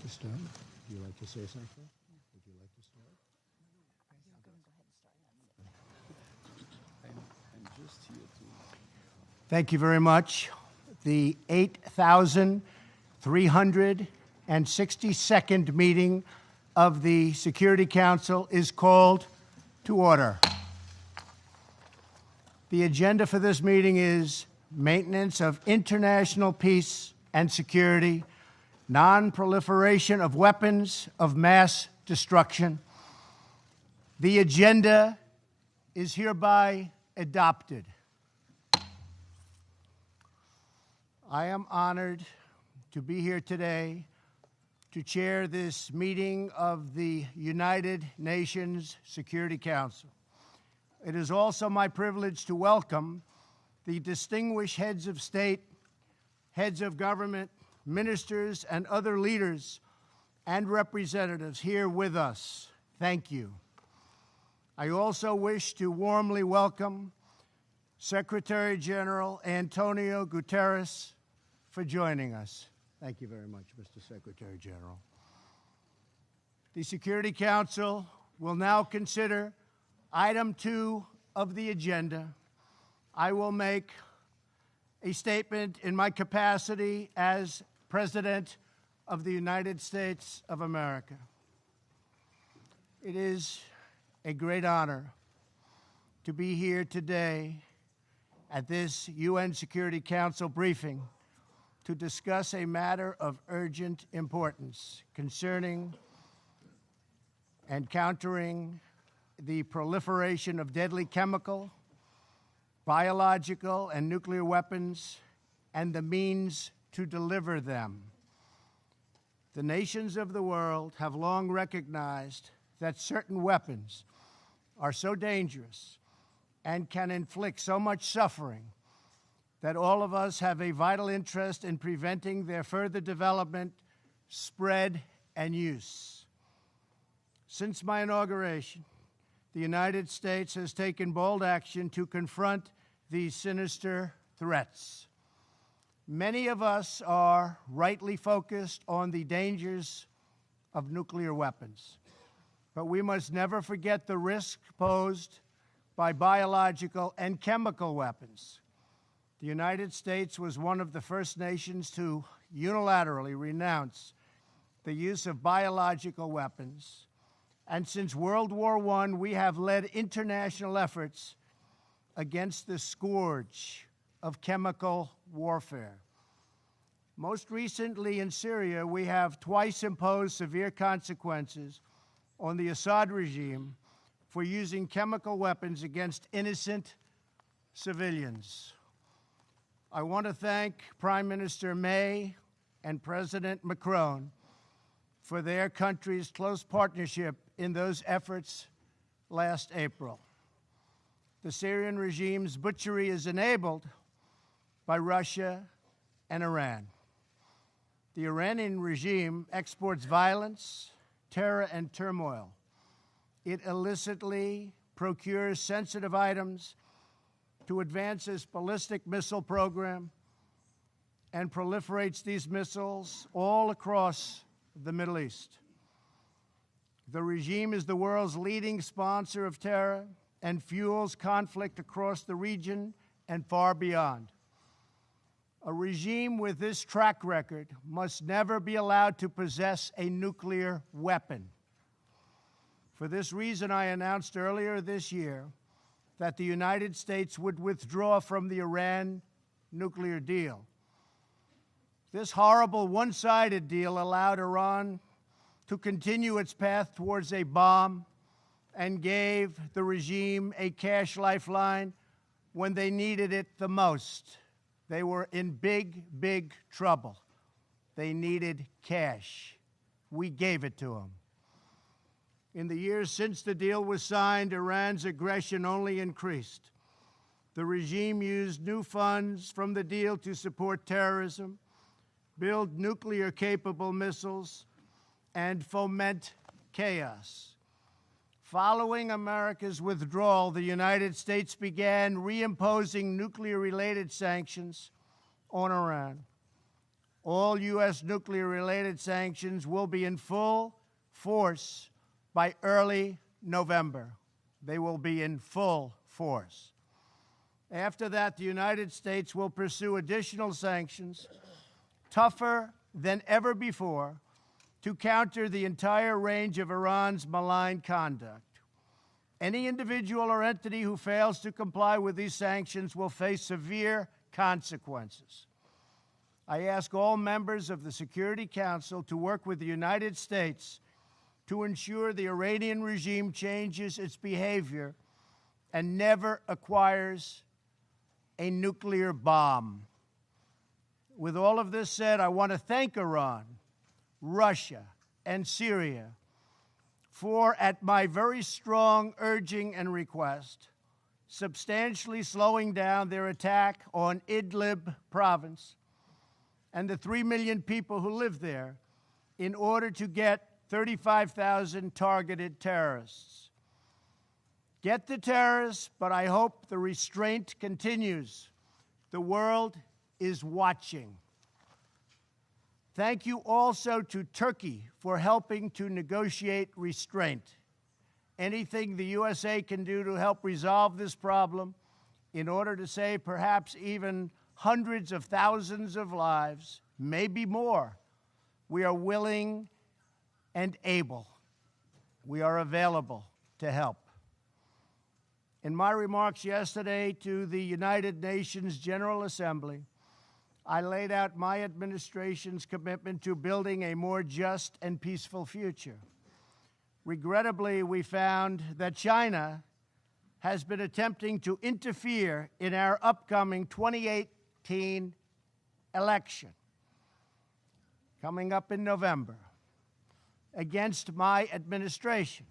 like to start? Would you like to say something? Would you like to start? I'm just here to... Thank you very much. The 8,362nd meeting of the Security Council is called to order. The agenda for this meeting is maintenance of international peace and security, non-proliferation of weapons of mass destruction. The agenda is hereby adopted. I am honored to be here today to chair this meeting of the United Nations Security Council. It is also my privilege to welcome the distinguished heads of state, heads of government, ministers, and other leaders and representatives here with us. Thank you. I also wish to warmly welcome Secretary General Antonio Guterres for joining us. Thank you very much, Mr. Secretary General. The Security Council will now consider Item 2 of the agenda. I will make a statement in my capacity as President of the United States of America. It is a great honor to be here today at this UN Security Council briefing to discuss a matter of urgent importance concerning and countering the proliferation of deadly chemical, biological, and nuclear weapons and the means to deliver them. The nations of the world have long recognized that certain weapons are so dangerous and can inflict so much suffering that all of us have a vital interest in preventing their further development, spread, and use. Since my inauguration, the United States has taken bold action to confront these sinister threats. Many of us are rightly focused on the dangers of nuclear weapons, but we must never forget the risk posed by biological and chemical weapons. The United States was one of the first nations to unilaterally renounce the use of biological weapons. And since World War I, we have led international efforts against the scourge of chemical warfare. Most recently in Syria, we have twice imposed severe consequences on the Assad regime for using chemical weapons against innocent civilians. I want to thank Prime Minister May and President Macron for their country's close partnership in those efforts last April. The Syrian regime's butchery is enabled by Russia and Iran. The Iranian regime exports violence, terror, and turmoil. It illicitly procures sensitive items to advance its ballistic missile program and proliferates these missiles all across the Middle East. The regime is the world's leading sponsor of terror and fuels conflict across the region and far beyond. A regime with this track record must never be allowed to possess a nuclear weapon. For this reason, I announced earlier this year that the United States would withdraw from the Iran nuclear deal. This horrible one-sided deal allowed Iran to continue its path towards a bomb and gave the regime a cash lifeline when they needed it the most. They were in big, big trouble. They needed cash. We gave it to them. In the years since the deal was signed, Iran's aggression only increased. The regime used new funds from the deal to support terrorism, build nuclear-capable missiles, and foment chaos. Following America's withdrawal, the United States began reimposing nuclear-related sanctions on Iran. all U.S. nuclear-related sanctions will be in full force by early November. They will be in full force. After that, the United States will pursue additional sanctions, tougher than ever before, to counter the entire range of Iran's malign conduct. Any individual or entity who fails to comply with these sanctions will face severe consequences. I ask all members of the Security Council to work with the United States to ensure the Iranian regime changes its behavior and never acquires a nuclear bomb. With all of this said, I want to thank Iran, Russia, and Syria for, at my very strong urging and request, substantially slowing down their attack on Idlib province and the 3 million people who live there in order to get 35,000 targeted terrorists. Get the terrorists, but I hope the restraint continues. The world is watching. Thank you also to Turkey for helping to negotiate restraint. Anything the USA can do to help resolve this problem in order to save perhaps even hundreds of thousands of lives, maybe more, we are willing and able. We are available to help. In my remarks yesterday to the United Nations General Assembly, I laid out my administration's commitment to building a more just and peaceful future. Regrettably, we found that China has been attempting to interfere in our upcoming 2018 election, coming up in November, against my administration.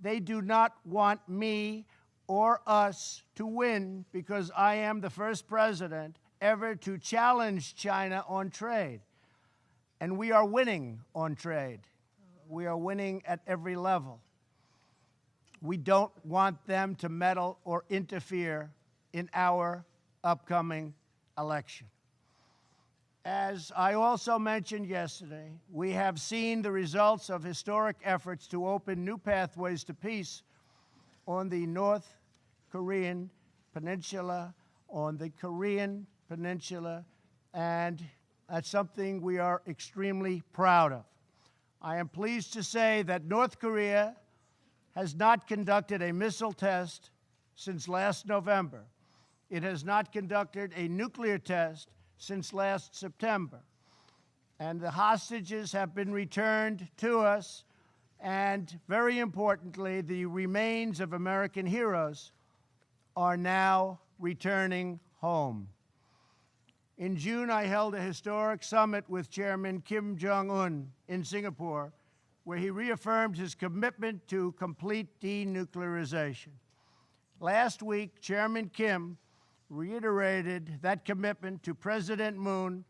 They do not want me or us to win because I am the first president ever to challenge China on trade. And we are winning on trade. We are winning at every level. We don't want them to meddle or interfere in our upcoming election. As I also mentioned yesterday, we have seen the results of historic efforts to open new pathways to peace on the North Korean Peninsula, and that's something we are extremely proud of. I am pleased to say that North Korea has not conducted a missile test since last November. It has not conducted a nuclear test since last September. And the hostages have been returned to us, and very importantly, the remains of American heroes are now returning home. In June, I held a historic summit with Chairman Kim Jong-un in Singapore, where he reaffirmed his commitment to complete denuclearization. Last week, Chairman Kim reiterated that commitment to President Moon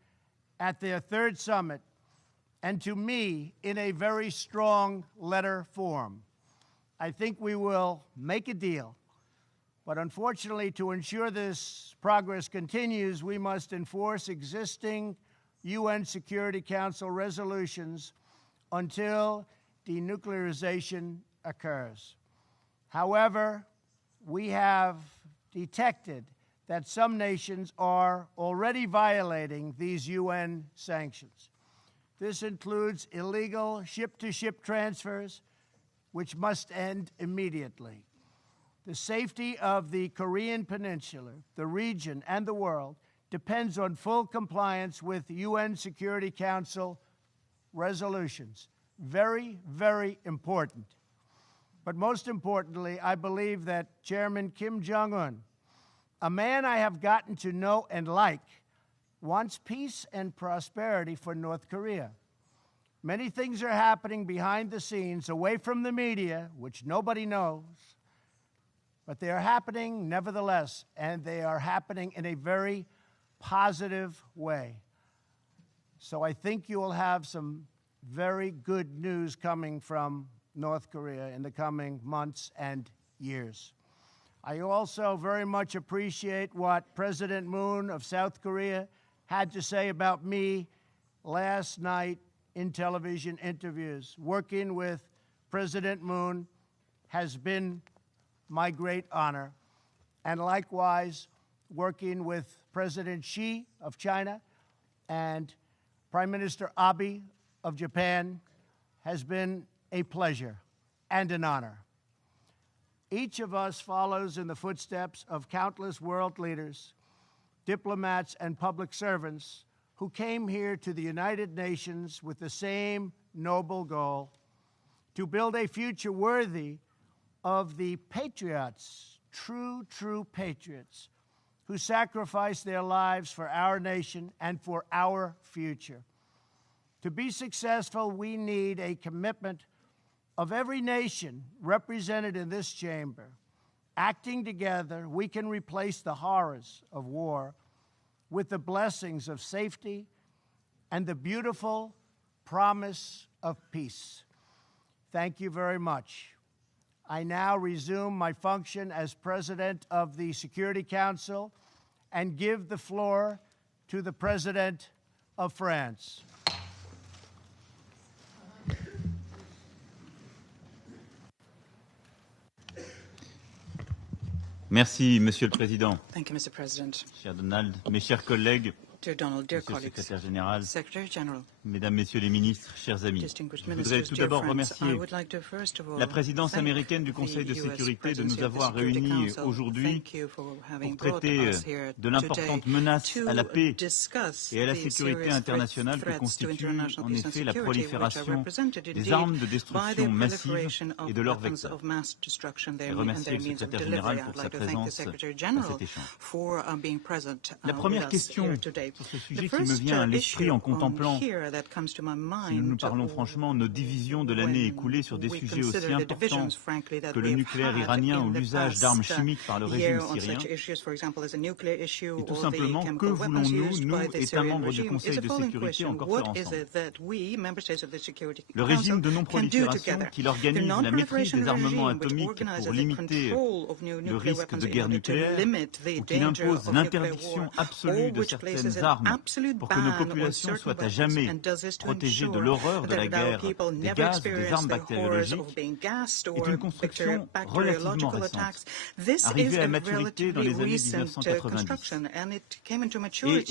at their third summit and to me in a very strong letter form. I think we will make a deal. But unfortunately, to ensure this progress continues, we must enforce existing UN Security Council resolutions until denuclearization occurs. However, we have detected that some nations are already violating these UN sanctions. This includes illegal ship-to-ship transfers, which must end immediately. The safety of the Korean Peninsula, the region, and the world depends on full compliance with UN Security Council resolutions. Very, very important. But most importantly, I believe that Chairman Kim Jong-un, a man I have gotten to know and like, wants peace and prosperity for North Korea. Many things are happening behind the scenes, away from the media, which nobody knows. But they are happening nevertheless, and they are happening in a very positive way. So I think you will have some very good news coming from North Korea in the coming months and years. I also very much appreciate what President Moon of South Korea had to say about me last night in television interviews. Working with President Moon has been my great honor, and likewise working with President Xi of China and Prime Minister Abe of Japan has been a pleasure and an honor. Each of us follows in the footsteps of countless world leaders, diplomats, and public servants who came here to the United Nations with the same noble goal: to build a future worthy of the patriots, true patriots, who sacrificed their lives for our nation and for our future. To be successful, we need a commitment of every nation represented in this chamber. Acting together, we can replace the horrors of war with the blessings of safety and the beautiful promise of peace. Thank you very much. I now resume my function as President of the Security Council and give the floor to the President of France. Merci, Monsieur le Président. Thank you, Mr. President. Cher Donald, mes chers collègues, Dear Donald, dear Monsieur le colleagues, Secrétaire Général, Secretary General, Mesdames, Messieurs les ministres, chers amis, distinguished je voudrais ministers, tout dear d'abord friends, remercier I would like to first of all la présidence thank américaine du Conseil de the US sécurité de presidency nous of the avoir Security réunis Council. aujourd'hui Thank you for having pour brought traiter us here de l'importante today menace to à la paix discuss et à la the sécurité serious internationale que threats to constitue international en peace and effet la security, which are prolifération represented des indeed armes de by the destruction massive proliferation of et de leurs weapons vecteurs. of mass destruction Et and remercier their le means of Secrétaire delivery. Général I'd pour sa like to thank the présence Secretary à General cet échange. for being present La with première us question here today. sur ce The sujet qui me first vient à l'esprit issue en on contemplant, here that comes to my si nous nous mind parlons franchement, nos divisions de l'année écoulée sur des sujets aussi importants que le nucléaire iranien ou l'usage d'armes chimiques par le régime syrien, et tout simplement, que voulons-nous, nous, États membres du Conseil de sécurité, encore faire ensemble? Le régime de non-prolifération, qui organise la maîtrise des armements atomiques pour limiter le risque de guerre nucléaire, ou qu'il impose l'interdiction absolue de certaines armes pour que nos populations soient à jamais protégées de l'horreur de la guerre, des gaz ou des armes bactériologiques, est une construction relativement récente, arrivée à maturité dans les années 1990.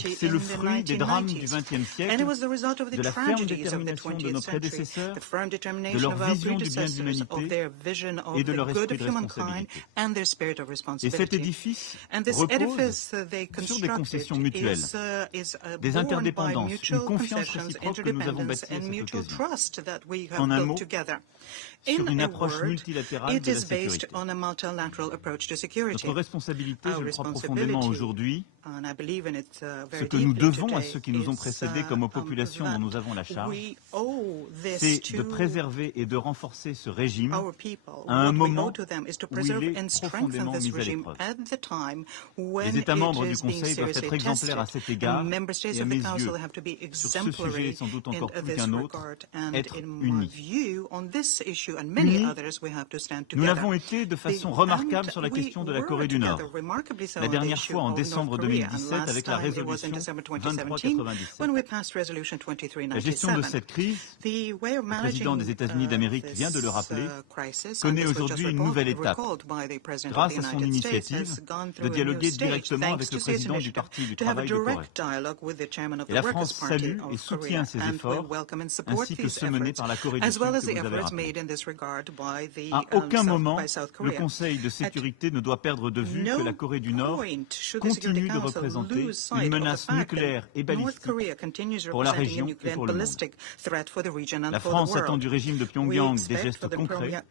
Et c'est le fruit des drames du XXe siècle, de la ferme détermination de nos prédécesseurs, de leur vision du bien de l'humanité et de leur esprit de responsabilité. Et cet édifice repose sur des concessions mutuelles, des interdépendances, une confiance réciproque que nous avons bâtie à cette occasion. En un mot, sur une approche multilatérale de la sécurité. Notre responsabilité, je le crois profondément aujourd'hui, ce que nous devons à ceux qui nous ont précédés comme aux populations dont nous avons la charge, c'est de préserver et de renforcer ce régime à un moment où il est profondément mis à l'épreuve. Les États membres du Conseil doivent être exemplaires à cet égard et à mes yeux, sur ce sujet et sans doute encore plus qu'un autre, être unis. Unis, nous l'avons été de façon remarquable sur la question de la Corée du Nord. La dernière fois en décembre 2017 avec la résolution 2397. La gestion de cette crise, le président des États-Unis d'Amérique vient de le rappeler, connaît aujourd'hui une nouvelle étape. Grâce à son initiative de dialoguer directement avec le président du Parti du travail de Corée. Et la France salue et soutient ces efforts, ainsi que ceux menés par la Corée du Sud que vous avez rappelés. À aucun moment, le Conseil de sécurité ne doit perdre de vue que la Corée du Nord continue de représenter une menace nucléaire et balistique pour la région et pour le monde. La France attend du régime de Pyongyang des gestes concrets,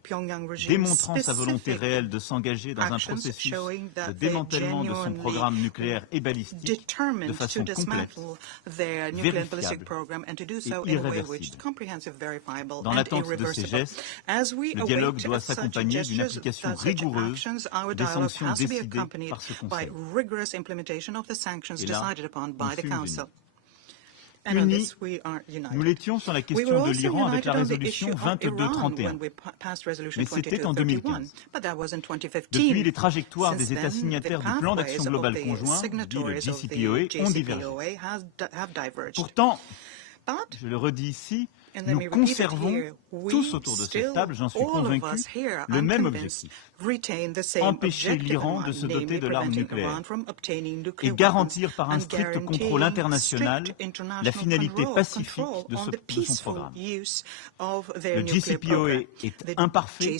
démontrant sa volonté réelle de s'engager dans un processus de démantèlement de son programme nucléaire et balistique de façon complète, vérifiable et irréversible. Dans l'attente de ces gestes, le dialogue doit s'accompagner d'une application rigoureuse des sanctions décidées par ce Conseil. Et là, nous sommes unis. Nous l'étions sur la question de l'Iran avec la résolution 2231, mais c'était en 2015. Depuis, les trajectoires des États signataires du plan d'action global conjoint, dit le JCPOA, ont divergé. Pourtant, je le redis ici, nous conservons tous autour de cette table, j'en suis convaincu, le même objectif. Empêcher l'Iran de se doter de l'arme nucléaire et garantir par un strict contrôle international la finalité pacifique de son programme. Le JCPOA est imparfait,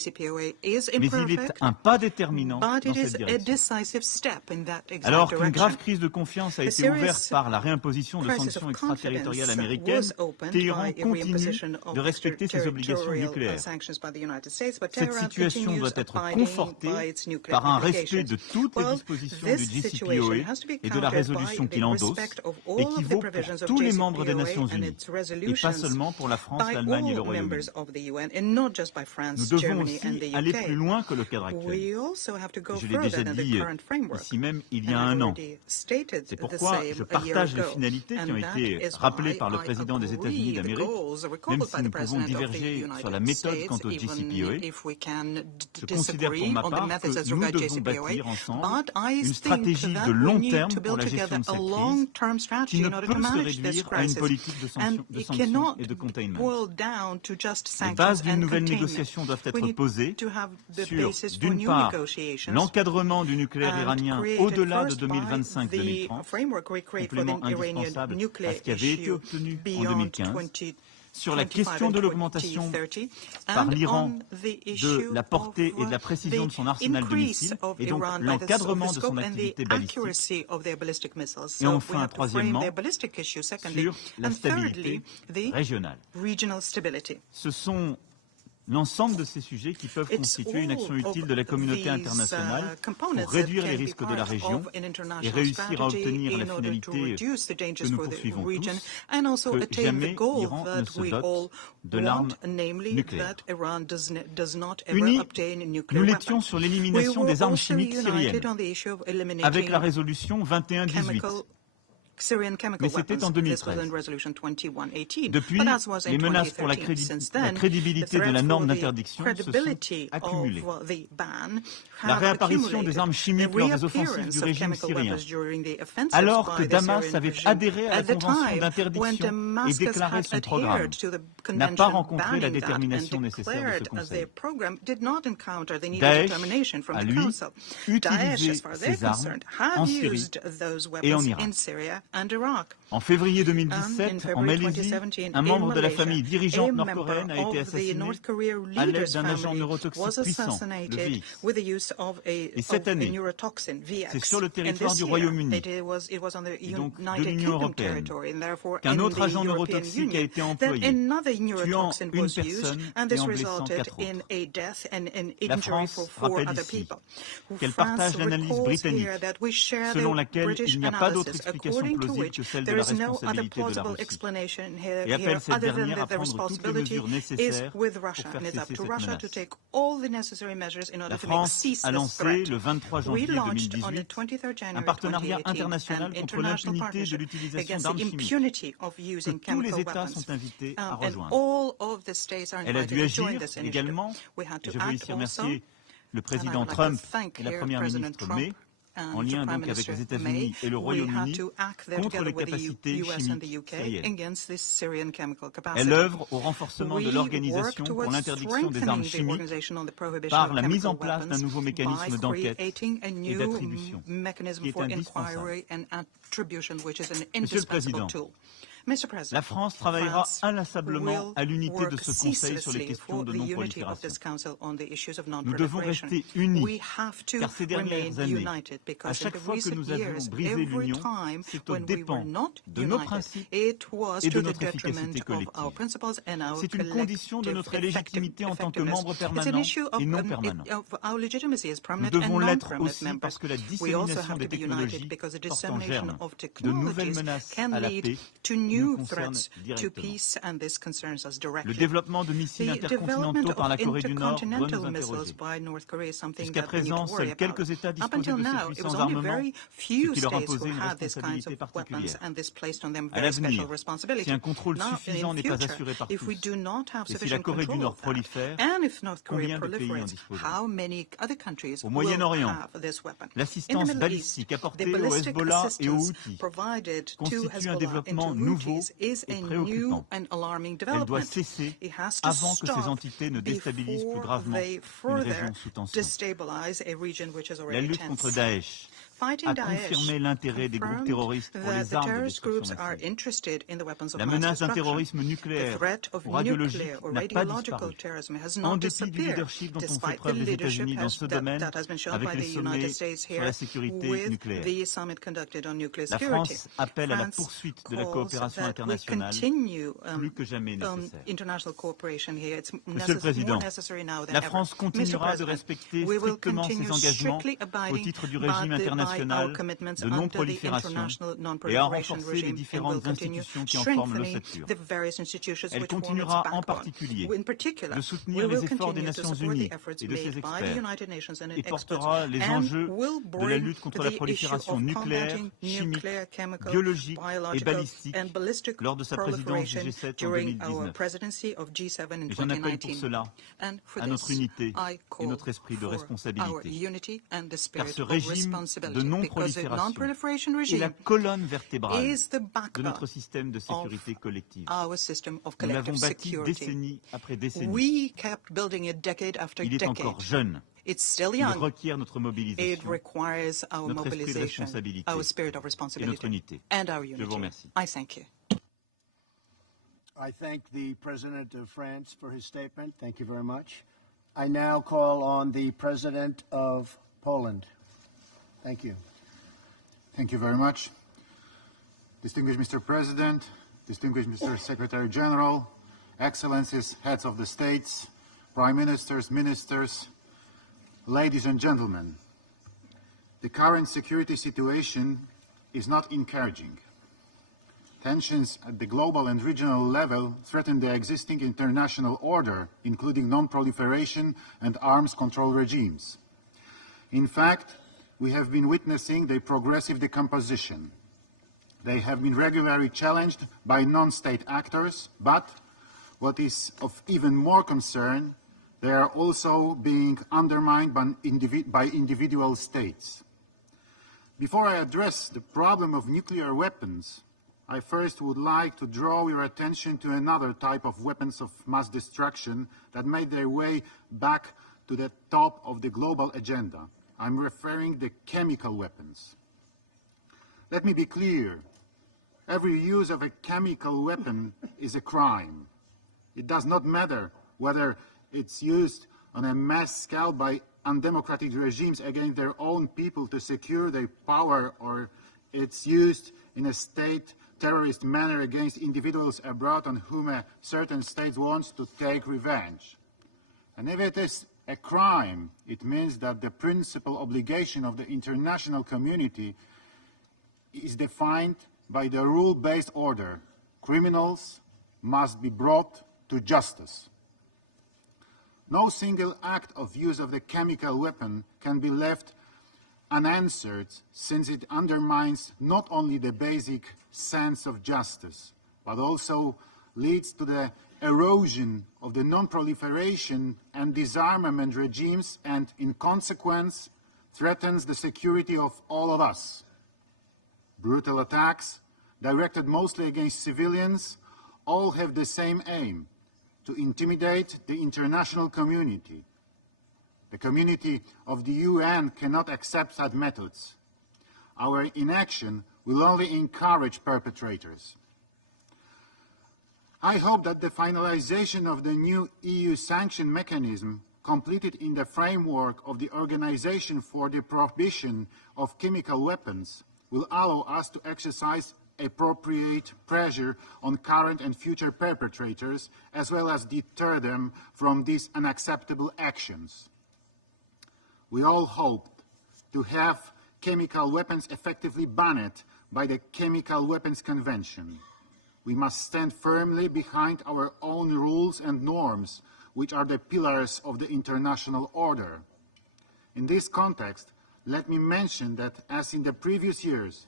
mais il est un pas déterminant dans cette direction. Alors qu'une grave crise de confiance a été ouverte par la réimposition de sanctions extraterritoriales américaines, Téhéran continue de respecter ses obligations nucléaires. Cette situation doit être confortée par un respect de toutes les dispositions du JCPOA et de la résolution qu'il endosse et qui vaut pour tous les membres des Nations Unies, et pas seulement pour la France, l'Allemagne et le Royaume-Uni. Nous devons aussi aller plus loin que le cadre actuel. Je l'ai déjà dit ici même il y a un an. C'est pourquoi je partage les finalités qui ont été rappelées par le président des États-Unis d'Amérique, même si nous pouvons diverger sur la méthode quant au JCPOA. Je considère pour ma part que nous devons bâtir ensemble une stratégie de long terme pour la gestion de cette crise qui ne peut se réduire à une politique de sanctions et de containment. Les bases d'une nouvelle négociation doivent être posées sur, d'une part, l'encadrement du nucléaire iranien au-delà de 2025-2030, complément indispensable à ce qui avait été obtenu en 2015, sur la question de l'augmentation par l'Iran de la portée et de la précision de son arsenal de missiles, et donc l'encadrement de son activité balistique. Et enfin, troisièmement, sur la stabilité régionale. Ce sont l'ensemble de ces sujets qui peuvent constituer une action utile de la communauté internationale pour réduire les risques de la région et réussir à obtenir la finalité que nous poursuivons tous, que jamais l'Iran ne se dote de l'arme nucléaire. Unis, nous l'étions sur l'élimination des armes chimiques syriennes avec la résolution 2118. Mais c'était en 2013. Depuis, les menaces pour la crédibilité de la norme d'interdiction se sont accumulées. La réapparition des armes chimiques lors des offensives du régime syrien, alors que Damas avait adhéré à la convention d'interdiction et déclaré son programme, n'a pas rencontré la détermination nécessaire de ce Conseil. Daesh a, lui, utilisé ces armes en Syrie et en Irak. En février 2017, en Malaisie, un membre de la famille dirigeante nord-coréenne a été assassiné à l'aide d'un agent neurotoxique puissant, le VX. Et cette année, c'est sur le territoire du Royaume-Uni et donc de l'Union européenne qu'un autre agent neurotoxique a été employé, tuant une personne et en blessant 4 autres. La France rappelle ici qu'elle partage l'analyse britannique selon laquelle il n'y a pas d'autre explication plausible que celle de la responsabilité de la Russie et appelle cette dernière à prendre toutes les mesures nécessaires pour faire cesser cette menace. La France a lancé le 23 janvier 2018 un partenariat international contre l'impunité de l'utilisation d'armes chimiques que tous les États sont invités à rejoindre. Elle a dû agir également, et je veux ici remercier le président Trump et la première ministre May, en lien donc avec les États-Unis et le Royaume-Uni, contre les capacités chimiques syriennes. Elle œuvre au renforcement de l'Organisation pour l'interdiction des armes chimiques par la mise en place d'un nouveau mécanisme d'enquête et d'attribution qui est indispensable. Monsieur le Président, la France travaillera inlassablement à l'unité de ce Conseil sur les questions de non-prolifération. Nous devons rester unis, car ces dernières années, à chaque fois que nous avions brisé l'Union, c'est aux dépens de nos principes et de notre efficacité collective. C'est une condition de notre légitimité en tant que membre permanent et non permanent. Nous devons l'être aussi parce que la dissémination des technologies porte en germe de nouvelles menaces à la paix nous concerne directement. Le développement de missiles intercontinentaux par la Corée du Nord doit nous interroger. Jusqu'à présent, seuls quelques États disposaient de ces puissants armements, ce qui leur imposait une responsabilité particulière. À l'avenir, si un contrôle suffisant n'est pas assuré par tous, et si la Corée du Nord prolifère, combien de pays en disposent? Au Moyen-Orient, l'assistance balistique apportée au Hezbollah et aux Houthis constitue un développement nouveau capabilities is a new and alarming Elle doit development. cesser It has to avant que ces stop entités ne déstabilisent plus before gravement they une further région sous tension. destabilize a region which is La already lutte contre tense. Daesh Fighting a Daesh confirmé l'intérêt des groupes terroristes pour that les the armes de terrorist destruction groups are massive. interested in the weapons of La mass menace d'un destruction. terrorisme The nucléaire threat of ou radiologique nuclear or n'a pas radiological disparu. terrorism has En not dépit du disappeared, leadership dont ont fait despite the preuve les leadership États-Unis dans ce domaine that has been shown avec by les the United sommets States sur here la sécurité with nucléaire. the summit conducted on nuclear La security. France appelle à la France poursuite de la calls coopération that we internationale continue plus que jamais nécessaire. international cooperation here. It's Monsieur le Président, more necessary now than la ever. France continuera de respecter we will strictement ses continue engagements strictly au abiding titre du by régime our international commitments de under the non-prolifération international et à non-proliferation renforcer les regime, and will différentes continue institutions qui en forment strengthening l'ossature. the various institutions Elle which form its continuera en backbone. particulier In particular, de we soutenir will les efforts des continue to Nations support Unies the efforts et de ses made by the experts United Nations and et its experts, portera les and enjeux will de la bring lutte contre la the issue prolifération of nucléaire, combating chimique, nuclear, chemical, biologique et biological, balistique and ballistic lors de sa présidence du proliferation G7 en during our 2019. presidency of G7 in Et j'en appelle pour 2019. cela And for à notre this, unité I et call notre esprit de for our responsabilité. unity and the Car spirit ce of régime de responsibility, because the non-prolifération non-proliferation est la regime colonne vertébrale is the de backbone notre système de sécurité of collective. our system of Nous l'avons collective bâti security. décennie après décennie. We kept building it decade after Il est decade. encore jeune. It's still Il young. requiert notre It mobilisation, requires our notre esprit de mobilization, responsabilité our spirit of et notre responsibility, unité. and our Je vous unity. remercie. I thank you. I thank the President of France for his statement. Thank you very much. I now call on the President of Poland. Thank you. Thank you very much. Distinguished Mr. President, distinguished Mr. Secretary General, Excellencies, Heads of the States, Prime Ministers, Ministers, ladies and gentlemen, the current security situation is not encouraging. Tensions at the global and regional level threaten the existing international order, including non-proliferation and arms control regimes. In fact, we have been witnessing their progressive decomposition. They have been regularly challenged by non-state actors, but what is of even more concern, they are also being undermined by individual states. Before I address the problem of nuclear weapons, I first would like to draw your attention to another type of weapons of mass destruction that made their way back to the top of the global agenda. I'm referring to chemical weapons. Let me be clear. Every use of a chemical weapon is a crime. It does not matter whether it's used on a mass scale by undemocratic regimes against their own people to secure their power, or it's used in a state terrorist manner against individuals abroad on whom a certain state wants to take revenge. And if it is a crime, it means that the principal obligation of the international community is defined by the rule-based order. Criminals must be brought to justice. No single act of use of the chemical weapon can be left unanswered, since it undermines not only the basic sense of justice, but also leads to the erosion of the non-proliferation and disarmament regimes and, in consequence, threatens the security of all of us. Brutal attacks, directed mostly against civilians, all have the same aim: to intimidate the international community. The community of the UN cannot accept such methods. Our inaction will only encourage perpetrators. I hope that the finalization of the new EU sanction mechanism, completed in the framework of the Organization for the Prohibition of Chemical Weapons, will allow us to exercise appropriate pressure on current and future perpetrators, as well as deter them from these unacceptable actions. We all hope to have chemical weapons effectively banned by the Chemical Weapons Convention. We must stand firmly behind our own rules and norms, which are the pillars of the international order. In this context, let me mention that, as in the previous years,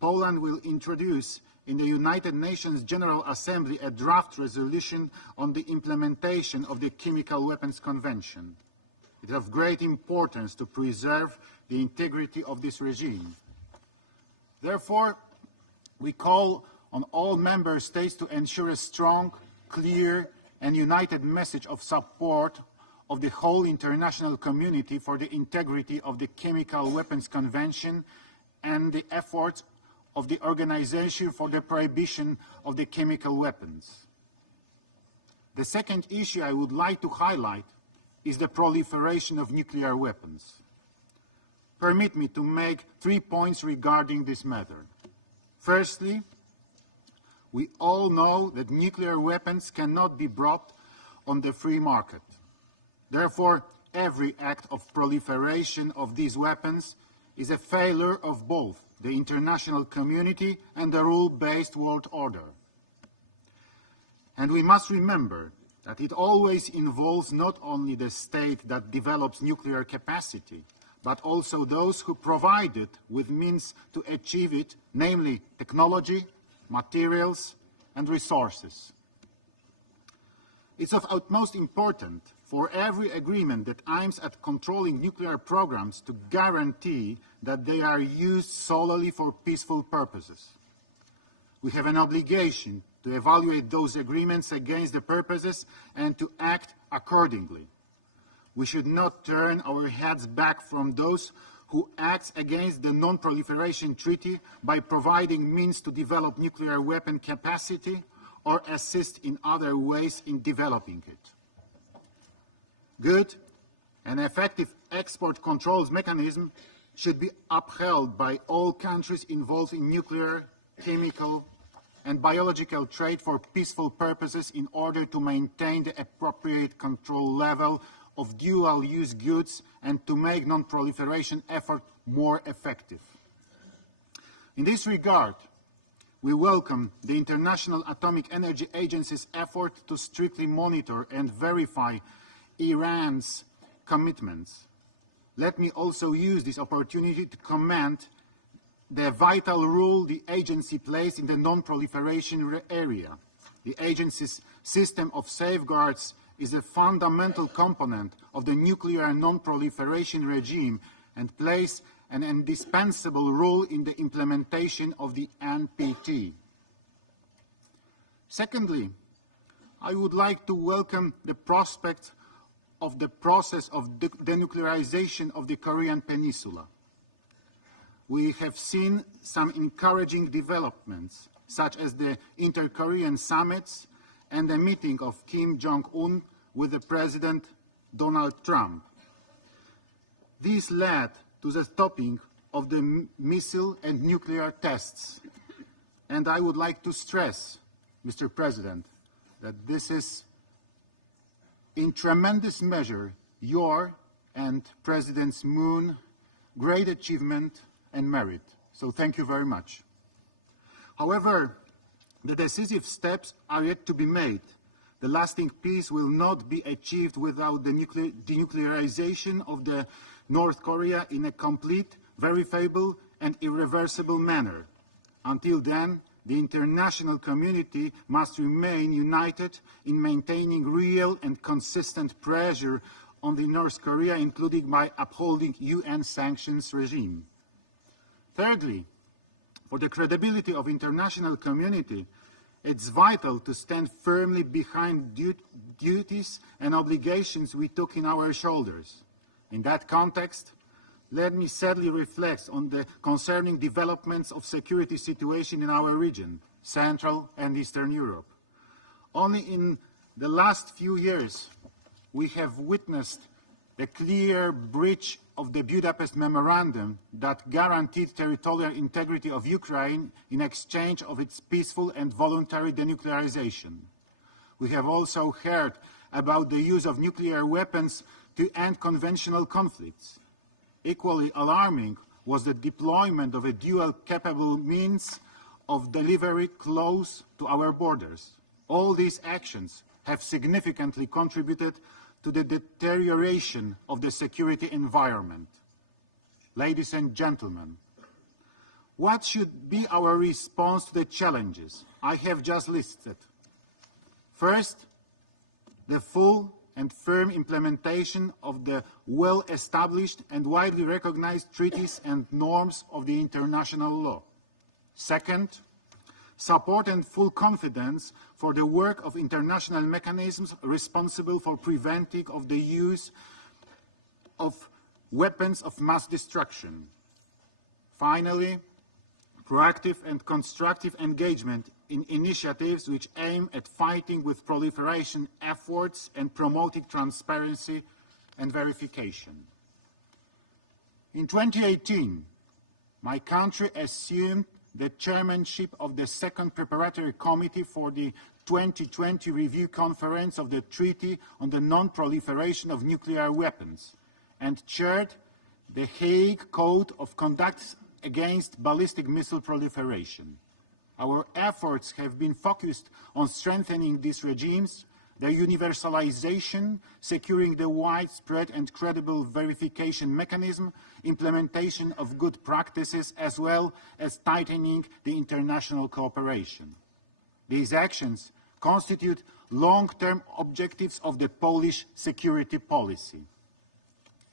Poland will introduce in the United Nations General Assembly a draft resolution on the implementation of the Chemical Weapons Convention. It is of great importance to preserve the integrity of this regime. Therefore, we call on all member states to ensure a strong, clear, and united message of support of the whole international community for the integrity of the Chemical Weapons Convention and the efforts of the Organization for the Prohibition of the Chemical Weapons. The second issue I would like to highlight is the proliferation of nuclear weapons. Permit me to make 3 points regarding this matter. Firstly, we all know that nuclear weapons cannot be brought on the free market. Therefore, every act of proliferation of these weapons is a failure of both the international community and the rule-based world order. And we must remember that it always involves not only the state that develops nuclear capacity, but also those who provide it with means to achieve it, namely technology, materials, and resources. It's of utmost importance for every agreement that aims at controlling nuclear programs to guarantee that they are used solely for peaceful purposes. We have an obligation to evaluate those agreements against the purposes and to act accordingly. We should not turn our heads back from those who act against the Non-Proliferation Treaty by providing means to develop nuclear weapon capacity or assist in other ways in developing it. Good and effective export controls mechanism should be upheld by all countries involved in nuclear, chemical, and biological trade for peaceful purposes in order to maintain the appropriate control level of dual-use goods and to make non-proliferation effort more effective. In this regard, we welcome the International Atomic Energy Agency's effort to strictly monitor and verify Iran's commitments. Let me also use this opportunity to commend the vital role the agency plays in the non-proliferation area. The agency's system of safeguards is a fundamental component of the nuclear non-proliferation regime and plays an indispensable role in the implementation of the NPT. Secondly, I would like to welcome the prospect of the process of denuclearization of the Korean Peninsula. We have seen some encouraging developments, such as the inter-Korean summits and the meeting of Kim Jong-un with the President Donald Trump. These led to the stopping of the missile and nuclear tests. And I would like to stress, Mr. President, that this is in tremendous measure your and President Moon's great achievement and merit. So thank you very much. However, the decisive steps are yet to be made. The lasting peace will not be achieved without the denuclearization of the North Korea in a complete, verifiable, and irreversible manner. Until then, the international community must remain united in maintaining real and consistent pressure on the North Korea, including by upholding UN sanctions regime. Thirdly, for the credibility of international community, it's vital to stand firmly behind duties and obligations we took in our shoulders. In that context, let me sadly reflect on the concerning developments of security situation in our region, Central and Eastern Europe. Only in the last few years, we have witnessed the clear breach of the Budapest Memorandum that guaranteed territorial integrity of Ukraine in exchange of its peaceful and voluntary denuclearization. We have also heard about the use of nuclear weapons to end conventional conflicts. Equally alarming was the deployment of a dual-capable means of delivery close to our borders. All these actions have significantly contributed to the deterioration of the security environment. Ladies and gentlemen, what should be our response to the challenges I have just listed? First, the full and firm implementation of the well-established and widely recognized treaties and norms of the international law. Second, support and full confidence for the work of international mechanisms responsible for preventing of the use of weapons of mass destruction. Finally, proactive and constructive engagement in initiatives which aim at fighting with proliferation efforts and promoting transparency and verification. In 2018, my country assumed the chairmanship of the second preparatory committee for the 2020 review conference of the Treaty on the Non-Proliferation of Nuclear Weapons and chaired the Hague Code of Conduct against ballistic missile proliferation. Our efforts have been focused on strengthening these regimes, their universalization, securing the widespread and credible verification mechanism, implementation of good practices, as well as tightening the international cooperation. These actions constitute long-term objectives of the Polish security policy.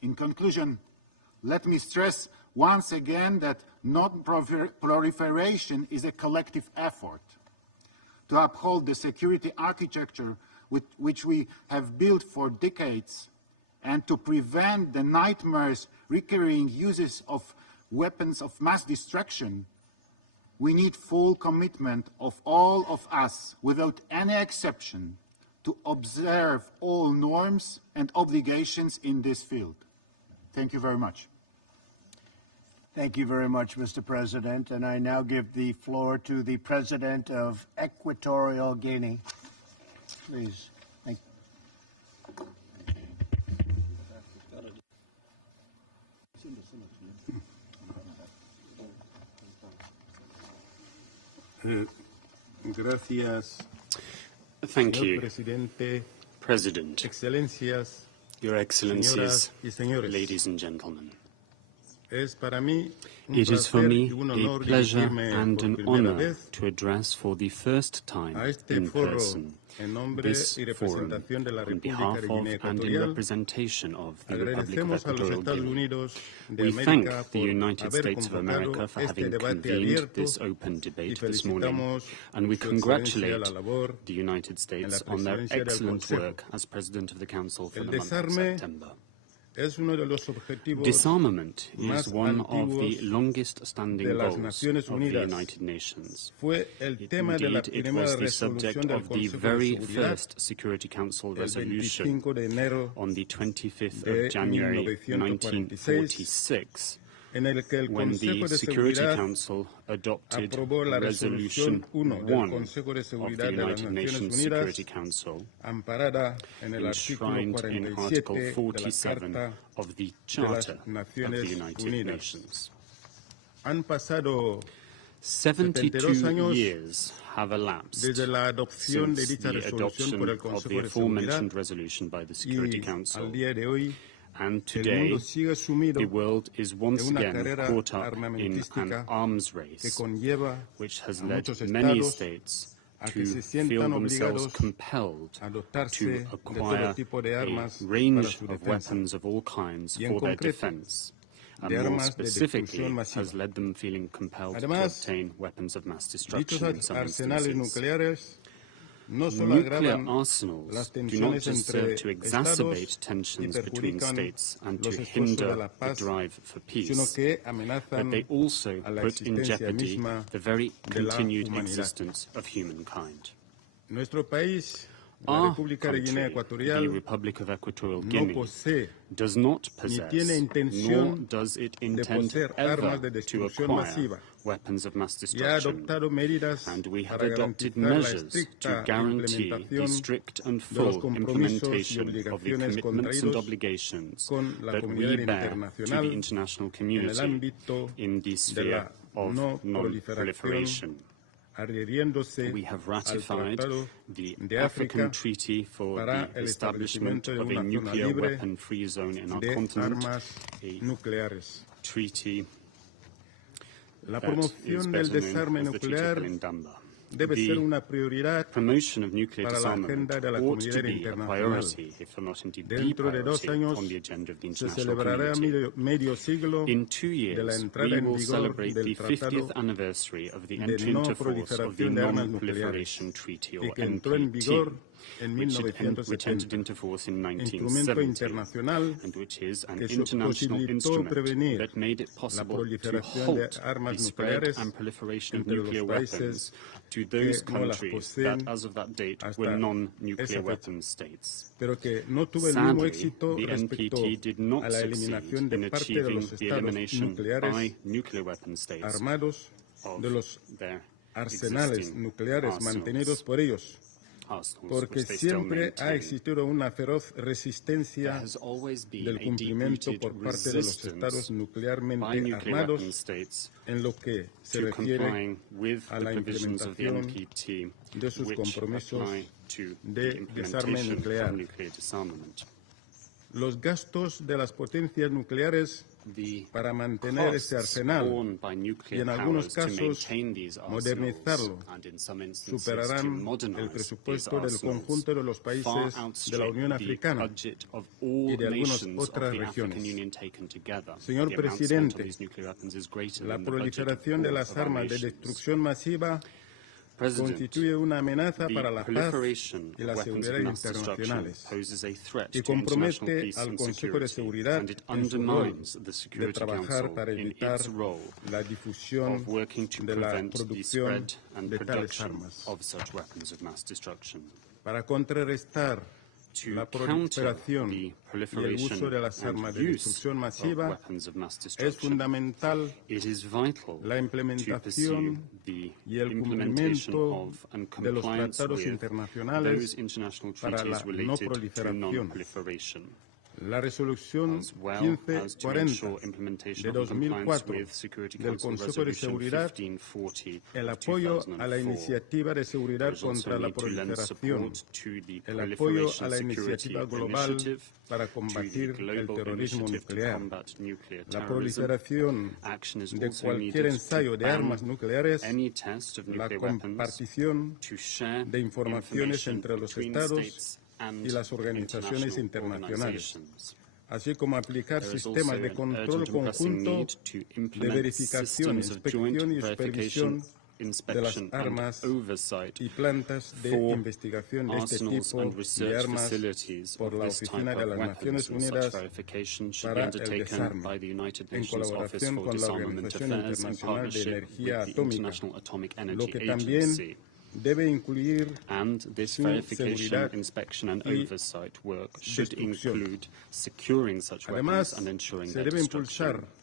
In conclusion, let me stress once again that non-proliferation is a collective effort to uphold the security architecture which we have built for decades and to prevent the nightmares recurring uses of weapons of mass destruction. We need full commitment of all of us, without any exception, to observe all norms and obligations in this field. Thank you very much. Thank you very much, Mr. President. And I now give the floor to the President of Equatorial Guinea. Please. Thank you, President, Your Excellencies, ladies and gentlemen. It is for me a pleasure and an honor to address for the first time in person this forum on behalf of and in representation of the Republic of Equatorial Guinea. We thank the United States of America for having convened this open debate this morning, and we congratulate the United States on their excellent work as President of the Council for the month of September. Disarmament is one of the longest-standing goals of the United Nations. Indeed, it was the subject of the very first Security Council resolution on the 25th of January 1946, when the Security Council adopted Resolution 1 of the United Nations Security Council, enshrined in Article 47 of the Charter of the United Nations. 72 years have elapsed since the adoption of the aforementioned resolution by the Security Council. And today, the world is once again caught up in an arms race, which has led many states to feel themselves compelled to acquire a range of weapons of all kinds for their defense, and more specifically has led them feeling compelled to obtain weapons of mass destruction in some instances. Nuclear arsenals do not just serve to exacerbate tensions between states and to hinder the drive for peace, but they also put in jeopardy the very continued existence of humankind. Our country, the Republic of Equatorial Guinea, does not possess, nor does it intend ever to acquire weapons of mass destruction, and we have adopted measures to guarantee the strict and full implementation of the commitments and obligations that we bear to the international community in the sphere of non-proliferation. We have ratified the African Treaty for the establishment of a nuclear weapon-free zone in our continent, a treaty that is better known as the Treaty of Lindamba. debe ser una prioridad promotion of nuclear para la disarmament agenda de la ought to comunidad be a internacional. priority, if not indeed the Dentro de 2 priority, años on the agenda of the se international celebrará community. medio siglo In 2 de la years, entrada we en will vigor celebrate del the 50th Tratado anniversary of the de entry no into force of the proliferación de armas Non-Proliferation nucleares Treaty, y or que entró en NPT, vigor en which entered 1970, into force in instrumento 1970, internacional and which is an que international posibilitó instrument prevenir that made it la possible to proliferación de halt armas the spread nucleares and proliferation of entre nuclear los weapons países to those que no las countries that, poseen as of that date, hasta were esa non-nuclear fecha, weapon states. pero que no tuvo el mismo Sadly, éxito the respecto NPT did not a la succeed eliminación de in parte de achieving los the estados elimination nucleares by nuclear weapon states armados of de los their arsenales existing nucleares arsenals. mantenidos por ellos, porque Which they still siempre ha maintain. existido una feroz There resistencia has always been del a cumplimiento deep-rooted por parte de los resistance estados by nuclearmente nuclear armados weapon states en lo que se to refiere complying with a the la provisions of the implementación NPT, de sus which compromisos apply to de the desarme implementation nuclear. of nuclear disarmament. Los gastos de las potencias nucleares The para mantener ese costs arsenal borne by y nuclear en algunos powers to casos maintain these arsenals, modernizarlo and in some instances to superarán modernize el these presupuesto del arsenals, conjunto de los far países de la outstrip Unión the Africana budget of all y de algunas nations of otras the African regiones. Union taken together. Señor The amount spent on Presidente, these nuclear weapons is greater la than the budget of proliferación de all las of our armas de nations. destrucción masiva President, constituye una amenaza the para la paz proliferation y of la weapons seguridad of mass destruction internacionales poses a threat y to international compromete peace al and Consejo de security, Seguridad and it en su rol undermines the de Security trabajar Council para in evitar its role la difusión of working to de la prevent the producción spread and de tales production armas. of such weapons of mass destruction. Para contrarrestar To la counter proliferación the y el proliferation uso de las armas and de use destrucción of masiva, weapons of mass es destruction, fundamental it is vital la to implementación pursue the y el implementation cumplimiento of and de los compliance tratados with internacionales those international para la treaties no related to proliferación. non-proliferation, La resolución as well as to 1540 ensure implementation de of and compliance 2004 with Security del Council Consejo de Resolution Seguridad, 1540 el of apoyo a la 2004. iniciativa de seguridad There is also contra a la need to lend proliferación, support to the el apoyo Proliferation a la Security iniciativa global Initiative, para to the combatir el Global terrorismo Initiative to nuclear. combat nuclear La terrorism. proliferación Action is de also cualquier needed ensayo to de ban armas nucleares, any test of la nuclear weapons, compartición to share de informaciones information entre los between estados states and y las organizaciones international internacionales, organizations. así como aplicar There is sistemas also de an control urgent and pressing conjunto need to de implement verificación, systems of joint inspección y verification, supervisión de las inspection, and armas oversight y plantas de for investigación de este arsenals tipo and de research armas facilities por of la this type Oficina de of las weapons, Naciones and such Unidas verification should be para el undertaken desarme, by the United en Nations Office colaboración for con la Disarmament Organización Affairs in Internacional de partnership Energía with the Atómica, International Atomic lo Energy que también Agency. debe incluir And this su verification, seguridad inspection and y oversight work should destrucción. include securing such Además, weapons and ensuring se their debe destruction. impulsar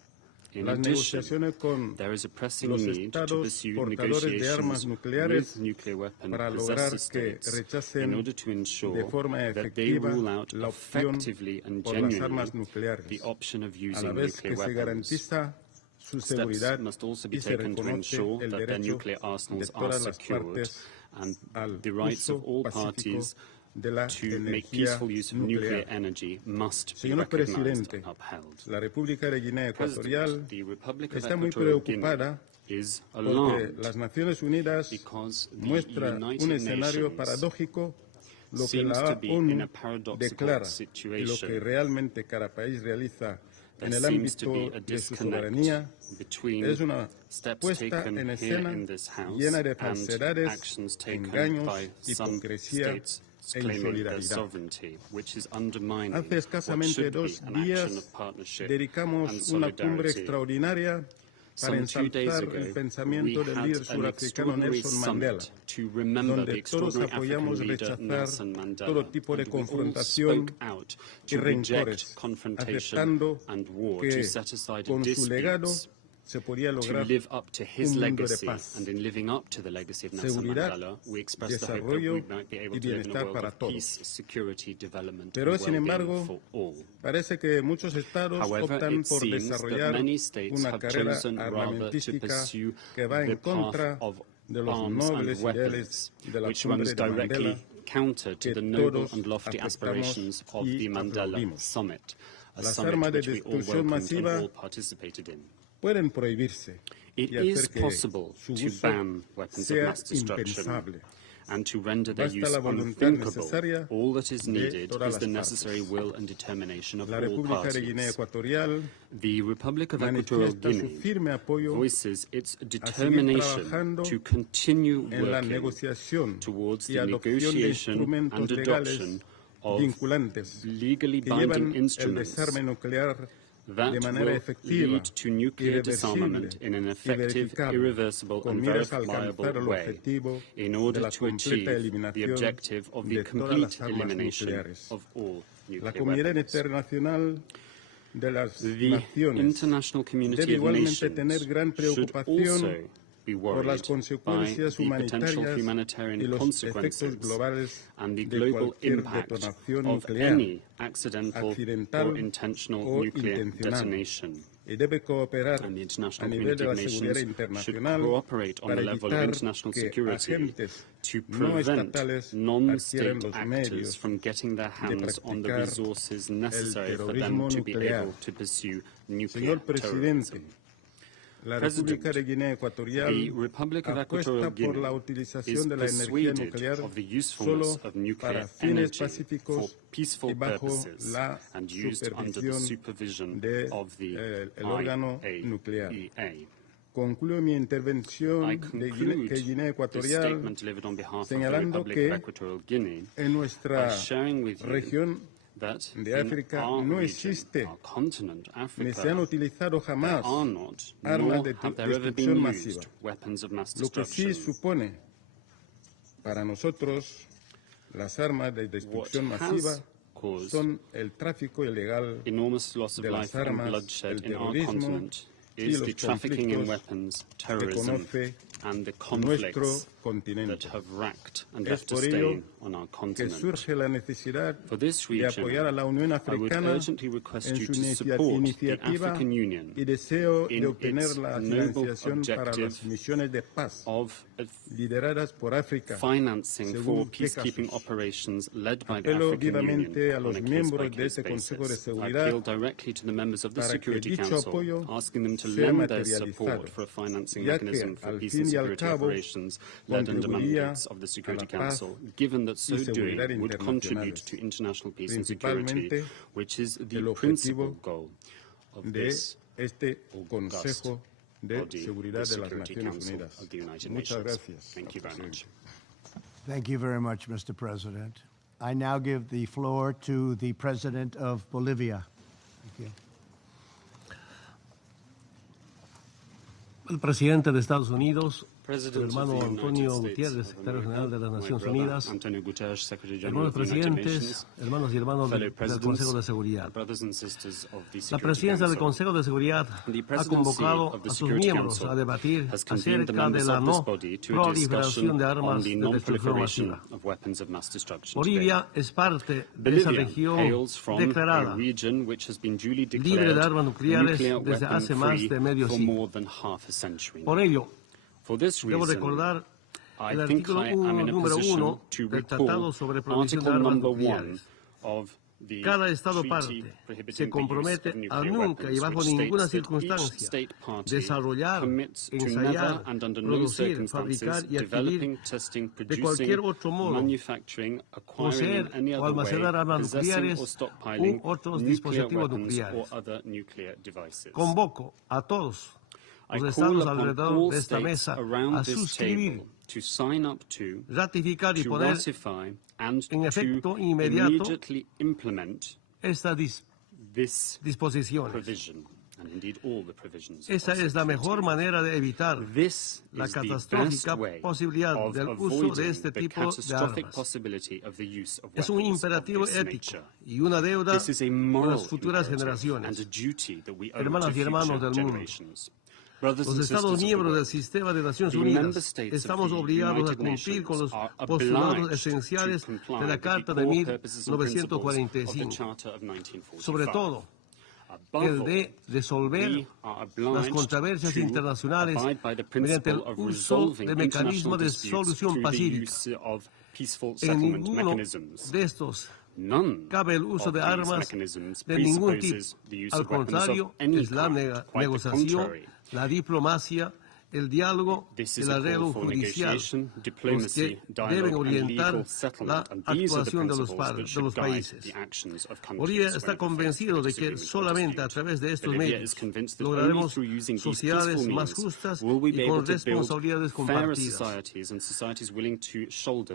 In las addition, negociaciones con there is a pressing los need to estados pursue portadores de armas negotiations nucleares with nuclear weapon para lograr possessor que states rechacen in order to ensure de forma that they efectiva rule out la opción effectively and por las genuinely armas nucleares, the option of a using la vez nuclear que se weapons. garantiza su Steps seguridad must also be y se taken to reconoce ensure el that their derecho nuclear de arsenals are todas las secured partes and al the rights of uso all pacífico parties de la to make energía peaceful use of nuclear nuclear. energy must be Señor recognized Presidente, and upheld. la República de Guinea Ecuatorial President, the Republic of está muy Equatorial preocupada Guinea is porque alarmed las Naciones Unidas because the muestra United un escenario Nations paradójico, lo que seems la to be in ONU a paradoxical declara y lo situation. que realmente cada país realiza en There el seems to be ámbito a de su disconnect soberanía between es una steps puesta taken en here escena in this House llena de and falsedades, actions taken engaños, by some hipocresía states e claiming their insolidaridad. sovereignty, which is undermining Hace what escasamente should be 2 an action días of partnership and dedicamos una cumbre solidarity. extraordinaria para Some 2 days ensalzar ago, el we pensamiento del had líder an surafricano extraordinary Nelson Mandela, summit to remember the donde todos extraordinary African apoyamos leader rechazar Nelson Mandela, todo tipo de and we all confrontación spoke out y to reject rencores, confrontation aceptando and war, que to set aside con su legado disputes, se podía to lograr live up to his un mundo de legacy, paz, and in living up to the legacy of Nelson seguridad, Mandela, we express the hope that desarrollo we might be able y to live in a bienestar world para of todos. peace, security, development, Pero, and sin well-being embargo, for all. parece que muchos estados However, optan it por seems that desarrollar many states una have carrera chosen rather to armamentística pursue que va the en contra path of de los arms and nobles ideales weapons, de la which cumbre runs de Mandela directly counter to que the noble todos and lofty aceptamos aspirations of y the Mandela aplaudimos. Summit, a Las summit armas de which we all destrucción welcomed and masiva all participated in. pueden prohibirse It y hacer is que possible su to uso ban weapons of sea mass destruction impensable. and to render their Basta use la voluntad unthinkable. necesaria All that is de needed todas is the las necessary partes. will and determination of La all República de Guinea parties. Ecuatorial The Republic of Equatorial manifiesta su Guinea firme apoyo voices its a seguir determination trabajando to continue en la working negociación towards y the adopción de negotiation instrumentos and legales adoption of vinculantes legally que llevan binding el instruments desarme nuclear that de manera will efectiva, lead to nuclear irreversible disarmament in an y effective, verificable, irreversible con and miras a verifiable alcanzar el way objetivo in de order la to completa achieve the eliminación objective of the de todas complete las armas elimination nucleares. of all La nuclear comunidad weapons. internacional de las The naciones international community debe of igualmente tener nations gran should preocupación also be por las worried by consecuencias the potential humanitarias humanitarian y los consequences efectos globales and the de global cualquier impact detonación of nuclear, any accidental accidental or intentional o nuclear intencional, detonation. y debe cooperar And the a international nivel community de of la seguridad nations should internacional cooperate on para the level of evitar international que security agentes to no prevent estatales adquieran non-state los actors medios from getting their hands on the practicar resources necessary for terrorismo them to be nuclear. able to pursue nuclear Señor Presidente, terrorism. la President, República de Guinea Ecuatorial The Republic of apuesta Equatorial por la Guinea utilización is de la energía persuaded nuclear of the usefulness solo of nuclear para fines energy for pacíficos peaceful y bajo purposes la and used under the supervisión supervision de of the el órgano nuclear. IAEA. Concluyo mi intervención I de conclude que Guinea this Ecuatorial statement delivered on behalf of the señalando Republic que of Equatorial Guinea en nuestra by sharing with you región that de in África our no region, existe our continent, ni se han Africa, utilizado there jamás are not, armas nor de have there ever destrucción been masiva. used weapons of mass Lo que sí destruction. supone para nosotros las armas de destrucción What masiva has caused son el tráfico ilegal enormous loss of de las life and armas, bloodshed el in our terrorismo continent y is los the trafficking in conflictos weapons, que terrorism, conoce and the nuestro conflicts continente. that have racked and Es left a por ello stain on our que continent. surge la necesidad For this de region, apoyar a la Unión I would Africana urgently request en you su to support the iniciativa African Union y deseo in de obtener its la noble financiación para objective las misiones de paz of lideradas por África. financing según for qué peacekeeping casos. operations led by the Apelo African Union vivamente a on los a miembros de case-by-case este Consejo de basis. I Seguridad appeal directly to the members of the para que Security dicho Council, apoyo asking them to sea lend their materializado, support for a financing ya que mechanism for al peace fin and y al security cabo operations led under contribuiría mandates of the Security a la paz Council, given that so y seguridad doing would contribute internacionales, to international peace and security, principalmente which is the el principal objetivo goal of de this este Consejo de body, Seguridad the de las Security Naciones Council Unidas. of the United Muchas Nations. gracias. Thank you very much. Thank you very much, Mr. President. I now give the floor to the President of Bolivia. Thank you. El presidente de Estados Unidos, el President hermano of the Antonio United States Gutiérrez, of secretario America, general de las my Naciones brother, Unidas, Antonio Guterres, Secretary General hermanos of the United presidentes, Nations, hermanos y hermanos fellow del presidents, Consejo de Seguridad. brothers and sisters of the La Security presidencia del Council. Consejo de Seguridad The ha presidency convocado of the a sus Security miembros Council a debatir has convened the acerca de members la of this no body to a proliferación discussion de on armas the de destrucción non-proliferation masiva. of weapons of mass destruction. Bolivia es parte de esa Bolivia región hails from a declarada region which has been duly libre de declared armas nucleares nuclear desde hace más weapon-free de medio for siglo. more than half a century. Por ello, For this debo reason, recordar I el think artículo I am in a número position 1 to del Tratado recall sobre Prohibición de Article Armas number 1 Nucleares. of the Cada Estado treaty parte prohibiting se the compromete use of a nuclear nunca y weapons, bajo which ninguna states that each circunstancia state party desarrollar, commits to ensayar, never and under no producir, circumstances fabricar y developing, adquirir testing, de cualquier producing, otro modo, manufacturing, acquiring in poseer any o other way, almacenar armas possessing nucleares or stockpiling u otros nuclear dispositivos weapons nucleares. or other nuclear devices. Convoco a todos I los call estados upon alrededor all de esta states mesa around a this suscribir, table to sign up to, ratificar y to poner ratify, and en efecto to inmediato immediately implement estas this disposiciones. provision, and indeed all the provisions. Esa of es la the mejor treaty. manera de evitar This la is the catastrófica best way posibilidad of del uso de avoiding este the tipo de catastrophic armas. possibility of the use of Es un weapons of imperativo this ético nature. y una deuda This is a con moral las futuras imperative and a generaciones. duty that we owe Hermanas to y hermanos future del mundo. generations. Brothers Los and Estados sisters of the miembros del world, sistema de Naciones the member Unidas states of estamos the obligados a United cumplir con los Nations are postulados obliged esenciales to comply de la with the Carta de core purposes and principles of the 1945, Charter of 1945. sobre todo Above el all, de resolver we are las obliged controversias to internacionales abide by the mediante el principle of uso resolving de international mecanismos de disputes solución through the pacífica. use of peaceful En settlement ninguno mechanisms. de estos cabe el uso de armas de ningún tipo. Al contrario, es la negociación, la diplomacia, el diálogo y el arreglo judicial los que deben orientar la actuación de los países. Bolivia está convencido de que solamente a través de estos medios lograremos sociedades más justas y con responsabilidades compartidas.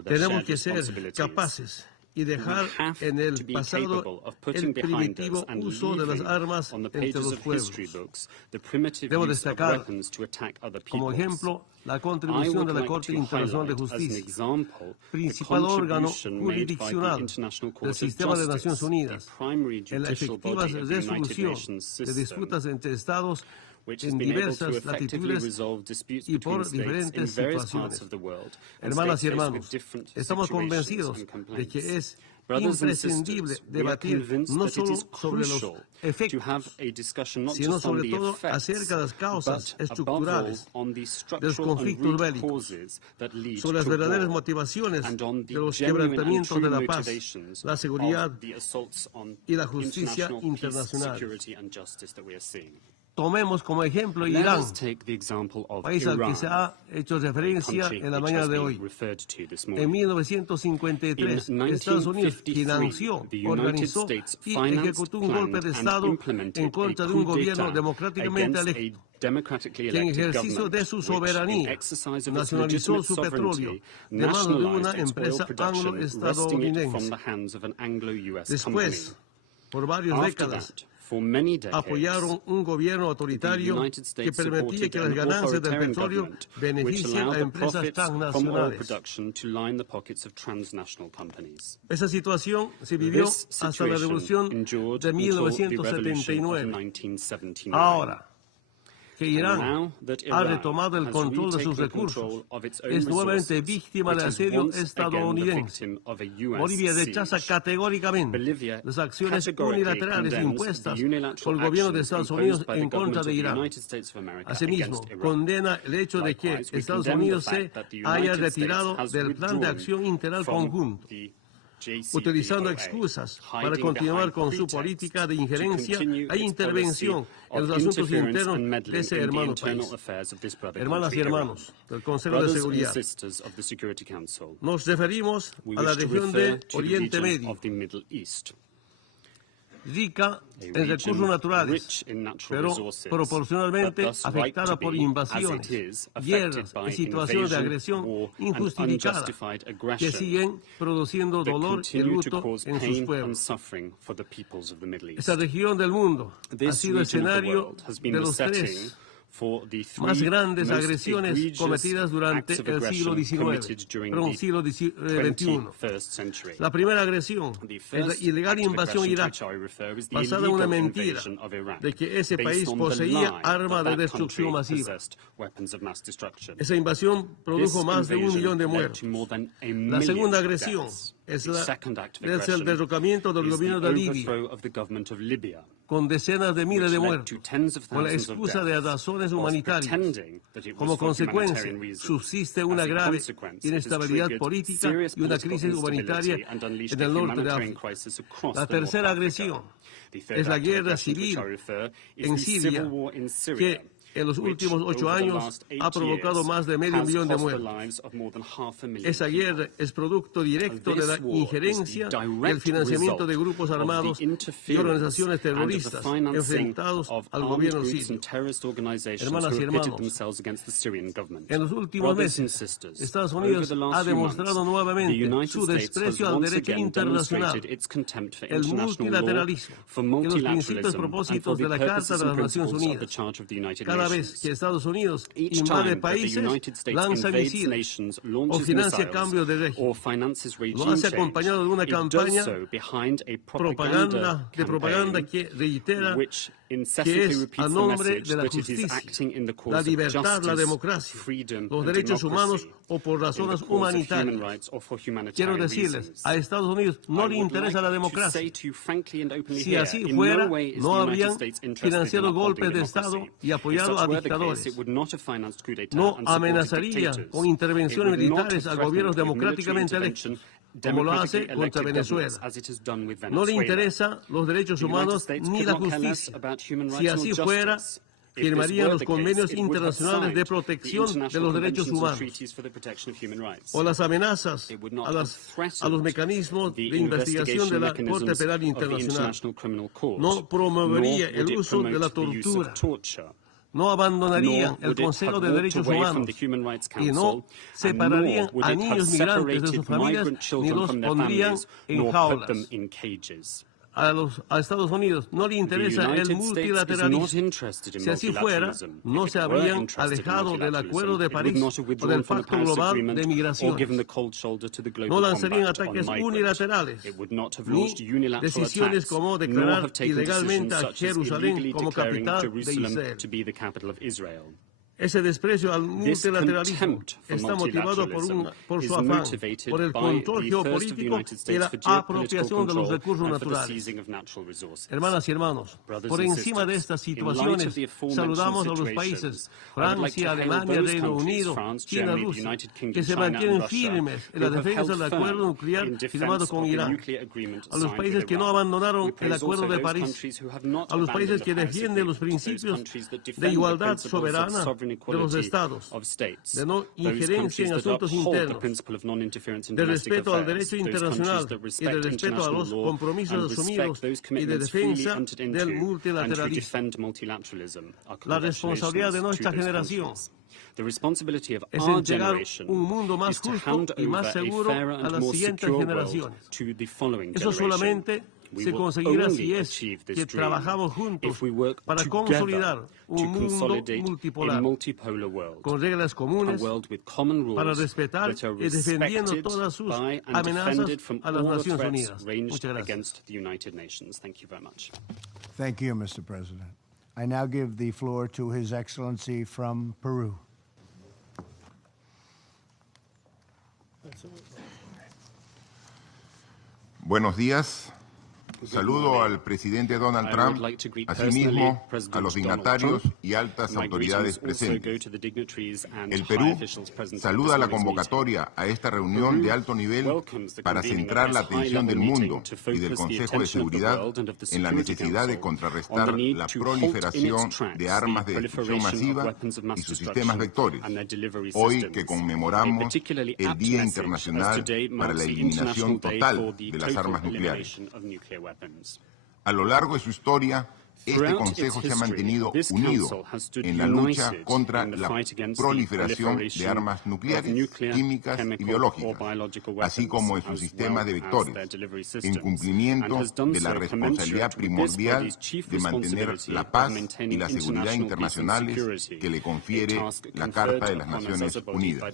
Tenemos que ser capaces y dejar en el pasado el primitivo uso de las armas entre los pueblos. Debo destacar como ejemplo la contribución de la Corte Internacional de Justicia, principal órgano jurisdiccional del sistema de Naciones Unidas, en la efectiva resolución de disputas entre Estados en diversas latitudes y por diferentes situaciones. Hermanas y hermanos, estamos convencidos de que es imprescindible debatir no solo sobre los efectos, sino sobre todo acerca de las causas estructurales de los conflictos bélicos, sobre las verdaderas motivaciones de los quebrantamientos de la paz, la seguridad y la justicia internacional. Tomemos como ejemplo Irán, país al que se ha hecho referencia en la mañana de hoy. En 1953, Estados Unidos financió, organizó y ejecutó un golpe de Estado en contra de un gobierno democráticamente electo, que en ejercicio de su soberanía nacionalizó su petróleo de manos de una empresa anglo-estadounidense. Después, por varias décadas, apoyaron un gobierno autoritario que permitía que las ganancias del petróleo beneficien a empresas transnacionales. Esa situación se vivió hasta la revolución de 1979. Ahora que Irán ha retomado el control de sus recursos, es nuevamente víctima del asedio estadounidense. Bolivia rechaza categóricamente las acciones unilaterales impuestas por el gobierno de Estados Unidos en contra de Irán. Asimismo, condena el hecho de que Estados Unidos se haya retirado del Plan de Acción Integral Conjunto, utilizando excusas para continuar con su política de injerencia e intervención en los asuntos internos de ese hermano país. Hermanas y hermanos del Consejo de Seguridad, nos referimos a la región de Oriente Medio, rica en recursos naturales, pero proporcionalmente afectada por invasiones, guerras y situaciones de agresión injustificada que siguen produciendo dolor y luto en sus pueblos. Esta región del mundo ha sido escenario de los tres más grandes agresiones cometidas durante el siglo XXI. La primera agresión es la ilegal invasión iraquí, basada en una mentira de que ese país poseía armas de destrucción masiva. Esa invasión produjo más de 1 millón de muertos. La segunda agresión es el derrocamiento del gobierno de Libia, con decenas de miles de muertos, con la excusa de razones humanitarias. Como consecuencia, subsiste una grave inestabilidad política y una crisis humanitaria en el norte de África. La tercera agresión es la guerra civil en Siria, que en los últimos 8 años ha provocado más de 500.000 de muertos. Esa guerra es producto directo de la injerencia y el financiamiento de grupos armados y organizaciones terroristas enfrentados al gobierno sirio. Hermanas y hermanos, en los últimos meses, Estados Unidos ha demostrado nuevamente su desprecio al derecho internacional, el multilateralismo y los principios propósitos de la Carta de las Naciones Unidas. Cada vez que Estados Unidos invade países, lanza misiles o financia cambios de régimen, lo hace acompañado de una campaña de propaganda que reitera que es a nombre de la justicia, la libertad, la democracia, los derechos humanos o por razones humanitarias. Quiero decirles, a Estados Unidos no le interesa la democracia. Si así fuera, no habrían financiado golpes de Estado y apoyado a dictadores. No amenazaría con intervenciones militares a gobiernos democráticamente electos. como lo hace contra Venezuela. No le interesan los derechos humanos ni la justicia. Si así fuera, firmarían los convenios internacionales de protección de los derechos humanos o las amenazas a los mecanismos de investigación de la Corte Penal Internacional. No promovería el uso de la tortura. No abandonarían el Consejo de Derechos Humanos y no separarían a niños migrantes de sus familias ni los pondrían en jaulas. A Estados Unidos no le interesa el multilateralismo. Si así fuera, no se habrían alejado del Acuerdo de París o del Pacto Global de Migraciones. No lanzarían ataques unilaterales, ni decisiones como declarar ilegalmente a Jerusalén como capital de Israel. Ese desprecio al multilateralismo está motivado por su afán, por el control geopolítico y la apropiación de los recursos naturales. Hermanas y hermanos, por encima de estas situaciones, saludamos a los países Francia, Alemania, Reino Unido, China, Rusia, que se mantienen firmes en la defensa del acuerdo nuclear firmado con Irán, a los países que no abandonaron el Acuerdo de París, a los países que defienden los principios de igualdad soberana de los estados, de no injerencia en asuntos internos, de respeto al derecho internacional y de respeto a los compromisos asumidos y de defensa del multilateralismo. La responsabilidad de nuestra generación es entregar un mundo más justo y más seguro a las siguientes generaciones. Eso solamente se conseguirá si es que trabajamos juntos para consolidar un mundo multipolar, con reglas comunes, para respetar y defendiendo todas sus amenazas a las Naciones Unidas. Muchas gracias. Thank you, Mr. President. I now give the floor to His Excellency from Peru. Buenos días. Saludo al presidente Donald Trump, asimismo a los dignatarios y altas autoridades presentes. El Perú saluda la convocatoria a esta reunión de alto nivel para centrar la atención del mundo y del Consejo de Seguridad en la necesidad de contrarrestar la proliferación de armas de destrucción masiva y sus sistemas vectores, hoy que conmemoramos el Día Internacional para la Eliminación Total de las Armas Nucleares. A lo largo de su historia, este Consejo se ha mantenido unido en la lucha contra la proliferación de armas nucleares, químicas y biológicas, así como en sus sistemas de vectores, en cumplimiento de la responsabilidad primordial de mantener la paz y la seguridad internacionales que le confiere la Carta de las Naciones Unidas.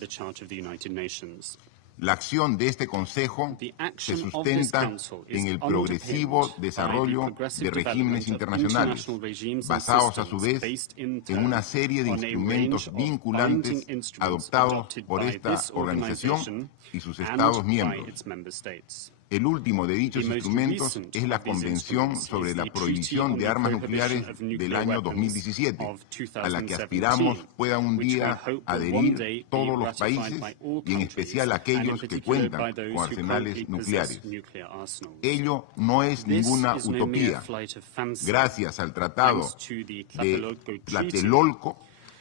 La acción de este Consejo se sustenta en el progresivo desarrollo de regímenes internacionales, basados a su vez en una serie de instrumentos vinculantes adoptados por esta organización y sus Estados miembros. El último de dichos instrumentos es la Convención sobre la Prohibición de Armas Nucleares del año 2017, a la que aspiramos puedan un día adherir todos los países y en especial aquellos que cuentan con arsenales nucleares. Ello no es ninguna utopía. Gracias al Tratado de Tlatelolco,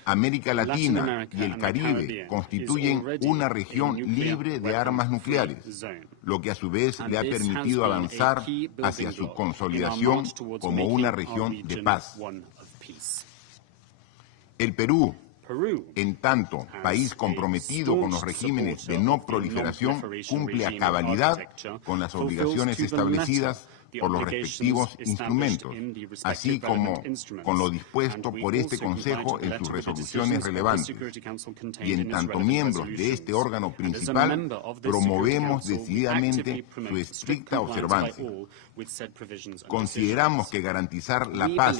América Latina y el Caribe constituyen una región libre de armas nucleares, lo que a su vez le ha permitido avanzar hacia su consolidación como una región de paz. El Perú, en tanto país comprometido con los regímenes de no proliferación, cumple a cabalidad con las obligaciones establecidas por los respectivos instrumentos, así como con lo dispuesto por este Consejo en sus resoluciones relevantes. Y en tanto miembros de este órgano principal, promovemos decididamente su estricta observancia. Consideramos que garantizar la paz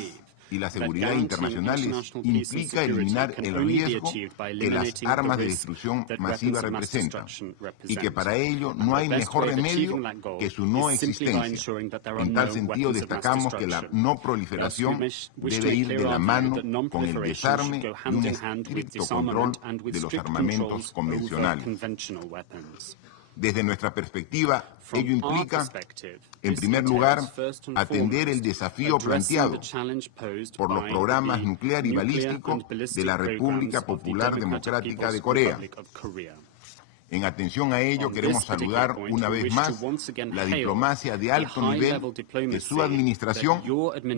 y la seguridad internacionales implica eliminar el riesgo que las armas de destrucción masiva representan y que para ello no hay mejor remedio que su no existencia. En tal sentido, destacamos que la no proliferación debe ir de la mano con el desarme y un estricto control de los armamentos convencionales. Desde nuestra perspectiva, ello implica, en primer lugar, atender el desafío planteado por los programas nuclear y balístico de la República Popular Democrática de Corea. En atención a ello, queremos saludar una vez más la diplomacia de alto nivel que su administración y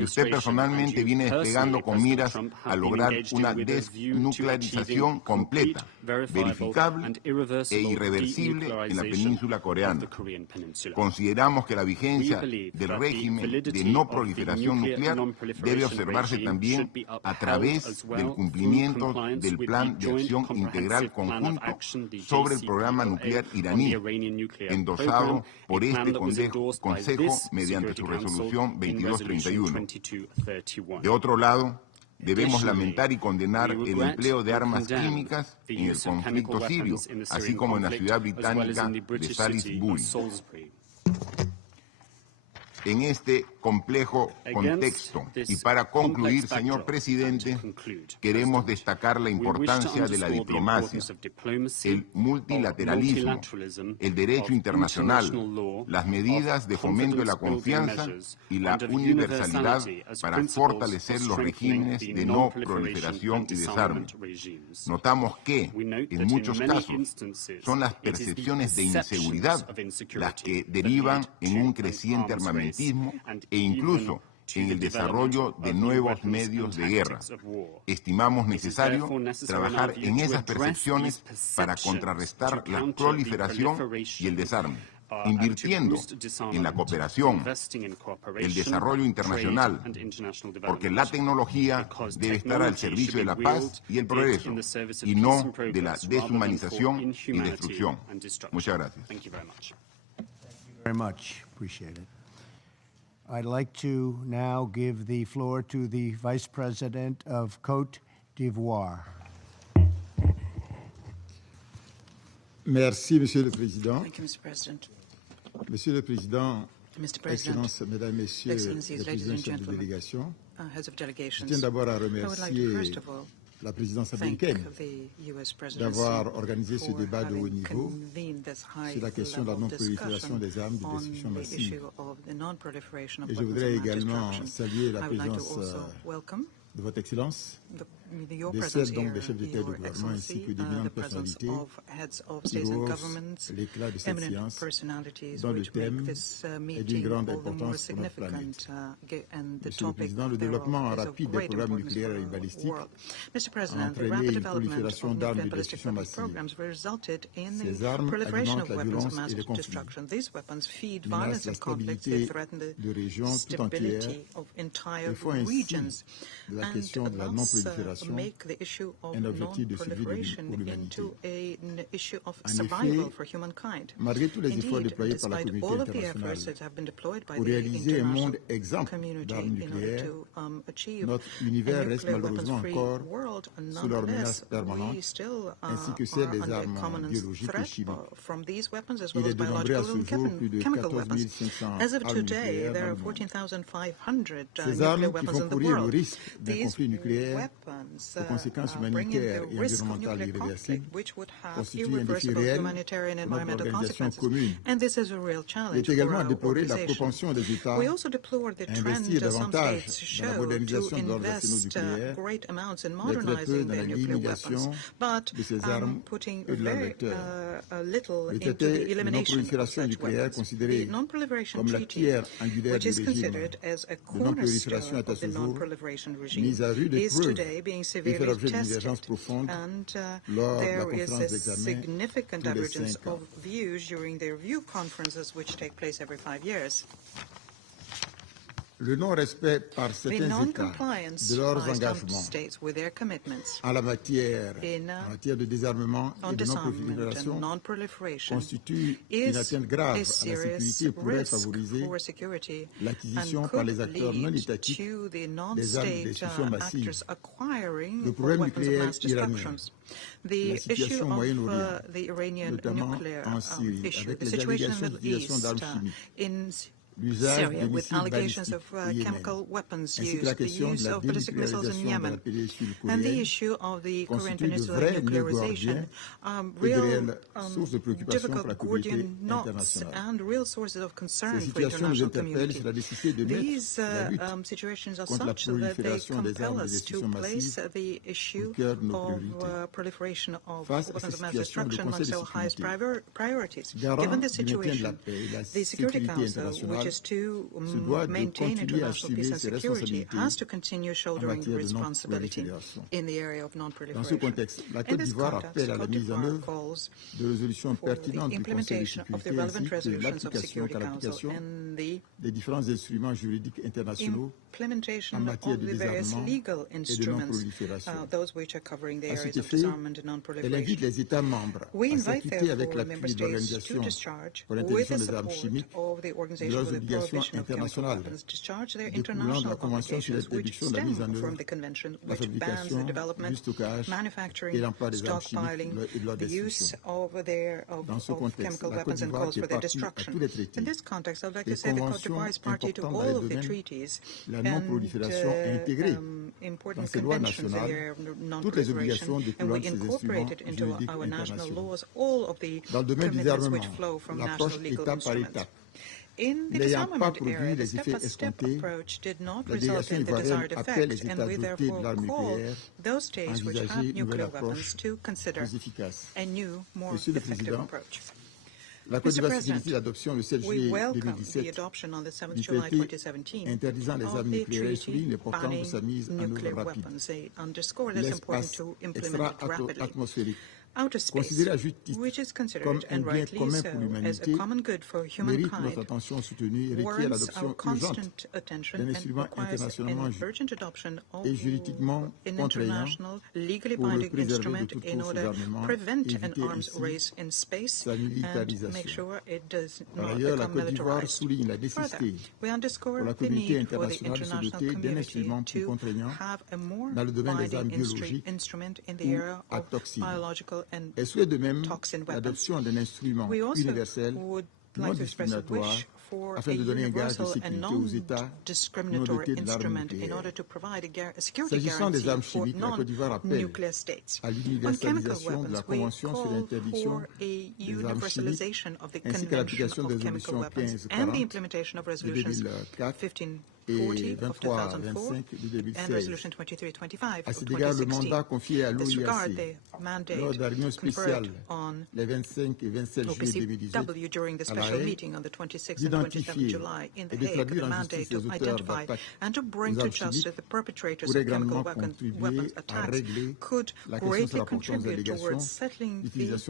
usted personalmente viene desplegando con miras a lograr una desnuclearización completa, verificable e irreversible en la península coreana. Consideramos que la vigencia del régimen de no proliferación nuclear debe observarse también a través del cumplimiento del Plan de Acción Integral Conjunto sobre el programa nuclear iraní, endosado por este Consejo mediante su resolución 2231. De otro lado, debemos lamentar y condenar el empleo de armas químicas en el conflicto sirio, así como en la ciudad británica de Salisbury. En este complejo contexto y para concluir, señor presidente, queremos destacar la importancia de la diplomacia, el multilateralismo, el derecho internacional, las medidas de fomento de la confianza y la universalidad para fortalecer los regímenes de no proliferación y desarme. Notamos que, en muchos casos, son las percepciones de inseguridad las que derivan en un creciente armamentismo e incluso en el desarrollo de nuevos medios de guerra. Estimamos necesario trabajar en esas percepciones para contrarrestar la proliferación y el desarme, invirtiendo en la cooperación, el desarrollo internacional, porque la tecnología debe estar al servicio de la paz y el progreso, y no de la deshumanización y destrucción. Muchas gracias. Thank you very much. Appreciate it. I'd like to now give the floor to the Vice President of Cote d'Ivoire. Merci, Monsieur le Président. Thank you, Mr. President. Monsieur le Président, Mr. President, Excellences, Mesdames, Messieurs les présidents chefs de délégation, heads of delegations, je tiens d'abord à I would like to remercier first of all la présidence thank américaine the US presidency d'avoir organisé ce for débat de haut having niveau convened this sur la question de la high-level non-prolifération discussion des armes de on destruction the massive. issue of the non-proliferation of Et je weapons voudrais of mass également destruction. saluer la I would like to présence also welcome de votre Excellence, your des presence chefs donc here, des chefs d'État et de Your gouvernement ainsi Excellency, que the d'éminentes presence personnalités of heads of qui states and haussent governments, l'éclat de cette eminent séance personalities dont le which make thème this est d'une meeting grande all the more importance pour notre planète. significant and the Monsieur le topic Président, le thereof développement is of rapide des great programmes importance nucléaires for et the balistiques world. Mr. a President, the entraîné rapid une development prolifération of d'armes nuclear de and ballistic destruction weapons massive. programs resulted in Ces the armes proliferation alimentent of la weapons of violence mass et les conflits, destruction. These weapons feed menacent violence la and conflicts, they stabilité threaten the de régions tout entières stability of entire et font ainsi regions, de la and question de la thus non-prolifération make the issue of un objectif de survie non-proliferation pour l'humanité. into an issue of En survival effet, for humankind. malgré tous les efforts Indeed, déployés par la despite communauté all of the internationale efforts that have been deployed by pour the réaliser un monde international exempt community d'armes in order nucléaires, to achieve notre a univers reste nuclear malheureusement weapons-free encore world, sous leur menace nonetheless, we permanente, still ainsi que celle are des under armes common biologiques et threat chimiques. from these weapons as Il well est as dénombré à biological ce and jour plus de chemical 14 weapons. 500 As of armes today, nucléaires there dans are le monde. 14,500 Ces nuclear armes qui weapons font in the courir le world. risque d'un These conflit nucléaire weapons aux conséquences bring in humanitaires the et risk of environnementales nuclear conflict, irréversibles which would have constituent un défi irreversible réel humanitarian and pour notre environmental organisation consequences. commune. And this is a real Il challenge est for également à our déplorer la organization. propension des États We also deplore the à investir trend some davantage states dans la show to modernisation de leurs arsenaux invest nucléaires, great amounts in mais très peu modernizing dans la their nuclear weapons, élimination but de ces armes putting et de leurs very vecteurs. little Le into traité the de elimination of non-prolifération such nucléaire, weapons. considéré The non-proliferation comme la treaty, pierre angulaire which du is régime considered as a de non-prolifération, cornerstone est à of the ce jour non-proliferation regime, mise à rude is épreuve today being et fait severely l'objet d'une tested, divergence profonde and lors de la there is conférence a d'examen significant tous les divergence 5 ans. of views during their review conferences, which take place every 5 years. Le non-respect par The certains États non-compliance de leurs by some engagements states with their commitments en matière de désarmement on et de disarmament non-prolifération and non-proliferation constitue une is atteinte grave a à la serious sécurité et pourrait risk favoriser for security l'acquisition and par could les acteurs non lead étatiques to the des armes de non-state destruction massive. actors acquiring Le problème weapons of nucléaire mass iranien, destructions. la The issue situation au of Moyen-Orient, the Iranian notamment nuclear en Syrie, issue, avec the les situation in allégations the Middle d'utilisation East, d'armes chimiques, Syria with allegations of chemical weapons use, the use of ballistic missiles in Yemen, and the issue of the Korean Peninsula nuclearization, real difficult Gordian knots and real sources of concern for the international community. These situations are such that they compel us to place the issue of proliferation of weapons of mass destruction amongst our highest priorities. Given the situation, the Security Council, which is to maintain international peace and security, has to continue shouldering responsibility in the area of non-proliferation. In this context, Cote d'Ivoire calls for the implementation of the relevant resolutions of Security Council and the implementation of the various legal instruments, those which are covering the areas of disarmament and non-proliferation. We invite, therefore, member states to discharge, with the support of the Organization for the Prohibition of Chemical Weapons, discharge their international obligations which stem from the Convention, which bans the development, manufacturing, stockpiling, the use of chemical weapons and calls for their destruction. In this context, I would like to say that Cote d'Ivoire is party to all of the treaties and important conventions in the area of non-proliferation, and we incorporated into our national laws all of the commitments which flow from national legal instruments. In the disarmament area, the step-by-step approach did not result in the desired effect, and we therefore call those states which have nuclear weapons to consider a new, more effective approach. Mr. President, we welcome the adoption on the 7th July 2017 of the treaty banning nuclear weapons. They underscore that it's important to implement it rapidly. Outer space, which is considered, and rightly so, as a common good for humankind, warrants our constant attention and requires an urgent adoption of an international, legally binding instrument in order to prevent an arms race in space and make sure it does not become militarized. Further, we underscore the need for the international community to have a more binding instrument in the area of biological and toxin weapons. We also would like to express a wish for a universal and non-discriminatory instrument in order to provide a security guarantee for non-nuclear states. On chemical weapons, we call for a universalization of the Convention of Chemical Weapons and the implementation of resolutions 1540 of 2004 and Resolution 2325 of 2016. Disregard the mandate conferred on OPCW during the special meeting on the 26th and 27th July in The Hague, the mandate to identify and to bring to justice the perpetrators of chemical weapons attacks could greatly contribute towards settling the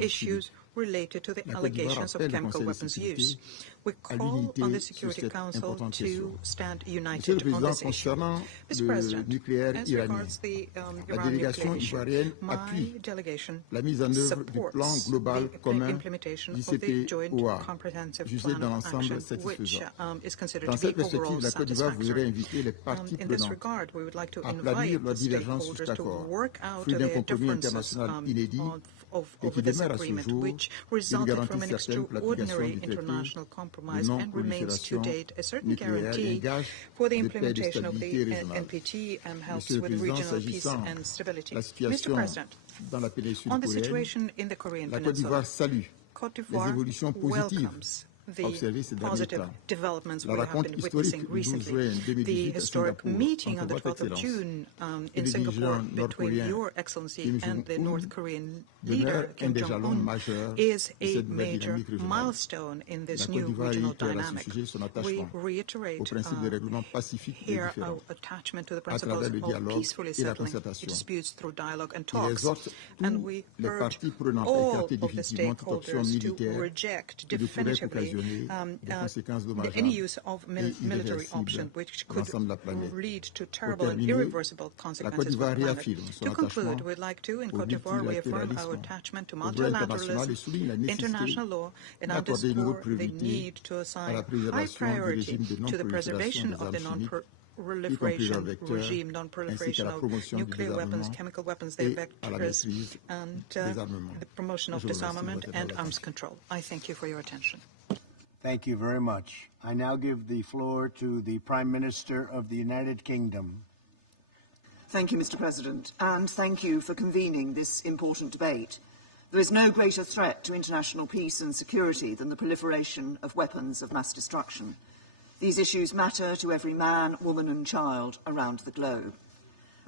issues related to the allegations of chemical weapons use. We call on the Security Council to stand united on this issue. Mr. President, as regards the Iran nuclear issue, my delegation supports the implementation of the Joint Comprehensive Plan of Action, which is considered to be overall satisfactory. In this regard, we would like to invite the stakeholders to work out their differences of this agreement, which resulted from an extraordinary international compromise and remains to date a certain guarantee for the implementation of the NPT and helps with regional peace and stability. Mr. President, on the situation in the Korean Peninsula, Cote d'Ivoire welcomes the positive developments we have been witnessing recently. The historic meeting on the 12th of June in Singapore between Your Excellency and the North Korean leader, Kim Jong-un, is a major milestone in this new regional dynamic. We reiterate here our attachment to the principles of peacefully settling disputes through dialogue and talks, and we urge all of the stakeholders to reject definitively any use of military option which could lead to terrible and irreversible consequences for the planet. To conclude, we'd like to, in Cote d'Ivoire, reaffirm our attachment to multilateralism, international law, and underscore the need to assign high priority to the preservation of the non-proliferation regime, non-proliferation of nuclear weapons, chemical weapons, their vectors, and the promotion of disarmament and arms control. I thank you for your attention. Thank you very much. I now give the floor to the Prime Minister of the United Kingdom. Thank you, Mr. President, and thank you for convening this important debate. There is no greater threat to international peace and security than the proliferation of weapons of mass destruction. These issues matter to every man, woman and child around the globe.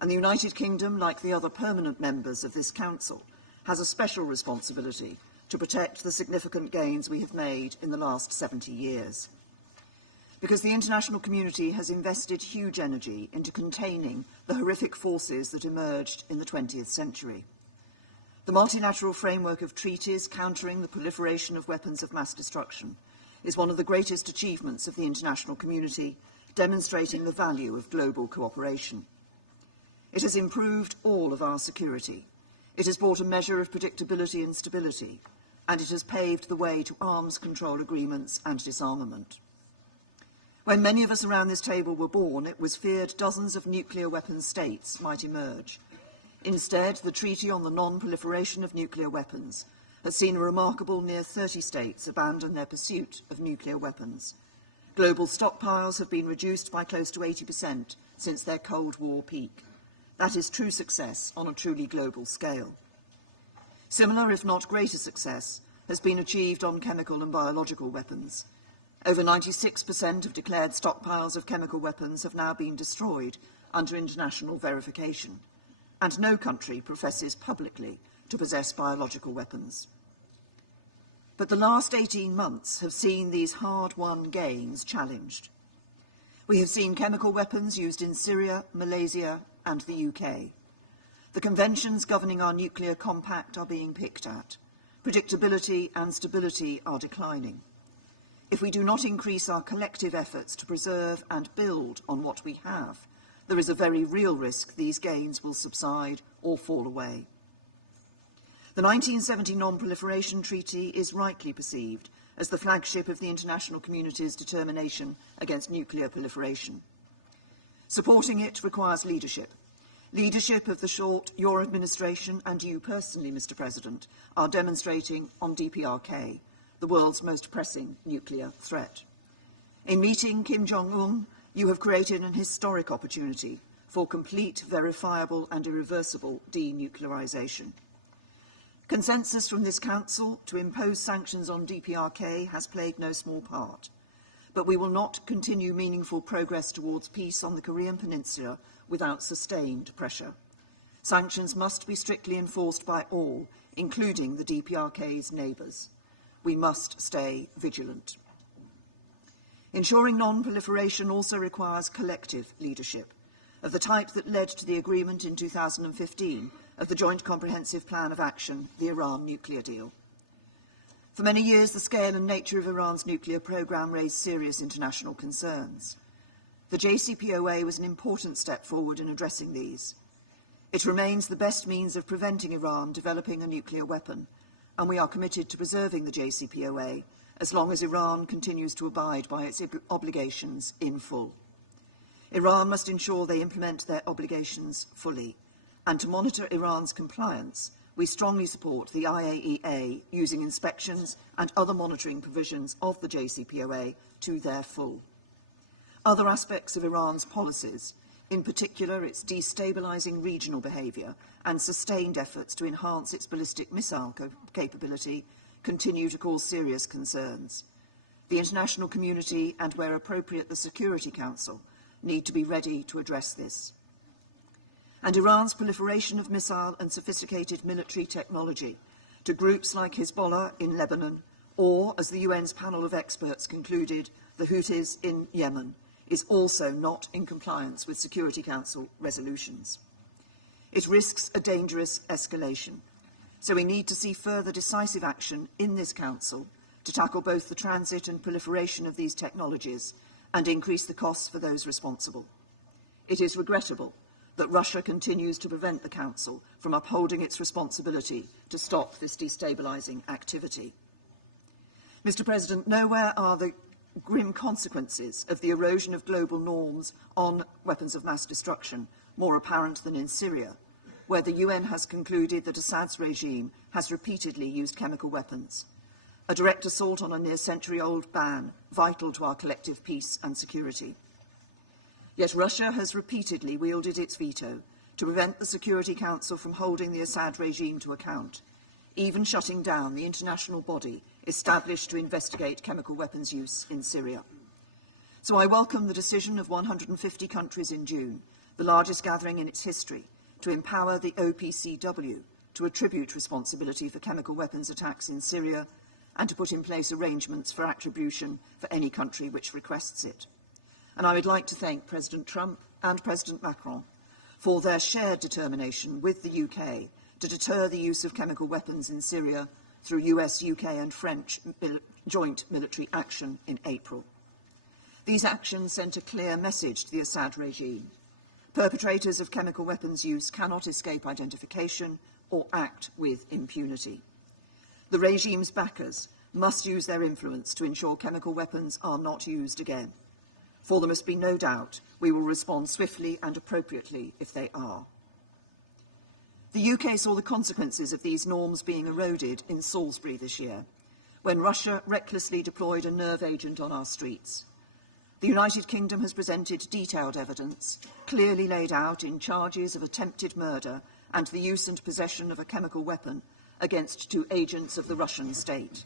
And the United Kingdom, like the other permanent members of this Council, has a special responsibility to protect the significant gains we have made in the last 70 years. Because the international community has invested huge energy into containing the horrific forces that emerged in the 20th century. The multilateral framework of treaties countering the proliferation of weapons of mass destruction is one of the greatest achievements of the international community, demonstrating the value of global cooperation. It has improved all of our security. It has brought a measure of predictability and stability, and it has paved the way to arms control agreements and disarmament. When many of us around this table were born, it was feared dozens of nuclear weapons states might emerge. Instead, the Treaty on the Non-Proliferation of Nuclear Weapons has seen a remarkable near 30 states abandon their pursuit of nuclear weapons. Global stockpiles have been reduced by close to 80% since their Cold War peak. That is true success on a truly global scale. Similar, if not greater success, has been achieved on chemical and biological weapons. Over 96% of declared stockpiles of chemical weapons have now been destroyed under international verification, and no country professes publicly to possess biological weapons. But the last 18 months have seen these hard-won gains challenged. We have seen chemical weapons used in Syria, Malaysia, and the UK. The conventions governing our nuclear compact are being picked at. Predictability and stability are declining. If we do not increase our collective efforts to preserve and build on what we have, there is a very real risk these gains will subside or fall away. The 1970 Non-Proliferation Treaty is rightly perceived as the flagship of the international community's determination against nuclear proliferation. Supporting it requires leadership. Leadership of the short your administration and you personally, Mr. President, are demonstrating on DPRK, the world's most pressing nuclear threat. In meeting Kim Jong-un, you have created an historic opportunity for complete, verifiable and irreversible denuclearization. Consensus from this Council to impose sanctions on DPRK has played no small part, but we will not continue meaningful progress towards peace on the Korean Peninsula without sustained pressure. Sanctions must be strictly enforced by all, including the DPRK's neighbours. We must stay vigilant. Ensuring non-proliferation also requires collective leadership, of the type that led to the agreement in 2015 of the Joint Comprehensive Plan of Action, the Iran nuclear deal. For many years, the scale and nature of Iran's nuclear programme raised serious international concerns. The JCPOA was an important step forward in addressing these. It remains the best means of preventing Iran developing a nuclear weapon, and we are committed to preserving the JCPOA as long as Iran continues to abide by its obligations in full. Iran must ensure they implement their obligations fully, and to monitor Iran's compliance, we strongly support the IAEA using inspections and other monitoring provisions of the JCPOA to their full. Other aspects of Iran's policies, in particular its destabilising regional behaviour and sustained efforts to enhance its ballistic missile capability, continue to cause serious concerns. The international community, and where appropriate the Security Council, need to be ready to address this. And Iran's proliferation of missile and sophisticated military technology to groups like Hezbollah in Lebanon, or, as the UN's panel of experts concluded, the Houthis in Yemen, is also not in compliance with Security Council resolutions. It risks a dangerous escalation, so we need to see further decisive action in this Council to tackle both the transit and proliferation of these technologies and increase the costs for those responsible. It is regrettable that Russia continues to prevent the Council from upholding its responsibility to stop this destabilising activity. Mr. President, nowhere are the grim consequences of the erosion of global norms on weapons of mass destruction more apparent than in Syria, where the UN has concluded that Assad's regime has repeatedly used chemical weapons. a direct assault on a near-century-old ban, vital to our collective peace and security. Yet Russia has repeatedly wielded its veto to prevent the Security Council from holding the Assad regime to account, even shutting down the international body established to investigate chemical weapons use in Syria. So I welcome the decision of 150 countries in June, the largest gathering in its history, to empower the OPCW to attribute responsibility for chemical weapons attacks in Syria and to put in place arrangements for attribution for any country which requests it. And I would like to thank President Trump and President Macron for their shared determination with the UK to deter the use of chemical weapons in Syria through US, UK and French joint military action in April. These actions sent a clear message to the Assad regime. Perpetrators of chemical weapons use cannot escape identification or act with impunity. The regime's backers must use their influence to ensure chemical weapons are not used again. For there must be no doubt we will respond swiftly and appropriately if they are. The UK saw the consequences of these norms being eroded in Salisbury this year, when Russia recklessly deployed a nerve agent on our streets. The United Kingdom has presented detailed evidence, clearly laid out in charges of attempted murder and the use and possession of a chemical weapon against 2 agents of the Russian state.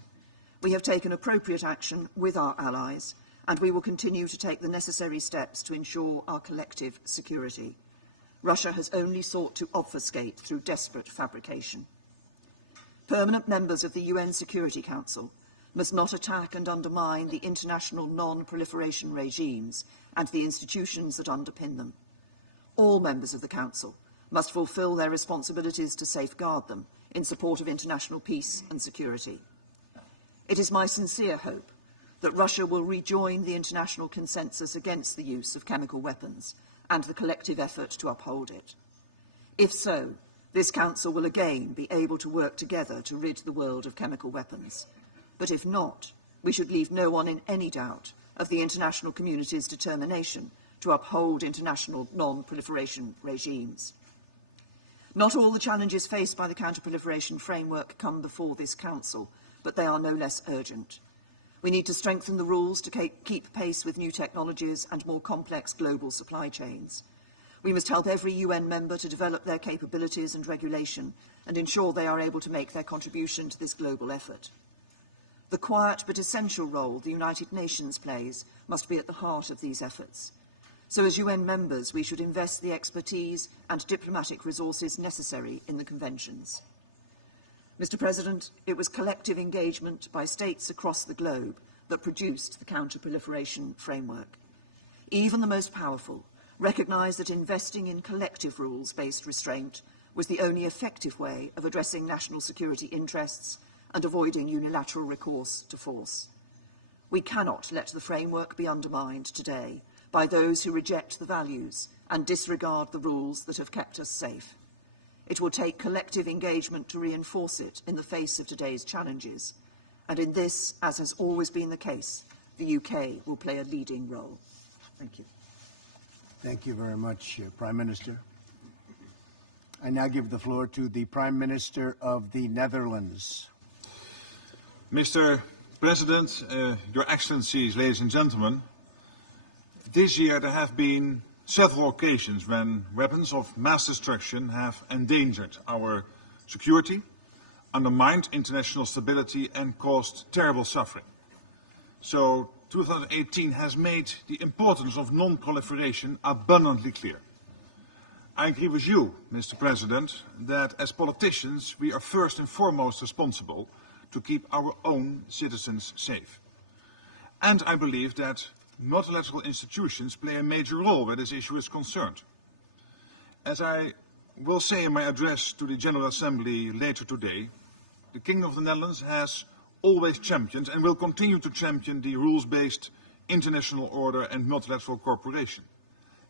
We have taken appropriate action with our allies, and we will continue to take the necessary steps to ensure our collective security. Russia has only sought to obfuscate through desperate fabrication. Permanent members of the UN Security Council must not attack and undermine the international non-proliferation regimes and the institutions that underpin them. All members of the Council must fulfil their responsibilities to safeguard them in support of international peace and security. It is my sincere hope that Russia will rejoin the international consensus against the use of chemical weapons and the collective effort to uphold it. If so, this Council will again be able to work together to rid the world of chemical weapons. But if not, we should leave no one in any doubt of the international community's determination to uphold international non-proliferation regimes. Not all the challenges faced by the counter-proliferation framework come before this Council, but they are no less urgent. We need to strengthen the rules to keep pace with new technologies and more complex global supply chains. We must help every UN member to develop their capabilities and regulation and ensure they are able to make their contribution to this global effort. The quiet but essential role the United Nations plays must be at the heart of these efforts. So as UN members, we should invest the expertise and diplomatic resources necessary in the conventions. Mr. President, it was collective engagement by states across the globe that produced the counter-proliferation framework. Even the most powerful recognise that investing in collective rules-based restraint was the only effective way of addressing national security interests and avoiding unilateral recourse to force. We cannot let the framework be undermined today by those who reject the values and disregard the rules that have kept us safe. It will take collective engagement to reinforce it in the face of today's challenges, and in this, as has always been the case, the UK will play a leading role. Thank you. Thank you very much, Prime Minister. I now give the floor to the Prime Minister of the Netherlands. Mr. President, Your Excellencies, ladies and gentlemen, this year there have been several occasions when weapons of mass destruction have endangered our security, undermined international stability and caused terrible suffering. So 2018 has made the importance of non-proliferation abundantly clear. I agree with you, Mr. President, that as politicians we are first and foremost responsible to keep our own citizens safe. And I believe that multilateral institutions play a major role where this issue is concerned. As I will say in my address to the General Assembly later today, the Kingdom of the Netherlands has always championed and will continue to champion the rules-based international order and multilateral cooperation,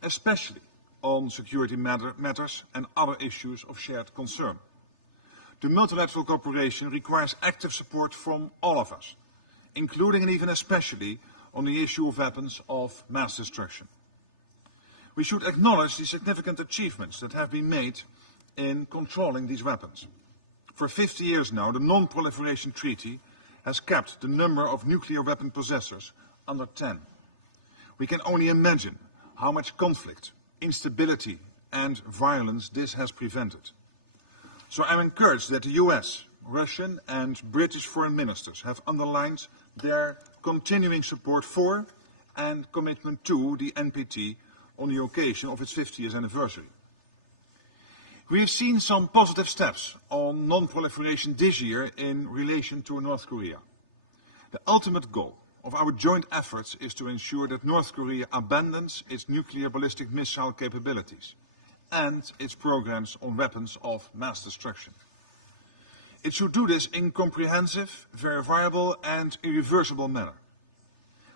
especially on security matters and other issues of shared concern. The multilateral cooperation requires active support from all of us, including and even especially on the issue of weapons of mass destruction. We should acknowledge the significant achievements that have been made in controlling these weapons. For 50 years now, the Non-Proliferation Treaty has kept the number of nuclear weapon possessors under 10. We can only imagine how much conflict, instability, and violence this has prevented. So I'm encouraged that the US, Russian, and British foreign ministers have underlined their continuing support for and commitment to the NPT on the occasion of its 50th anniversary. We have seen some positive steps on non-proliferation this year in relation to North Korea. The ultimate goal of our joint efforts is to ensure that North Korea abandons its nuclear ballistic missile capabilities and its programs on weapons of mass destruction. It should do this in comprehensive, verifiable, and irreversible manner.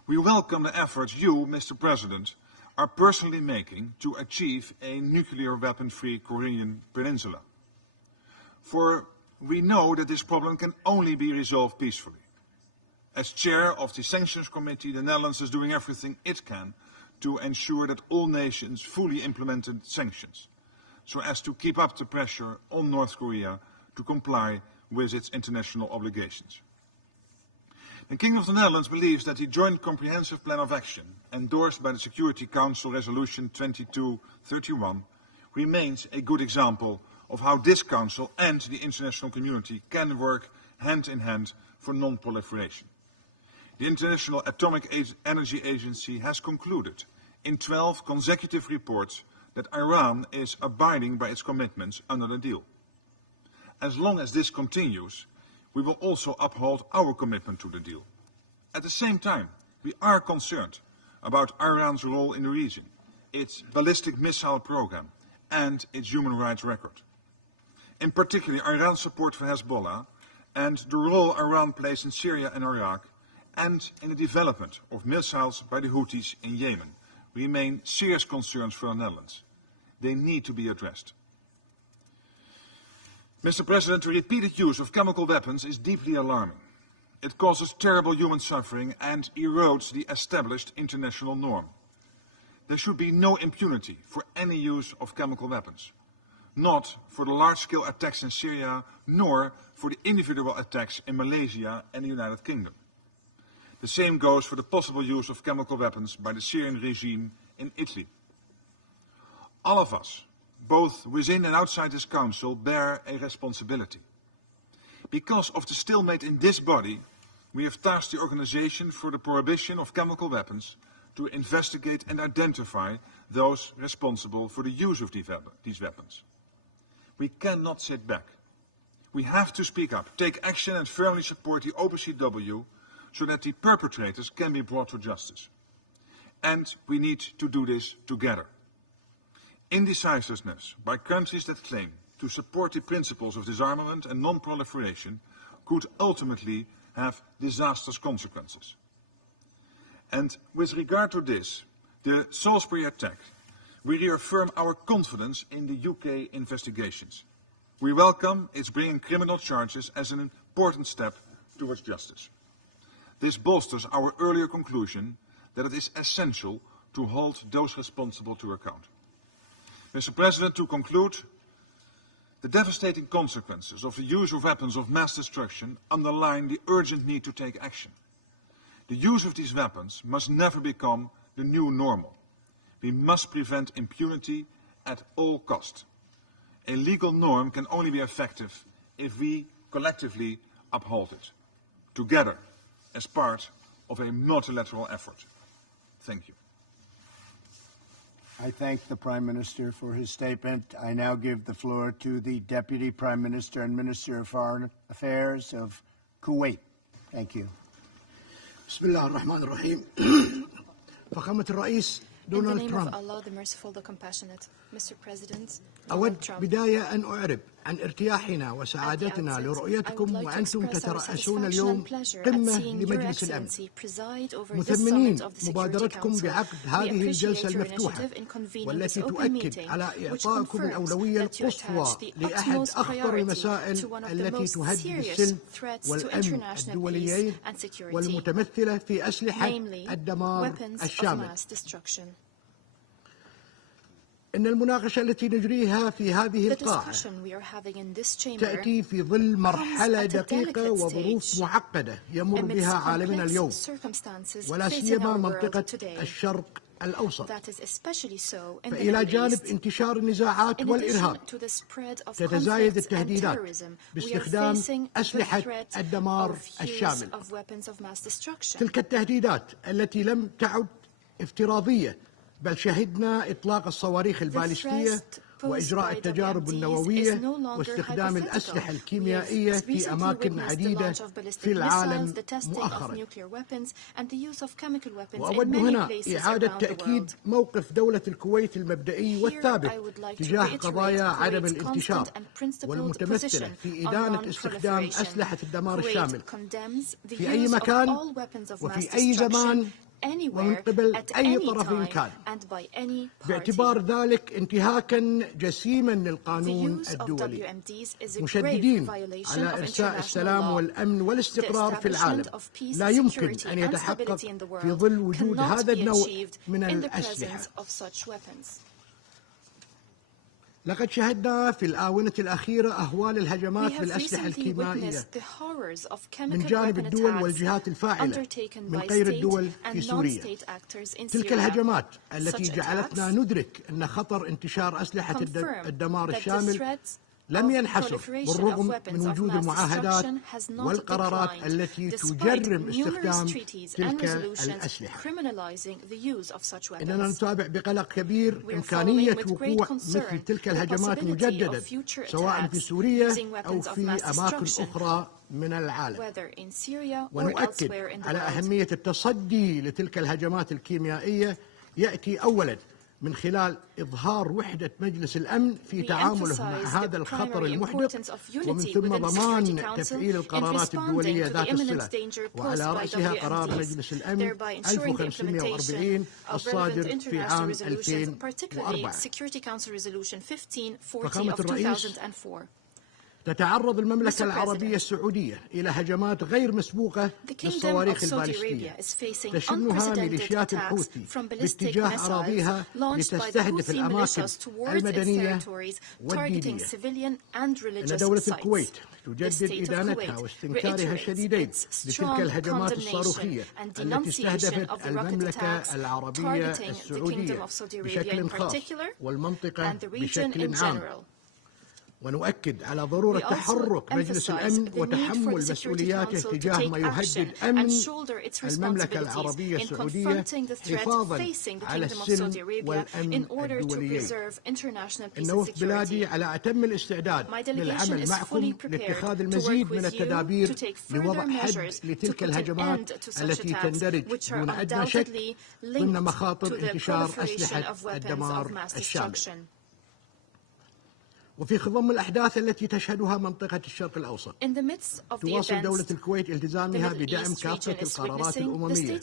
We welcome the efforts you, Mr. President, are personally making to achieve a nuclear weapon-free Korean peninsula. For we know that this problem can only be resolved peacefully. As chair of the Sanctions Committee, the Netherlands is doing everything it can to ensure that all nations fully implemented sanctions, so as to keep up the pressure on North Korea to comply with its international obligations. The Kingdom of the Netherlands believes that the Joint Comprehensive Plan of Action, endorsed by the Security Council Resolution 2231, remains a good example of how this Council and the international community can work hand in hand for non-proliferation. The International Atomic Energy Agency has concluded in 12 consecutive reports that Iran is abiding by its commitments under the deal. As long as this continues, we will also uphold our commitment to the deal. At the same time, we are concerned about Iran's role in the region, its ballistic missile program, and its human rights record. In particular, Iran's support for Hezbollah and the role Iran plays in Syria and Iraq, and in the development of missiles by the Houthis in Yemen, remain serious concerns for the Netherlands. They need to be addressed. Mr. President, the repeated use of chemical weapons is deeply alarming. It causes terrible human suffering and erodes the established international norm. There should be no impunity for any use of chemical weapons, not for the large-scale attacks in Syria, nor for the individual attacks in Malaysia and the United Kingdom. The same goes for the possible use of chemical weapons by the Syrian regime in Italy. All of us, both within and outside this Council, bear a responsibility. Because of the stalemate in this body, we have tasked the Organization for the Prohibition of Chemical Weapons to investigate and identify those responsible for the use of these weapons. We cannot sit back. We have to speak up, take action and firmly support the OPCW so that the perpetrators can be brought to justice. And we need to do this together. Indecisiveness by countries that claim to support the principles of disarmament and non-proliferation could ultimately have disastrous consequences. And with regard to this, the Salisbury attack, we reaffirm our confidence in the UK investigations. We welcome its bringing criminal charges as an important step towards justice. This bolsters our earlier conclusion that it is essential to hold those responsible to account. Mr. President, to conclude, the devastating consequences of the use of weapons of mass destruction underline the urgent need to take action. The use of these weapons must never become the new normal. We must prevent impunity at all cost. A legal norm can only be effective if we collectively uphold it, together, as part of a multilateral effort. Thank you. I thank the Prime Minister for his statement. I now give the floor to the Deputy Prime Minister and Minister of Foreign Affairs of Kuwait. Thank you. Bismillah ar-Rahman ar-Rahim. فخامة الرئيس دونالد ترامب. Allah, the merciful, the compassionate. Mr. President, أود بداية أن أعرب عن ارتياحنا وسعادتنا لرؤيتكم وأنتم تترأسون اليوم قمة لمجلس الأمن، مثمنين مبادرتكم بعقد هذه الجلسة المفتوحة والتي تؤكد على إعطائكم الأولوية القصوى لأحد أخطر المسائل التي تهدد السلم والأمن الدوليين والمتمثلة في أسلحة الدمار الشامل. إن المناقشة التي نجريها في هذه القاعة تأتي في ظل مرحلة دقيقة وظروف معقدة يمر بها عالمنا اليوم، ولا سيما منطقة الشرق الأوسط. فإلى جانب انتشار النزاعات والإرهاب، تتزايد التهديدات باستخدام أسلحة الدمار الشامل. تلك التهديدات التي لم تعد افتراضية، بل شهدنا إطلاق الصواريخ البالستية وإجراء التجارب النووية واستخدام الأسلحة الكيميائية في أماكن عديدة في العالم مؤخرا. وأود هنا إعادة تأكيد موقف دولة الكويت المبدئي والثابت تجاه قضايا عدم الانتشار، والمتمثلة في إدانة استخدام أسلحة الدمار الشامل في أي مكان وفي أي زمان ومن قبل أي طرف كان، باعتبار ذلك انتهاكا جسيما للقانون الدولي، مشددين على إرساء السلام والأمن والاستقرار في العالم لا يمكن أن يتحقق في ظل وجود هذا النوع من الأسلحة. لقد شهدنا في الآونة الأخيرة أهوال الهجمات بالأسلحة الكيميائية من جانب الدول والجهات الفاعلة من غير الدول في سوريا. تلك الهجمات التي جعلتنا ندرك أن خطر انتشار أسلحة الدمار الشامل لم ينحصر بالرغم من وجود المعاهدات والقرارات التي تجرم استخدام تلك الأسلحة. إننا نتابع بقلق كبير إمكانية وقوع مثل تلك الهجمات مجددا، سواء في سوريا أو في أماكن أخرى من العالم. ونؤكد على أهمية التصدي لتلك الهجمات الكيميائية، يأتي أولا من خلال إظهار وحدة مجلس الأمن في تعامله مع هذا الخطر المحدق، ومن ثم ضمان تفعيل القرارات الدولية ذات الصلة، وعلى رأسها قرار مجلس الأمن 1540 الصادر في عام 2004. فخامة الرئيس، تتعرض المملكة العربية السعودية إلى هجمات غير مسبوقة بالصواريخ البالستية تشنها ميليشيات الحوثي باتجاه أراضيها لتستهدف الأماكن المدنية والدينية. إن دولة الكويت تجدد إدانتها واستنكارها الشديدين لتلك الهجمات الصاروخية التي استهدفت المملكة العربية السعودية بشكل خاص والمنطقة بشكل عام. ونؤكد على ضرورة تحرك مجلس الأمن وتحمل مسؤولياته تجاه ما يهدد أمن المملكة العربية السعودية، حفاظا على السلم والأمن الدوليين. إن وفد بلادي على أتم الاستعداد للعمل معكم لاتخاذ المزيد من التدابير لوضع حد لتلك الهجمات التي تندرج دون أدنى شك ضمن مخاطر انتشار أسلحة الدمار الشامل. وفي خضم الأحداث التي تشهدها منطقة الشرق الأوسط، تواصل دولة الكويت التزامها بدعم كافة القرارات الأممية،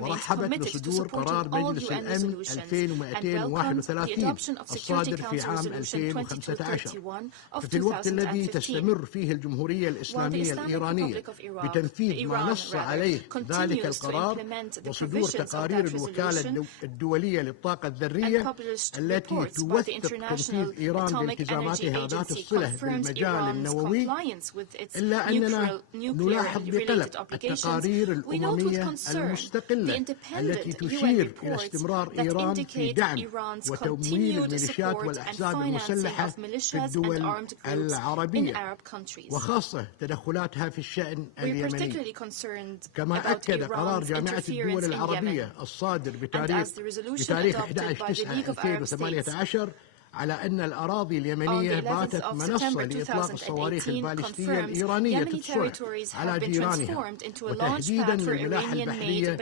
ورحبت بصدور قرار مجلس الأمن 2231 الصادر في عام 2015. ففي الوقت الذي تستمر فيه الجمهورية الإسلامية الإيرانية بتنفيذ ما نص عليه ذلك القرار وصدور تقارير الوكالة الدولية للطاقة الذرية التي توثق تنفيذ إيران بالتزاماتها ذات الصلة بالمجال النووي، إلا أننا نلاحظ بقلق التقارير الأممية المستقلة التي تشير إلى استمرار إيران في دعم وتمويل الميليشيات والأحزاب المسلحة في الدول العربية، وخاصة تدخلاتها في الشأن اليمني. كما أكد قرار جامعة الدول العربية الصادر بتاريخ 11/9/2018 على أن الأراضي اليمنية باتت منصة لإطلاق الصواريخ البالستية الإيرانية الصنع على جيرانها، وتهديدا للملاحة البحرية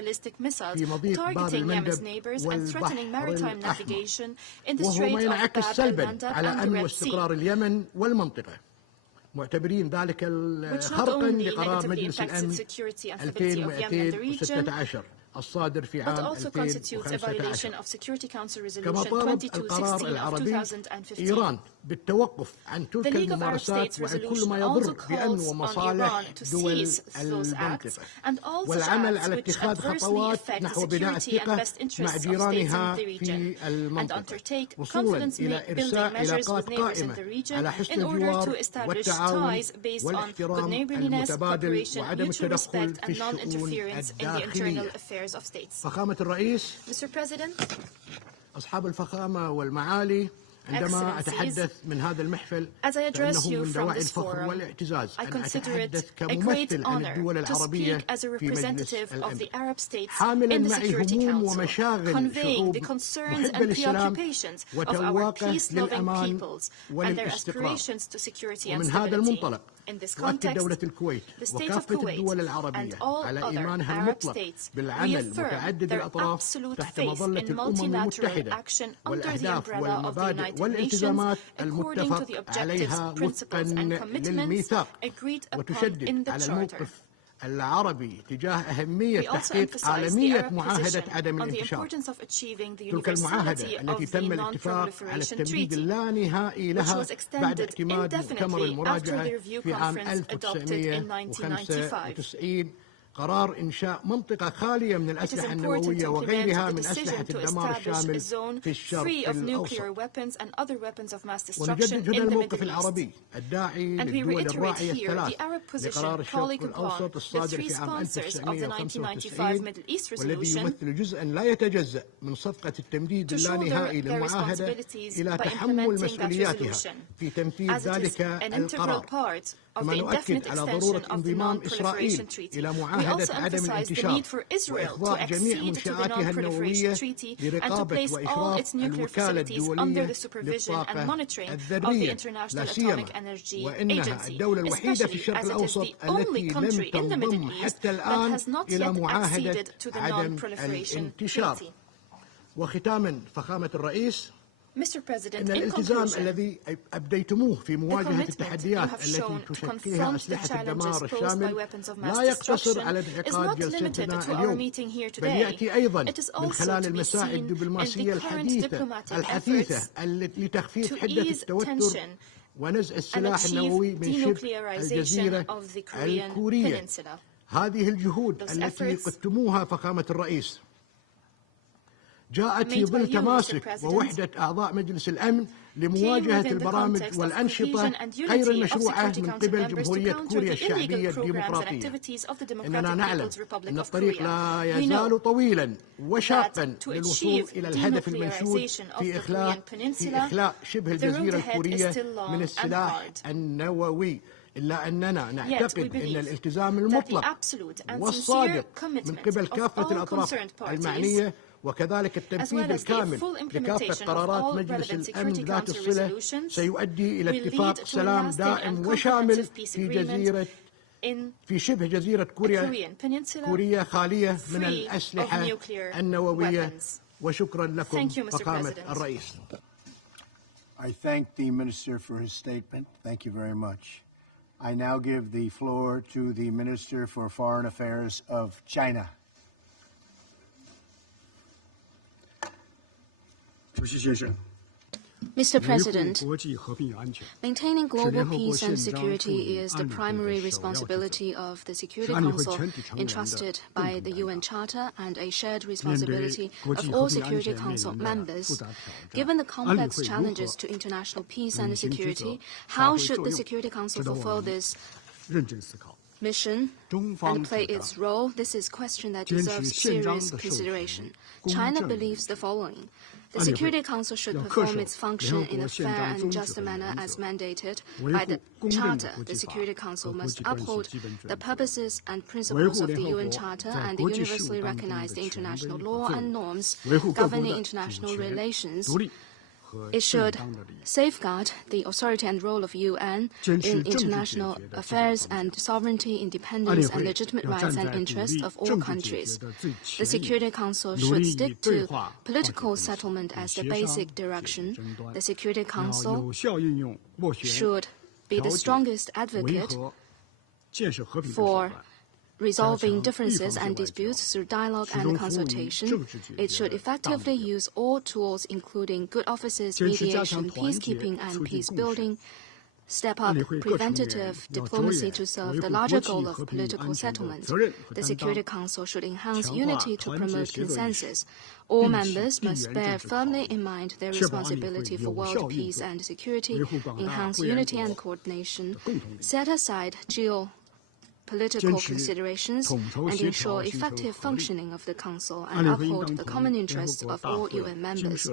في مضيق باب المندب والبحر الأحمر، وهو ما ينعكس سلبا على أمن واستقرار اليمن والمنطقة، معتبرين ذلك خرقا لقرار مجلس الأمن 2216 الصادر في عام but also constitutes a 2015. violation of Security Council كما Resolution طالب القرار 2216 of العربي 2015. إيران بالتوقف عن The تلك League of Arab الممارسات States وعن كل resolution ما also يضر بأمن calls on ومصالح Iran to دول cease those acts المنطقة and all such والعمل acts على which اتخاذ adversely خطوات affect the نحو بناء security and الثقة best مع interests of states in جيرانها the region في and المنطقة undertake وصولا confidence إلى building إرساء measures with علاقات neighbors in قائمة the region على حسن in order to الجوار establish والتعاون ties based on good والاحترام neighborliness, المتبادل cooperation, وعدم mutual التدخل respect في and الشؤون non-interference in the internal الداخلية. affairs of states. فخامة الرئيس، Mr. President, أصحاب الفخامة والمعالي، عندما أتحدث من هذا المحفل فإنه من دواعي الفخر والاعتزاز أن أتحدث كممثل عن الدول العربية في مجلس الأمن حاملا معي هموم ومشاغل شعوب محبة للسلام وتواقة للأمان والاستقرار. ومن هذا المنطلق تؤكد دولة الكويت وكافة الدول العربية على إيمانها المطلق بالعمل متعدد الأطراف تحت مظلة الأمم المتحدة والأهداف والمبادئ والالتزامات المتفق عليها وفقا للميثاق، وتشدد على الموقف العربي تجاه أهمية تحقيق عالمية معاهدة عدم الانتشار. تلك المعاهدة التي تم الاتفاق على التمديد اللانهائي لها بعد اعتماد مؤتمر المراجعة في عام 1995 قرار إنشاء منطقة خالية من الأسلحة النووية وغيرها من أسلحة الدمار الشامل في الشرق الأوسط. ونجدد هنا الموقف العربي الداعي للدول الراعية الثلاث لقرار الشرق الأوسط الصادر في عام 1995 والذي يمثل جزءا لا يتجزأ من صفقة التمديد اللانهائي للمعاهدة إلى تحمل مسؤولياتها في تنفيذ ذلك القرار. كما نؤكد على ضرورة انضمام إسرائيل إلى معاهدة عدم الانتشار وإخضاع جميع منشآتها النووية لرقابة وإشراف الوكالة الدولية للطاقة الذرية، لا سيما وإنها الدولة الوحيدة في الشرق الأوسط التي لم تنضم حتى الآن إلى معاهدة عدم الانتشار. وختاما فخامة الرئيس، إن الالتزام الذي أبديتموه في مواجهة التحديات التي تشكلها أسلحة الدمار الشامل لا يقتصر على انعقاد جلستنا اليوم، بل يأتي أيضا من خلال المساعي الدبلوماسية الحثيثة لتخفيف حدة التوتر ونزع السلاح النووي من شبه الجزيرة الكورية. هذه الجهود التي قدتموها فخامة الرئيس جاءت في ظل تماسك ووحدة أعضاء مجلس الأمن لمواجهة البرامج والأنشطة غير المشروعة من قبل جمهورية كوريا الشعبية الديمقراطية. إننا نعلم أن الطريق لا يزال طويلا وشاقا للوصول إلى الهدف المنشود في إخلاء شبه الجزيرة الكورية من السلاح النووي، إلا أننا نعتقد أن الالتزام المطلق والصادق من قبل كافة الأطراف المعنية وكذلك التنفيذ الكامل لكافة قرارات مجلس الأمن ذات الصلة سيؤدي إلى اتفاق سلام دائم وشامل في شبه جزيرة كوريا خالية من الأسلحة النووية. وشكرا لكم فخامة الرئيس. I thank the Minister for his statement. Thank you very much. I now give the floor to the Minister for Foreign Affairs of China. Mr. President, maintaining global peace and security is the primary responsibility of the Security Council entrusted by the UN Charter and a shared responsibility of all Security Council members. Given the complex challenges to international peace and security, how should the Security Council fulfill this mission and play its role? This is a question that deserves serious consideration. China believes the following. The Security Council should perform its function in a fair and just manner as mandated by the Charter. The Security Council must uphold the purposes and principles of the UN Charter and the universally recognized international law and norms governing international relations. It should safeguard the authority and role of UN in international affairs and sovereignty, independence, and legitimate rights and interests of all countries. The Security Council should stick to political settlement as the basic direction. The Security Council should be the strongest advocate for resolving differences and disputes through dialogue and consultation. It should effectively use all tools, including good offices, mediation, peacekeeping, and peace building. Step up preventative diplomacy to serve the larger goal of political settlement. The Security Council should enhance unity to promote consensus. All members must bear firmly in mind their responsibility for world peace and security, enhance unity and coordination, set aside geopolitical considerations, and ensure effective functioning of the Council and uphold the common interests of all UN members.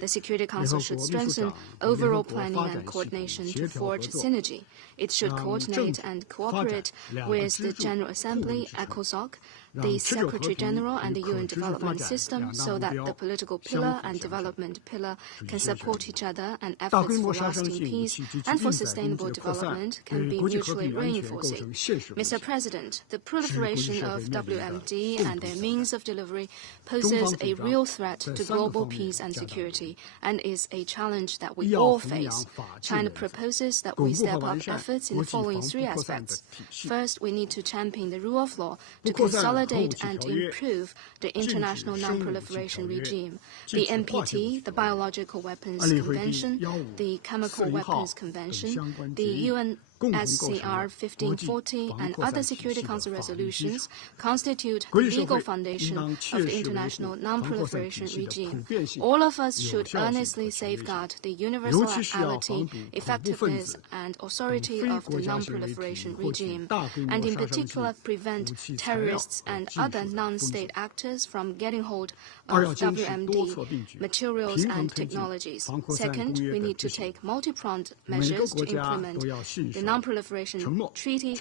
The Security Council should strengthen overall planning and coordination to forge synergy. It should coordinate and cooperate with the General Assembly, ECOSOC, the Secretary General, and the UN Development System so that the political pillar and development pillar can support each other and efforts for lasting peace and for sustainable development can be mutually reinforcing. Mr. President, the proliferation of WMD and their means of delivery poses a real threat to global peace and security and is a challenge that we all face. China proposes that we step up efforts in the following three aspects. First, we need to champion the rule of law to consolidate and improve the international non-proliferation regime. The NPT, the Biological Weapons Convention, the Chemical Weapons Convention, the UN SCR 1540 and other Security Council resolutions constitute the legal foundation of the international non-proliferation regime. All of us should earnestly safeguard the universality, effectiveness, and authority of the non-proliferation regime, and in particular prevent terrorists and other non-state actors from getting hold of WMD materials and technologies. Second, we need to take multi-pronged measures to implement the Non-Proliferation Treaty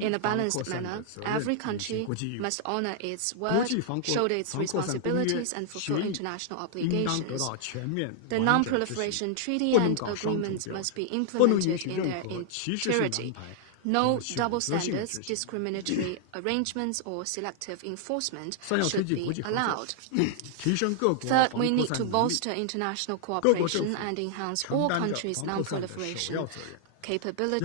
in a balanced manner. Every country must honor its word, shoulder its responsibilities, and fulfill international obligations. The Non-Proliferation Treaty and agreements must be implemented in their entirety. No double standards, discriminatory arrangements, or selective enforcement should be allowed. Third, we need to bolster international cooperation and enhance all countries' non-proliferation capability.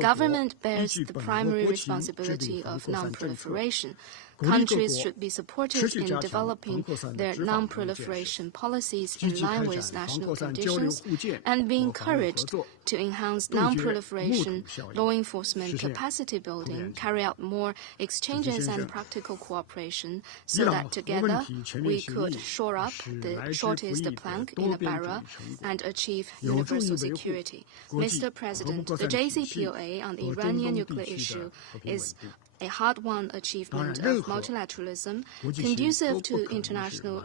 Government bears the primary responsibility of non-proliferation. Countries should be supported in developing their non-proliferation policies in line with national conditions and be encouraged to enhance non-proliferation law enforcement capacity building, carry out more exchanges and practical cooperation so that together we could shore up the shortest plank in a barrel and achieve universal security. Mr. President, the JCPOA on the Iranian nuclear issue is a hard-won achievement of multilateralism, conducive to international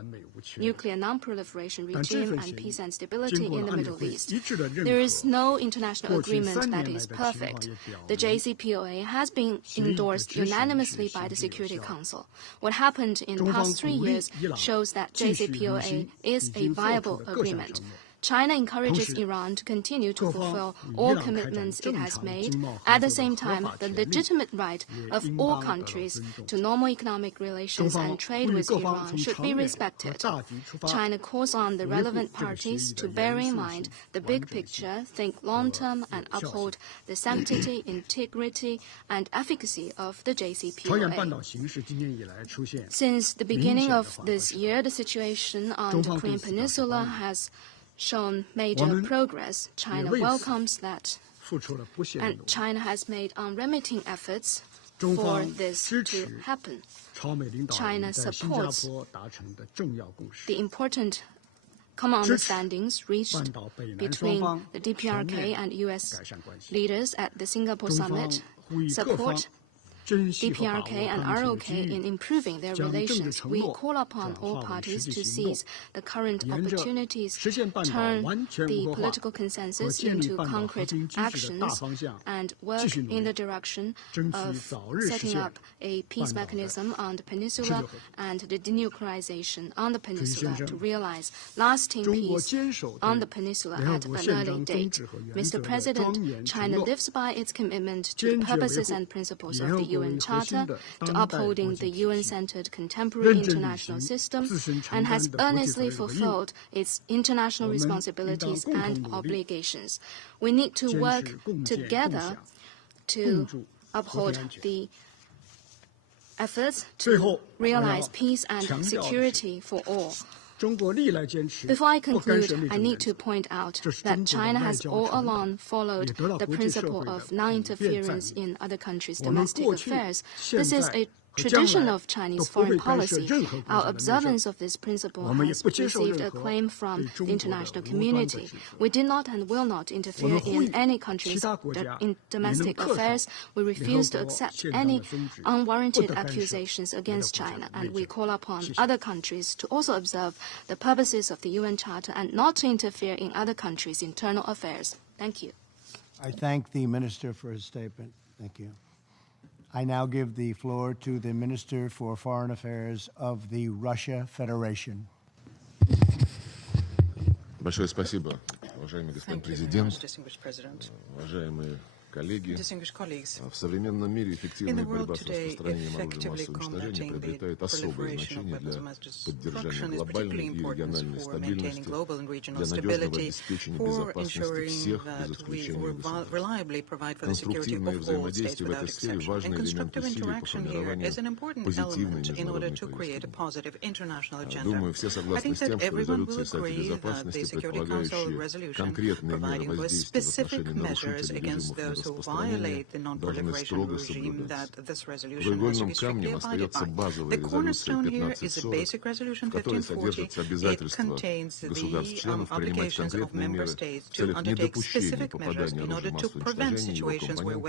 nuclear non-proliferation regime and peace and stability in the Middle East. There is no international agreement that is perfect. The JCPOA has been endorsed unanimously by the Security Council. What happened in the past 3 years shows that JCPOA is a viable agreement. China encourages Iran to continue to fulfill all commitments it has made. At the same time, the legitimate right of all countries to normal economic relations and trade with Iran should be respected. China calls on the relevant parties to bear in mind the big picture, think long-term, and uphold the sanctity, integrity, and efficacy of the JCPOA. Since the beginning of this year, the situation on the Korean Peninsula has shown major progress. China welcomes that, and China has made unremitting efforts for this to happen. China supports the important common understandings reached between the DPRK and U.S. leaders at the Singapore summit, support DPRK and ROK in improving their relations. We call upon all parties to seize the current opportunities, turn the political consensus into concrete actions, and work in the direction of setting up a peace mechanism on the peninsula and the denuclearization on the peninsula to realize lasting peace on the peninsula at an early date. Mr. President, China lives by its commitment to the purposes and principles of the UN Charter, to upholding the UN-centered contemporary international system, and has earnestly fulfilled its international responsibilities and obligations. We need to work together to uphold the efforts to realize peace and security for all. Before I conclude, I need to point out that China has all along followed the principle of non-interference in other countries' domestic affairs. This is a tradition of Chinese foreign policy. Our observance of this principle has received acclaim from the international community. We did not and will not interfere in any country's domestic affairs. We refuse to accept any unwarranted accusations against China, and we call upon other countries to also observe the purposes of the UN Charter and not to interfere in other countries' internal affairs. Thank you. I thank the Minister for his statement. Thank you. I now give the floor to the Minister for Foreign Affairs of the Russia Federation. Большое спасибо, уважаемый господин президент, уважаемые коллеги. В современном мире эффективная борьба с распространением оружия массового уничтожения приобретает особое значение для поддержания глобальной и региональной стабильности, для надежного обеспечения безопасности всех, без исключения государств. Конструктивное взаимодействие в этой сфере – важный элемент усилий по формированию позитивной международной повестки. Думаю, все согласны с тем, что резолюция Совета Безопасности, предполагающие конкретные меры воздействия в отношении нарушителей режимов распространения, должны строго соблюдаться. Краеугольным камнем остается базовая резолюция 1540, в которой содержатся обязательства государств-членов принимать конкретные меры в целях недопущения попадания оружия массового уничтожения и его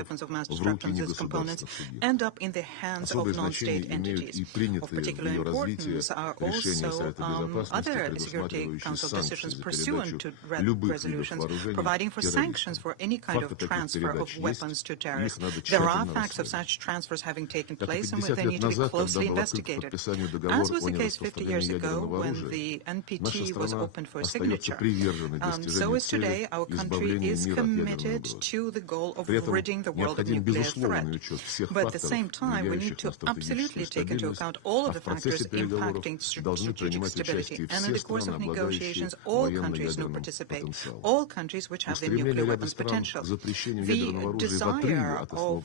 компонентов в руки негосударственных субъектов. Особое значение имеют и принятые в ее развитии решения Совета Безопасности, предусматривающие санкции за передачу любых видов вооружений террористам. Факты таких передач weapons to terrorists. There are facts of such transfers having taken place, and they need to be closely investigated. As was the case 50 years ago when the NPT was opened for signature, so is today our country is committed to the goal of ridding the world of nuclear threat. But at the same time, we need to absolutely take into account all of the factors impacting strategic stability. And in the course of negotiations, all countries will participate, all countries which have the nuclear weapons potential. The desire of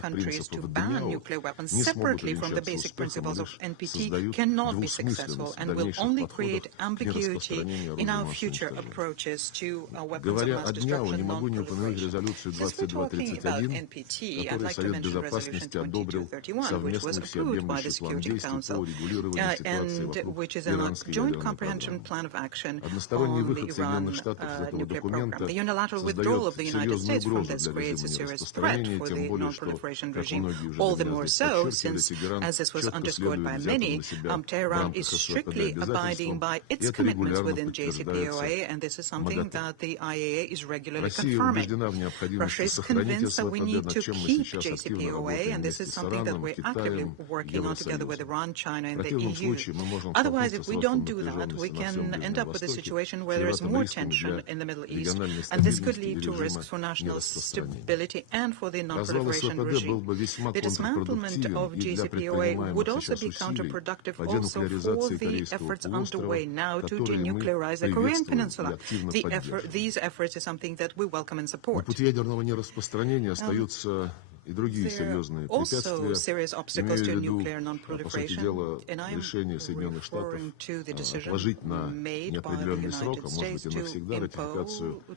countries to ban nuclear weapons separately from the basic principles of NPT cannot be successful and will only create ambiguity in our future approaches to weapons of mass destruction non-proliferation. Since we're talking about NPT, I'd like to mention Resolution 2231, which was approved by the Security Council and which is a joint comprehensive plan of action on the Iran nuclear program. The unilateral withdrawal of the United States from this creates a serious threat for the non-proliferation regime, all the more so since, as this was underscored by many, Tehran is strictly abiding by its commitments within JCPOA, and this is something that the IAEA is regularly confirming. Russia is convinced that we need to keep JCPOA, and this is something that we're actively working on together with Iran, China, and the EU. Otherwise, if we don't do that, we can end up with a situation where there is more tension in the Middle East, and this could lead to risks for national stability and for the non-proliferation regime. The dismantlement of JCPOA would also be counterproductive also for the efforts underway now to denuclearize the Korean Peninsula. These efforts is something that we welcome and support. There are also serious obstacles to nuclear non-proliferation, and I'm referring to the decision made by the United States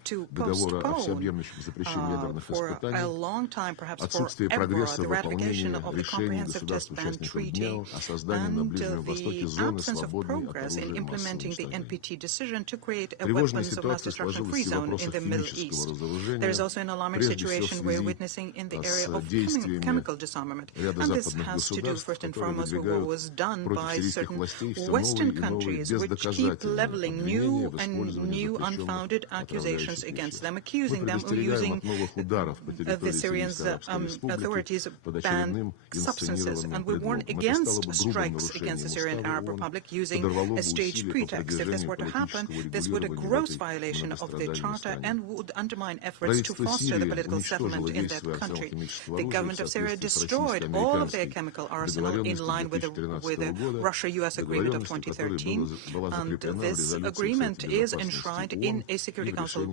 to postpone for a long time, perhaps forever, the ratification of the Comprehensive Test Ban Treaty and the absence of progress in implementing the NPT decision to create a weapons of mass destruction free zone in the Middle East. There is also an alarming situation we're witnessing in the area of chemical disarmament, and this has to do first and foremost with what was done by certain Western countries which keep leveling new unfounded accusations against them, accusing them of using the Syrian authorities' banned substances. And we warn against strikes against the Syrian Arab Republic using a staged pretext. If this were to happen, this would be a gross violation of the Charter and would undermine efforts to foster the political settlement in that country. The government of Syria destroyed all of their chemical arsenal in line with the Russia-US agreement of 2013, and this agreement is enshrined in a Security Council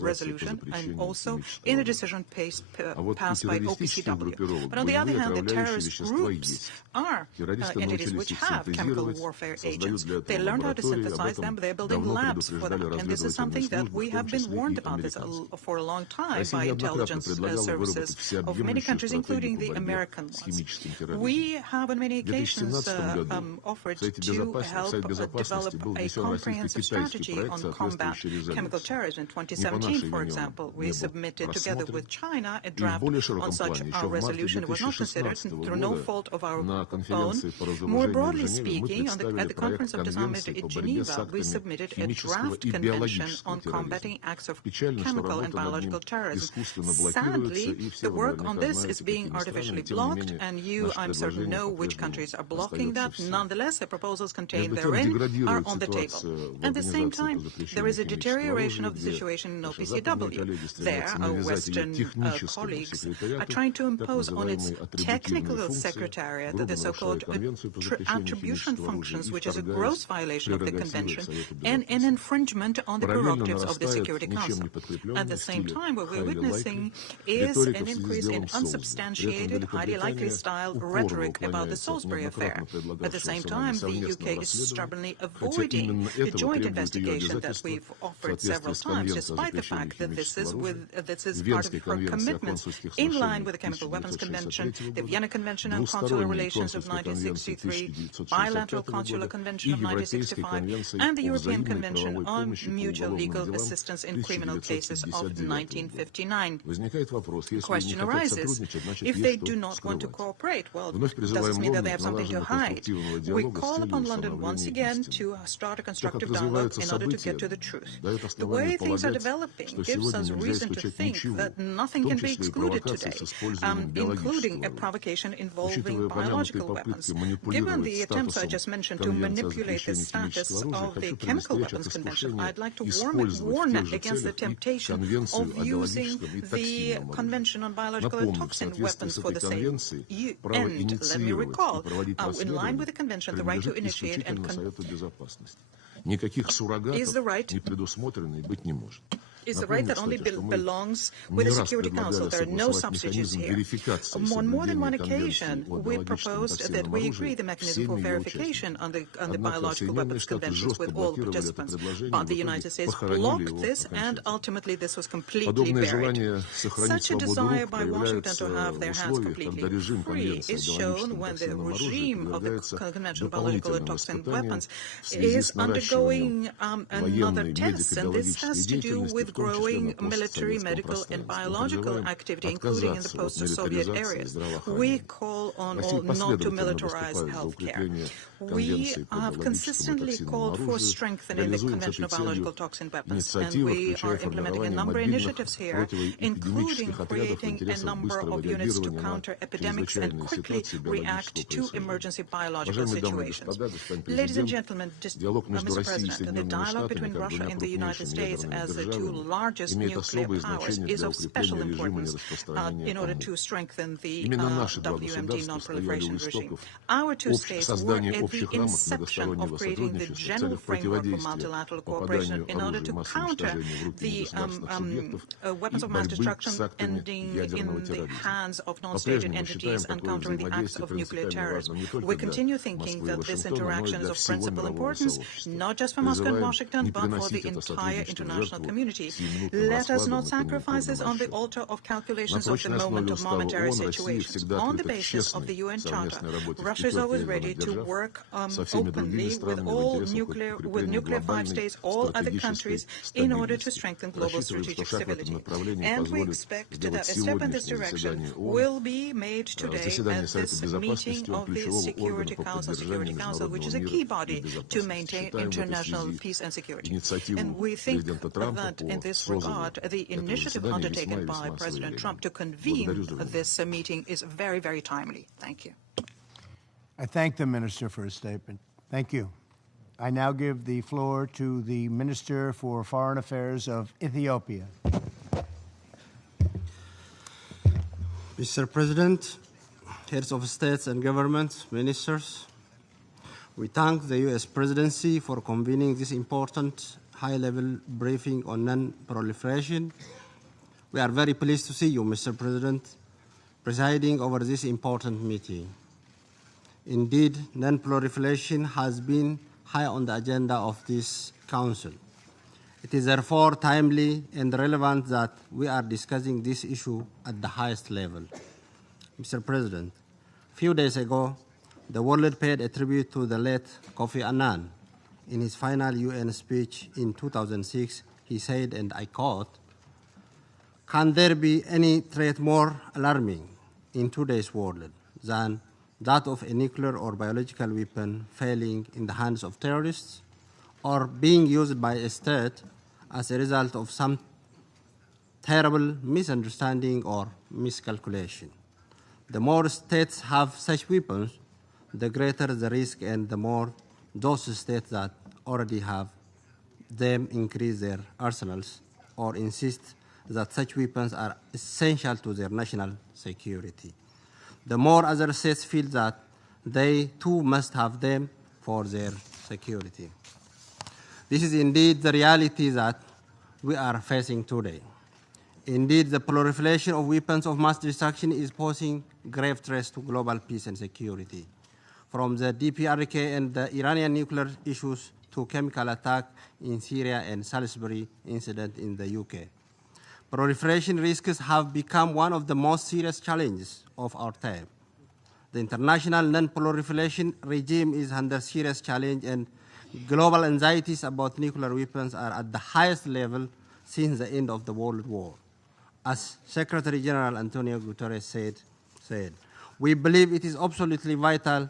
resolution and also in a decision passed by OPCW. But on the other hand, the terrorist groups are entities which have chemical warfare agents. They learned how to synthesize them, but they're building labs for that. And this is something that we have been warned about this for a long time by intelligence services of many countries, including the American ones. We have on many occasions offered to help develop a comprehensive strategy on combat chemical terrorism. In 2017, for example, we submitted together with China a draft on such a resolution. It was not considered through no fault of our own. More broadly speaking, at the Conference of Disarmament in Geneva, we submitted a draft convention on combating acts of chemical and biological terrorism. Sadly, the work on this is being artificially blocked, and you, I'm certain, know which countries are blocking that. Nonetheless, the proposals contained therein are on the table. At the same time, there is a deterioration of the situation in OPCW. There, our Western colleagues are trying to impose on its technical secretariat the so-called attribution functions, which is a gross violation of the convention and an infringement on the prerogatives of the Security Council. At the same time, what we're witnessing is an increase in unsubstantiated, highly likely style rhetoric about the Salisbury affair. At the same time, the UK is stubbornly avoiding the joint investigation that we've offered several times, despite the fact that this is part of her commitments in line with the Chemical Weapons Convention, the Vienna Convention on Consular Relations of 1963, Bilateral Consular Convention of 1965, and the European Convention on Mutual Legal Assistance in Criminal Cases of 1959. The question arises, if they do not want to cooperate, well, does this mean that they have something to hide? We call upon London once again to start a constructive dialogue in order to get to the truth. The way things are developing gives us reason to think that nothing can be excluded today, including a provocation involving biological weapons. Given the attempts I just mentioned to manipulate the status of the Chemical Weapons Convention, I'd like to warn against the temptation of using the Convention on Biological and Toxin Weapons for the same end. Let me recall, in line with the Convention, the right to initiate and is the right that only belongs with the Security Council. There are no substitutes here. On more than one occasion, we proposed that we agree the mechanism for verification on the Biological Weapons Conventions with all participants. But the United States blocked this, and ultimately this was completely buried. Such a desire by Washington to have their hands completely free is shown when the regime of the Convention on Biological and Toxin Weapons is undergoing another test, and this has to do with growing military, medical, and biological activity, including in the post-Soviet areas. We call on all not to militarize healthcare. We have consistently called for strengthening the Convention of Biological Toxin Weapons, and we are implementing a number of initiatives here, including creating a number of units to counter epidemics and quickly react to emergency biological situations. Ladies and gentlemen, Mr. President, the dialogue between Russia and the United States as the two largest nuclear powers is of special importance in order to strengthen the WMD non-proliferation regime. Our two states were at the inception of creating the general framework for multilateral cooperation in order to counter the weapons of mass destruction ending in the hands of non-stated entities and countering the acts of nuclear terrorism. We continue thinking that this interaction is of principal importance, not just for Moscow and Washington, but for the entire international community. Let us not sacrifice this on the altar of calculations of the moment of momentary situations. On the basis of the UN Charter, Russia is always ready to work openly with nuclear five states, all other countries, in order to strengthen global strategic stability. And we expect that a step in this direction will be made today at this meeting of the Security Council, which is a key body to maintain international peace and security. And we think that in this regard, the initiative undertaken by President Trump to convene this meeting is very, very timely. Thank you. I thank the Minister for his statement. Thank you. I now give the floor to the Minister for Foreign Affairs of Ethiopia. Mr. President, heads of states and governments, ministers, we thank the U.S. Presidency for convening this important high-level briefing on non-proliferation. We are very pleased to see you, Mr. President, presiding over this important meeting. Indeed, non-proliferation has been high on the agenda of this Council. It is therefore timely and relevant that we are discussing this issue at the highest level. Mr. President, a few days ago, the world paid a tribute to the late Kofi Annan. In his final UN speech in 2006, he said, and I quote, "Can there be any threat more alarming in today's world than that of a nuclear or biological weapon failing in the hands of terrorists or being used by a state as a result of some terrible misunderstanding or miscalculation? The more states have such weapons, the greater the risk, and the more those states that already have them increase their arsenals or insist that such weapons are essential to their national security. The more other states feel that they too must have them for their security." This is indeed the reality that we are facing today. Indeed, the proliferation of weapons of mass destruction is posing grave threats to global peace and security. From the DPRK and the Iranian nuclear issues to chemical attack in Syria and Salisbury incident in the UK. Proliferation risks have become one of the most serious challenges of our time. The international non-proliferation regime is under serious challenge, and global anxieties about nuclear weapons are at the highest level since the end of the World War. As Secretary General Antonio Guterres said, "We believe it is absolutely vital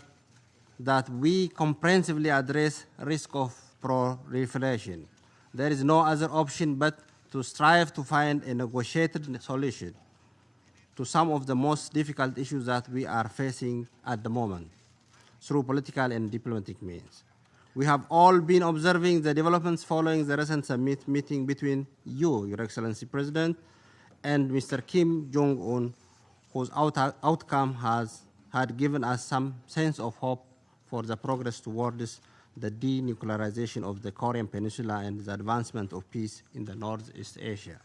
that we comprehensively address risk of proliferation. There is no other option but to strive to find a negotiated solution to some of the most difficult issues that we are facing at the moment through political and diplomatic means." We have all been observing the developments following the recent summit meeting between you, Your Excellency President, and Mr. Kim Jong-un, whose outcome had given us some sense of hope for the progress towards the denuclearization of the Korean Peninsula and the advancement of peace in the Northeast Asia.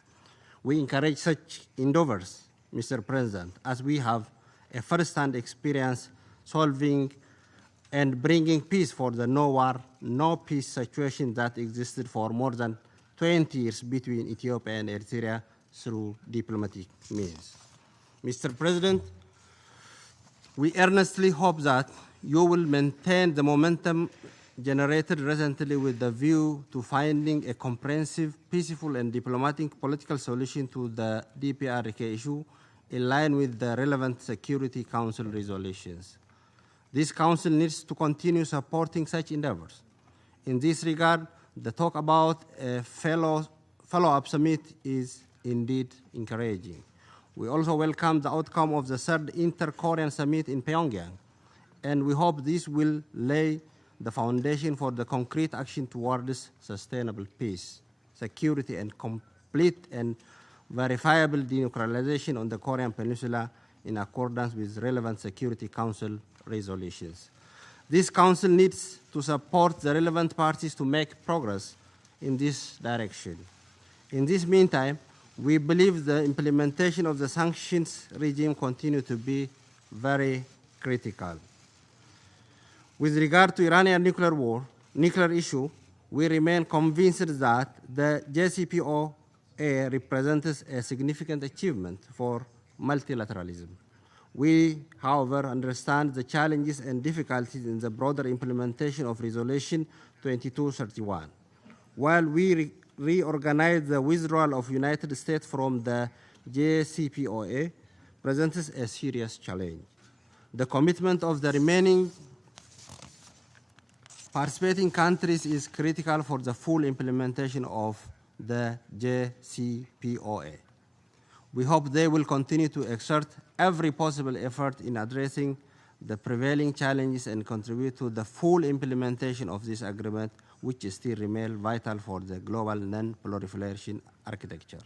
We encourage such endeavors, Mr. President, as we have a first-hand experience solving and bringing peace for the no-war, no-peace situation that existed for more than 20 years between Ethiopia and Eritrea through diplomatic means. Mr. President, we earnestly hope that you will maintain the momentum generated recently with the view to finding a comprehensive, peaceful, and diplomatic political solution to the DPRK issue in line with the relevant Security Council resolutions. This Council needs to continue supporting such endeavors. In this regard, the talk about a follow-up summit is indeed encouraging. We also welcome the outcome of the third Inter-Korean Summit in Pyongyang, and we hope this will lay the foundation for the concrete action towards sustainable peace, security, and complete and verifiable denuclearization on the Korean Peninsula in accordance with relevant Security Council resolutions. This Council needs to support the relevant parties to make progress in this direction. In this meantime, we believe the implementation of the sanctions regime continues to be very critical. With regard to Iranian nuclear issue, we remain convinced that the JCPOA represents a significant achievement for multilateralism. We, however, understand the challenges and difficulties in the broader implementation of Resolution 2231. While we reorganize the withdrawal of United States from the JCPOA presents a serious challenge. The commitment of the remaining participating countries is critical for the full implementation of the JCPOA. We hope they will continue to exert every possible effort in addressing the prevailing challenges and contribute to the full implementation of this agreement, which still remains vital for the global non-proliferation architecture.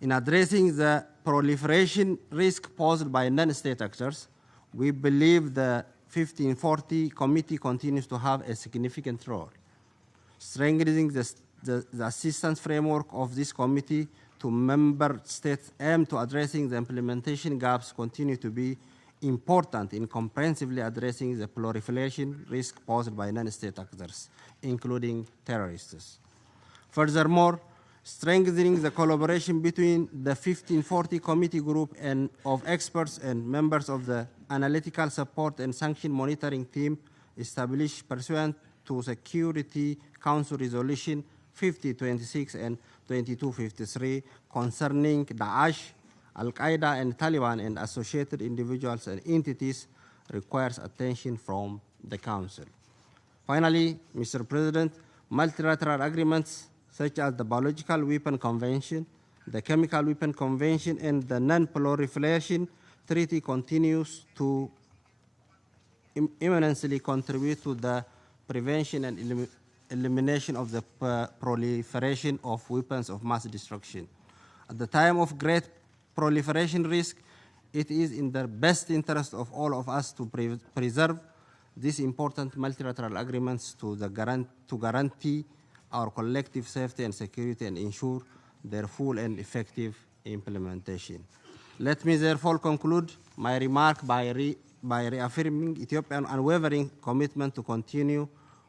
In addressing the proliferation risk posed by non-state actors, we believe the 1540 Committee continues to have a significant role. Strengthening the assistance framework of this committee to member states aimed to addressing the implementation gaps continue to be important in comprehensively addressing the proliferation risk posed by non-state actors, including terrorists. Furthermore, strengthening the collaboration between the 1540 Committee group of experts and members of the Analytical Support and Sanction Monitoring Team established pursuant to Security Council Resolution 5026 and 2253 concerning Daesh, Al-Qaeda, and Taliban and associated individuals and entities requires attention from the Council. Finally, Mr. President, multilateral agreements such as the Biological Weapon Convention, the Chemical Weapon Convention, and the Non-Proliferation Treaty continues to immensely contribute to the prevention and elimination of the proliferation of weapons of mass destruction. At the time of great proliferation risk, it is in the best interest of all of us to preserve these important multilateral agreements to guarantee our collective safety and security and ensure their full and effective implementation. Let me therefore conclude my remark by reaffirming Ethiopia's unwavering commitment to continue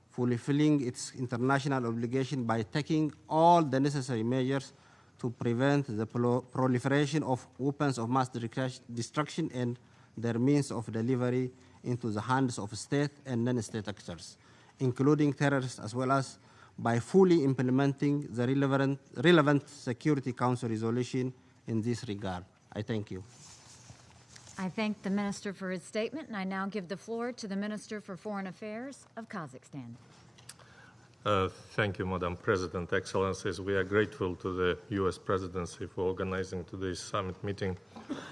fulfilling its international obligation by taking all the necessary measures to prevent the proliferation of weapons of mass destruction and their means of delivery into the hands of state and non-state actors, including terrorists, as well as by fully implementing the relevant Security Council resolution in this regard. I thank you. I thank the Minister for his statement, and I now give the floor to the Minister for Foreign Affairs of Kazakhstan. Thank you, Madam President. Excellencies, we are grateful to the U.S. Presidency for organizing today's summit meeting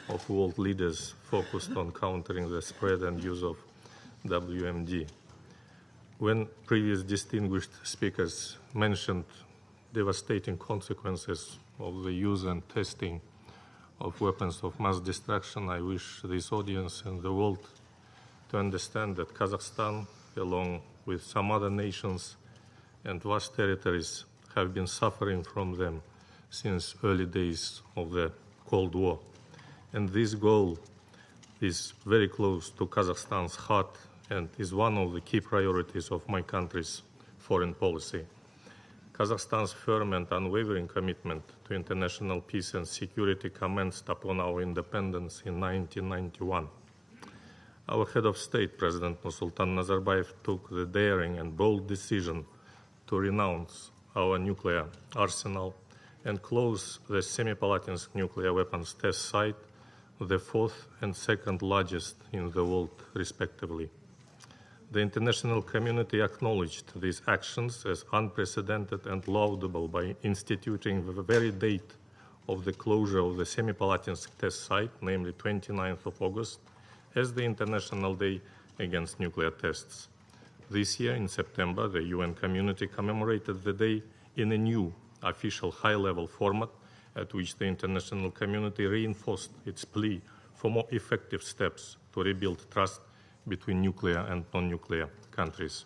of world leaders focused on countering the spread and use of WMD. When previous distinguished speakers mentioned devastating consequences of the use and testing of weapons of mass destruction, I wish this audience and the world to understand that Kazakhstan, along with some other nations and vast territories, have been suffering from them since early days of the Cold War. And this goal is very close to Kazakhstan's heart and is one of the key priorities of my country's foreign policy. Kazakhstan's firm and unwavering commitment to international peace and security commenced upon our independence in 1991. Our head of state, President Nursultan Nazarbayev, took the daring and bold decision to renounce our nuclear arsenal and close the Semipalatinsk nuclear weapons test site, the fourth and second largest in the world, respectively. The international community acknowledged these actions as unprecedented and laudable by instituting the very date of the closure of the Semipalatinsk test site, namely 29th of August, as the International Day Against Nuclear Tests. This year, in September, the UN community commemorated the day in a new official high-level format at which the international community reinforced its plea for more effective steps to rebuild trust between nuclear and non-nuclear countries.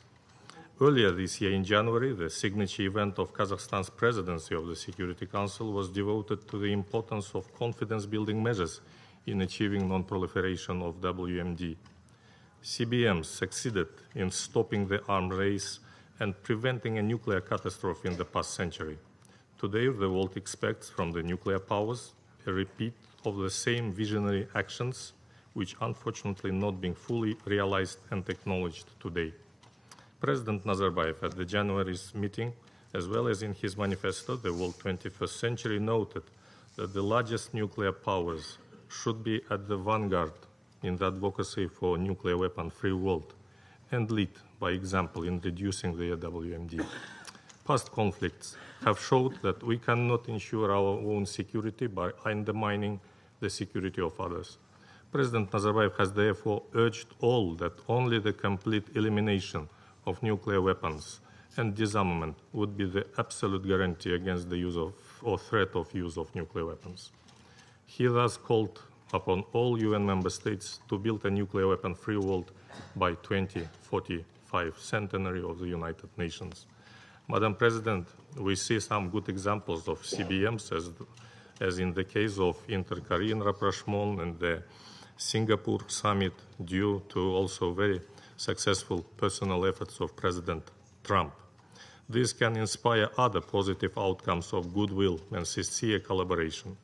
Earlier this year, in January, the signature event of Kazakhstan's presidency of the Security Council was devoted to the importance of confidence-building measures in achieving non-proliferation of WMD. CBMs succeeded in stopping the arms race and preventing a nuclear catastrophe in the past century. Today, the world expects from the nuclear powers a repeat of the same visionary actions, which unfortunately not being fully realized and acknowledged today. President Nazarbayev at the January's meeting, as well as in his manifesto, The World 21st Century, noted that the largest nuclear powers should be at the vanguard in the advocacy for a nuclear weapon-free world and lead by example in reducing the WMD. Past conflicts have showed that we cannot ensure our own security by undermining the security of others. President Nazarbayev has therefore urged all that only the complete elimination of nuclear weapons and disarmament would be the absolute guarantee against the use of or threat of use of nuclear weapons. He thus called upon all UN member states to build a nuclear weapon-free world by 2045 centenary of the United Nations. Madam President, we see some good examples of CBMs as in the case of inter-Korean rapprochement and the Singapore summit, due to also very successful personal efforts of President Trump. This can inspire other positive outcomes of goodwill and sincere collaboration.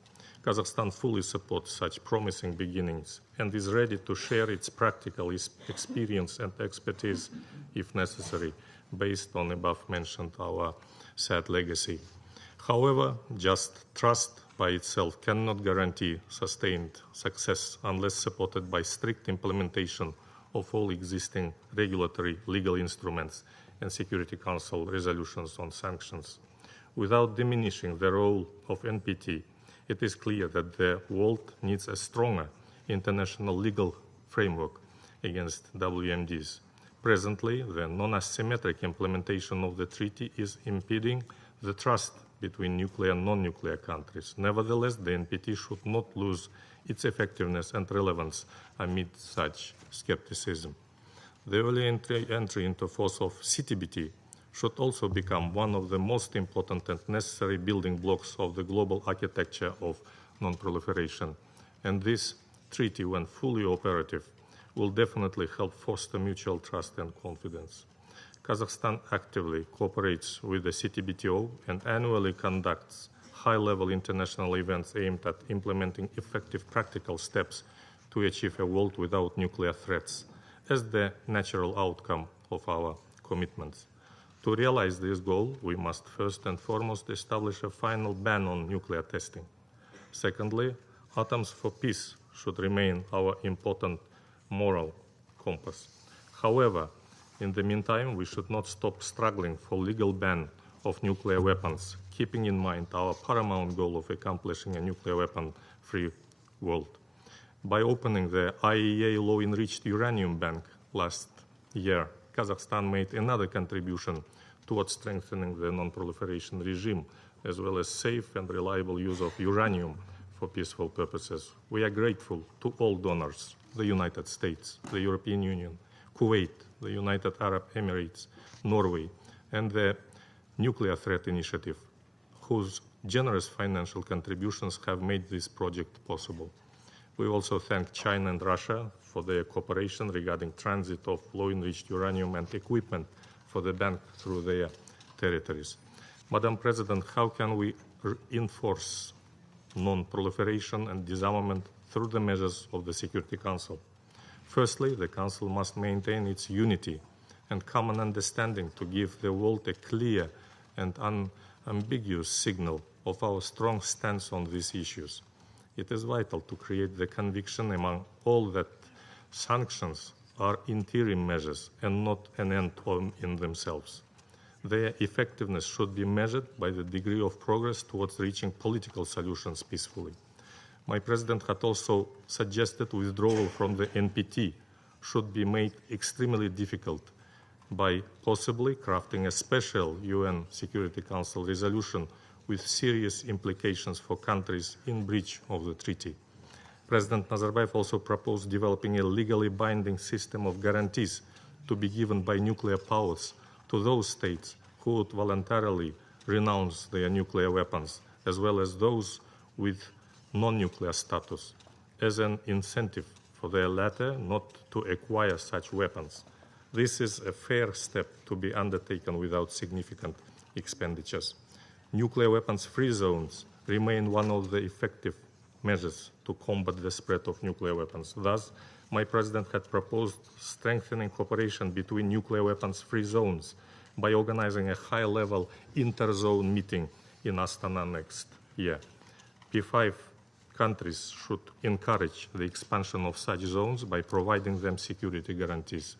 Kazakhstan fully supports such promising beginnings and is ready to share its practical experience and expertise, if necessary, based on above-mentioned our sad legacy. However, just trust by itself cannot guarantee sustained success unless supported by strict implementation of all existing regulatory legal instruments and Security Council resolutions on sanctions. Without diminishing the role of NPT, it is clear that the world needs a stronger international legal framework against WMDs. Presently, the non-asymmetric implementation of the treaty is impeding the trust between nuclear and non-nuclear countries. Nevertheless, the NPT should not lose its effectiveness and relevance amid such skepticism. The early entry into force of CTBT should also become one of the most important and necessary building blocks of the global architecture of non-proliferation. And this treaty, when fully operative, will definitely help foster mutual trust and confidence. Kazakhstan actively cooperates with the CTBTO and annually conducts high-level international events aimed at implementing effective practical steps to achieve a world without nuclear threats as the natural outcome of our commitments. To realize this goal, we must first and foremost establish a final ban on nuclear testing. Secondly, atoms for peace should remain our important moral compass. However, in the meantime, we should not stop struggling for legal ban of nuclear weapons, keeping in mind our paramount goal of accomplishing a nuclear weapon-free world. By opening the IAEA low-enriched uranium bank last year, Kazakhstan made another contribution towards strengthening the non-proliferation regime, as well as safe and reliable use of uranium for peaceful purposes. We are grateful to all donors, the United States, the European Union, Kuwait, the United Arab Emirates, Norway, and the Nuclear Threat Initiative, whose generous financial contributions have made this project possible. We also thank China and Russia for their cooperation regarding transit of low-enriched uranium and equipment for the bank through their territories. Madam President, how can we enforce non-proliferation and disarmament through the measures of the Security Council? Firstly, the Council must maintain its unity and common understanding to give the world a clear and unambiguous signal of our strong stance on these issues. It is vital to create the conviction among all that sanctions are interim measures and not an end in themselves. Their effectiveness should be measured by the degree of progress towards reaching political solutions peacefully. My President had also suggested withdrawal from the NPT should be made extremely difficult by possibly crafting a special UN Security Council resolution with serious implications for countries in breach of the treaty. President Nazarbayev also proposed developing a legally binding system of guarantees to be given by nuclear powers to those states who would voluntarily renounce their nuclear weapons, as well as those with non-nuclear status, as an incentive for their latter not to acquire such weapons. This is a fair step to be undertaken without significant expenditures. Nuclear weapons-free zones remain one of the effective measures to combat the spread of nuclear weapons. Thus, my President had proposed strengthening cooperation between nuclear weapons-free zones by organizing a high-level inter-zone meeting in Astana next year. P5 countries should encourage the expansion of such zones by providing them security guarantees.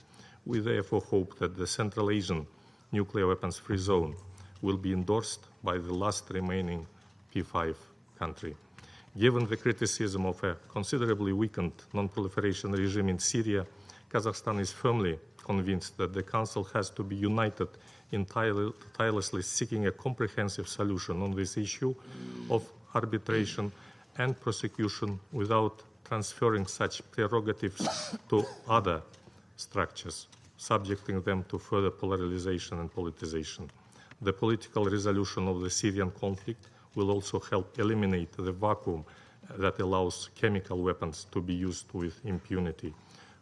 We therefore hope that the Central Asian nuclear weapons-free zone will be endorsed by the last remaining P5 country. Given the criticism of a considerably weakened non-proliferation regime in Syria, Kazakhstan is firmly convinced that the Council has to be united in tirelessly seeking a comprehensive solution on this issue of arbitration and prosecution without transferring such prerogatives to other structures, subjecting them to further polarization and politicization. The political resolution of the Syrian conflict will also help eliminate the vacuum that allows chemical weapons to be used with impunity.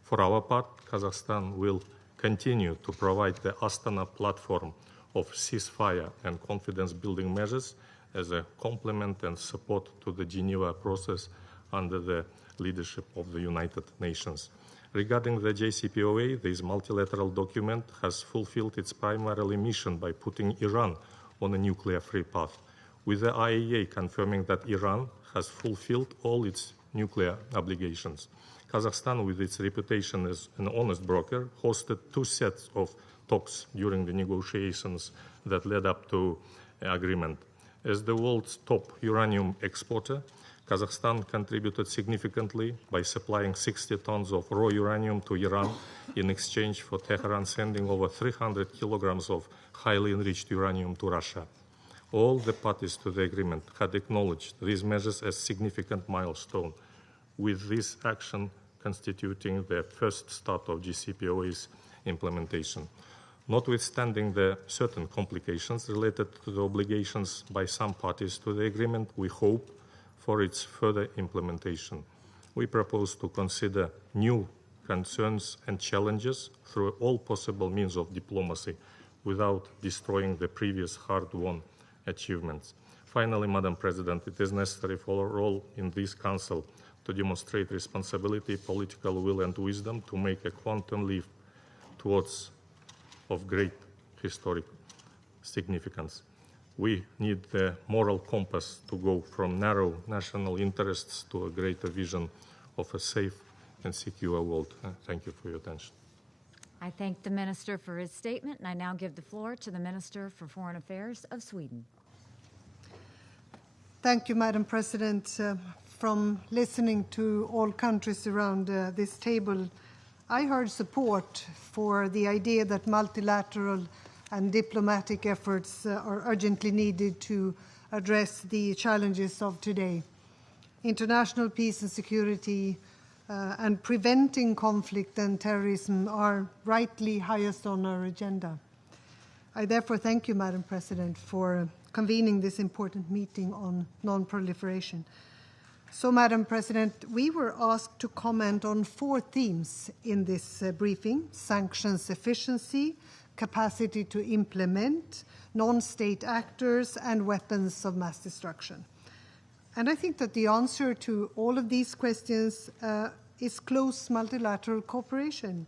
For our part, Kazakhstan will continue to provide the Astana platform of ceasefire and confidence-building measures as a complement and support to the Geneva process under the leadership of the United Nations. Regarding the JCPOA, this multilateral document has fulfilled its primary mission by putting Iran on a nuclear-free path, with the IAEA confirming that Iran has fulfilled all its nuclear obligations. Kazakhstan, with its reputation as an honest broker, hosted 2 sets of talks during the negotiations that led up to agreement. As the world's top uranium exporter, Kazakhstan contributed significantly by supplying 60 tons of raw uranium to Iran in exchange for Tehran sending over 300 kilograms of highly enriched uranium to Russia. All the parties to the agreement had acknowledged these measures as significant milestone, with this action constituting the first start of JCPOA's implementation. Notwithstanding the certain complications related to the obligations by some parties to the agreement, we hope for its further implementation. We propose to consider new concerns and challenges through all possible means of diplomacy without destroying the previous hard-won achievements. Finally, Madam President, it is necessary for all in this Council to demonstrate responsibility, political will and wisdom to make a quantum leap towards of great historic significance. We need the moral compass to go from narrow national interests to a greater vision of a safe and secure world. Thank you for your attention. I thank the Minister for his statement, and I now give the floor to the Minister for Foreign Affairs of Sweden. Thank you, Madam President. From listening to all countries around this table, I heard support for the idea that multilateral and diplomatic efforts are urgently needed to address the challenges of today. International peace and security and preventing conflict and terrorism are rightly highest on our agenda. I therefore thank you, Madam President, for convening this important meeting on non-proliferation. So, Madam President, we were asked to comment on 4 themes in this briefing: sanctions efficiency, capacity to implement, non-state actors, and weapons of mass destruction. And I think that the answer to all of these questions is close multilateral cooperation.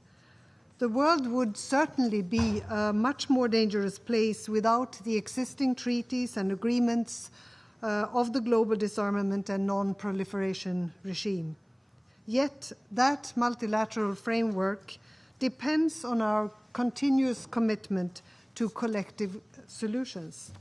The world would certainly be a much more dangerous place without the existing treaties and agreements of the global disarmament and non-proliferation regime. Yet that multilateral framework depends on our continuous commitment to collective solutions.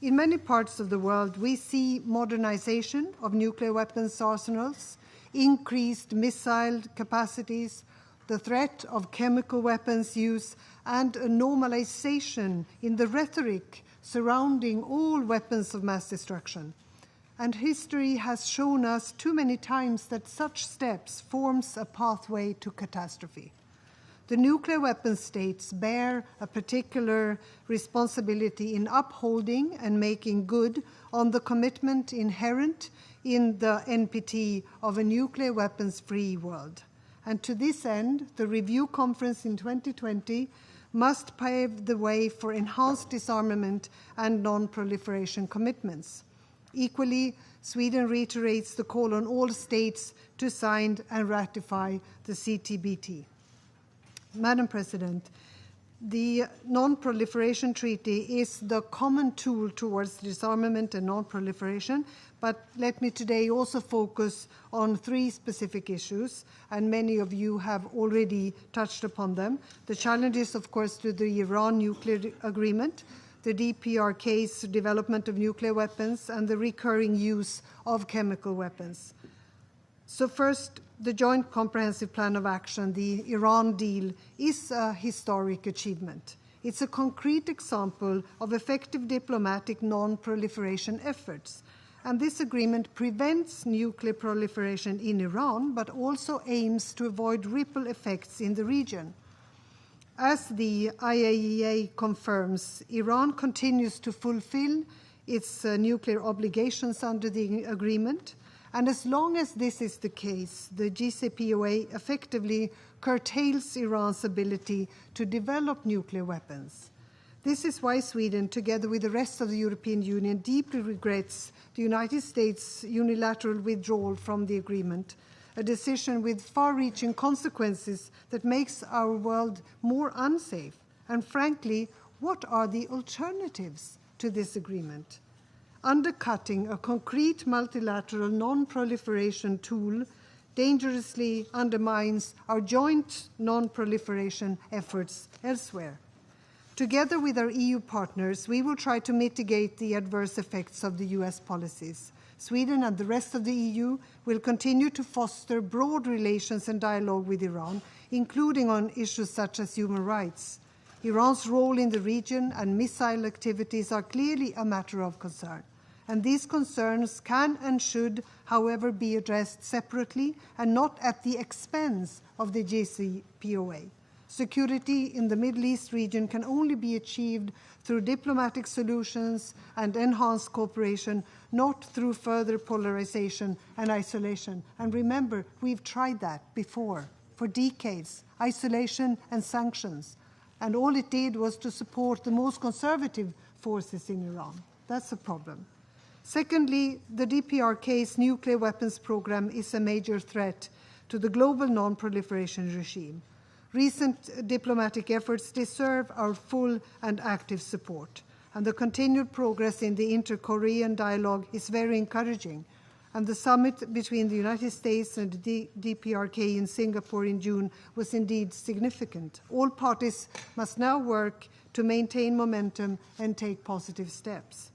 In many parts of the world, we see modernization of nuclear weapons arsenals, increased missile capacities, the threat of chemical weapons use, and a normalization in the rhetoric surrounding all weapons of mass destruction. And history has shown us too many times that such steps forms a pathway to catastrophe. The nuclear weapon states bear a particular responsibility in upholding and making good on the commitment inherent in the NPT of a nuclear weapons-free world. And to this end, the review conference in 2020 must pave the way for enhanced disarmament and non-proliferation commitments. Equally, Sweden reiterates the call on all states to sign and ratify the CTBT. Madam President, the Non-Proliferation Treaty is the common tool towards disarmament and non-proliferation, but let me today also focus on 3 specific issues, and many of you have already touched upon them. The challenges, of course, to the Iran nuclear agreement, the DPRK's development of nuclear weapons, and the recurring use of chemical weapons. So first, the Joint Comprehensive Plan of Action, the Iran deal, is a historic achievement. It's a concrete example of effective diplomatic non-proliferation efforts. And this agreement prevents nuclear proliferation in Iran, but also aims to avoid ripple effects in the region. As the IAEA confirms, Iran continues to fulfill its nuclear obligations under the agreement. And as long as this is the case, the JCPOA effectively curtails Iran's ability to develop nuclear weapons. This is why Sweden, together with the rest of the European Union, deeply regrets the United States' unilateral withdrawal from the agreement, a decision with far-reaching consequences that makes our world more unsafe. And frankly, what are the alternatives to this agreement? Undercutting a concrete multilateral non-proliferation tool dangerously undermines our joint non-proliferation efforts elsewhere. Together with our EU partners, we will try to mitigate the adverse effects of the US policies. Sweden and the rest of the EU will continue to foster broad relations and dialogue with Iran, including on issues such as human rights. Iran's role in the region and missile activities are clearly a matter of concern. And these concerns can and should, however, be addressed separately and not at the expense of the JCPOA. Security in the Middle East region can only be achieved through diplomatic solutions and enhanced cooperation, not through further polarization and isolation. And remember, we've tried that before, for decades, isolation and sanctions. And all it did was to support the most conservative forces in Iran. That's a problem. Secondly, the DPRK's nuclear weapons program is a major threat to the global non-proliferation regime. Recent diplomatic efforts deserve our full and active support, and the continued progress in the inter-Korean dialogue is very encouraging. And the summit between the United States and the DPRK in Singapore in June was indeed significant. All parties must now work to maintain momentum and take positive steps.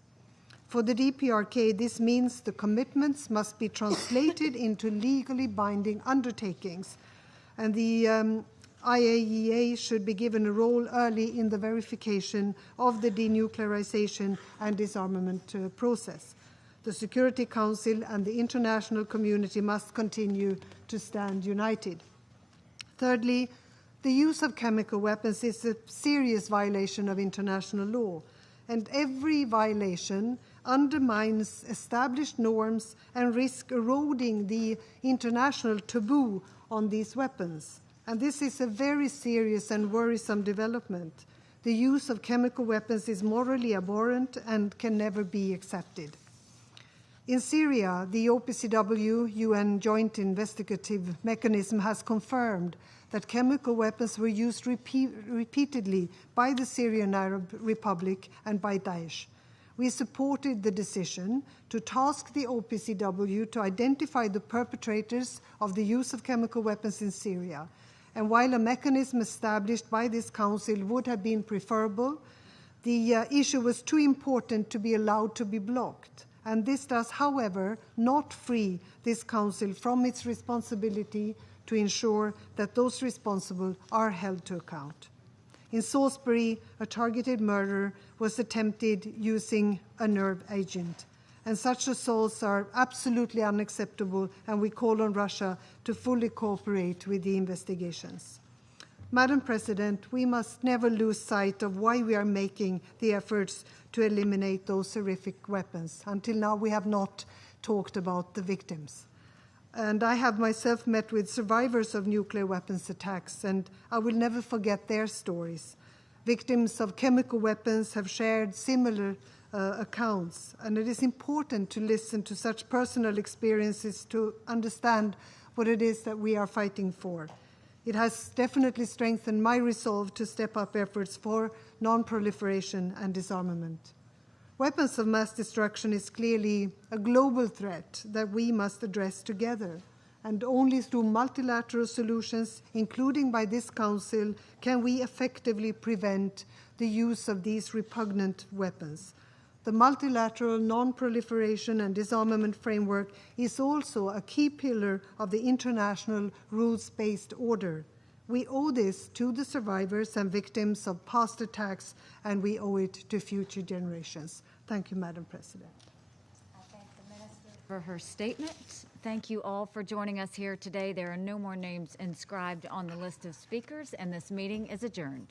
For the DPRK, this means the commitments must be translated into legally binding undertakings, and the IAEA should be given a role early in the verification of the denuclearization and disarmament process. The Security Council and the international community must continue to stand united. Thirdly, the use of chemical weapons is a serious violation of international law, and every violation undermines established norms and risks eroding the international taboo on these weapons. And this is a very serious and worrisome development. The use of chemical weapons is morally abhorrent and can never be accepted. In Syria, the OPCW, UN Joint Investigative Mechanism, has confirmed that chemical weapons were used repeatedly by the Syrian Arab Republic and by Daesh. We supported the decision to task the OPCW to identify the perpetrators of the use of chemical weapons in Syria. And while a mechanism established by this council would have been preferable, the issue was too important to be allowed to be blocked. And this does, however, not free this council from its responsibility to ensure that those responsible are held to account. In Salisbury, a targeted murder was attempted using a nerve agent. And such assaults are absolutely unacceptable, and we call on Russia to fully cooperate with the investigations. Madam President, we must never lose sight of why we are making the efforts to eliminate those horrific weapons. Until now, we have not talked about the victims. And I have myself met with survivors of nuclear weapons attacks, and I will never forget their stories. Victims of chemical weapons have shared similar accounts, and it is important to listen to such personal experiences to understand what it is that we are fighting for. It has definitely strengthened my resolve to step up efforts for non-proliferation and disarmament. Weapons of mass destruction is clearly a global threat that we must address together, and only through multilateral solutions, including by this Council, can we effectively prevent the use of these repugnant weapons. The multilateral non-proliferation and disarmament framework is also a key pillar of the international rules-based order. We owe this to the survivors and victims of past attacks, and we owe it to future generations. Thank you, Madam President. I thank the Minister for her statement. Thank you all for joining us here today. There are no more names inscribed on the list of speakers, and this meeting is adjourned.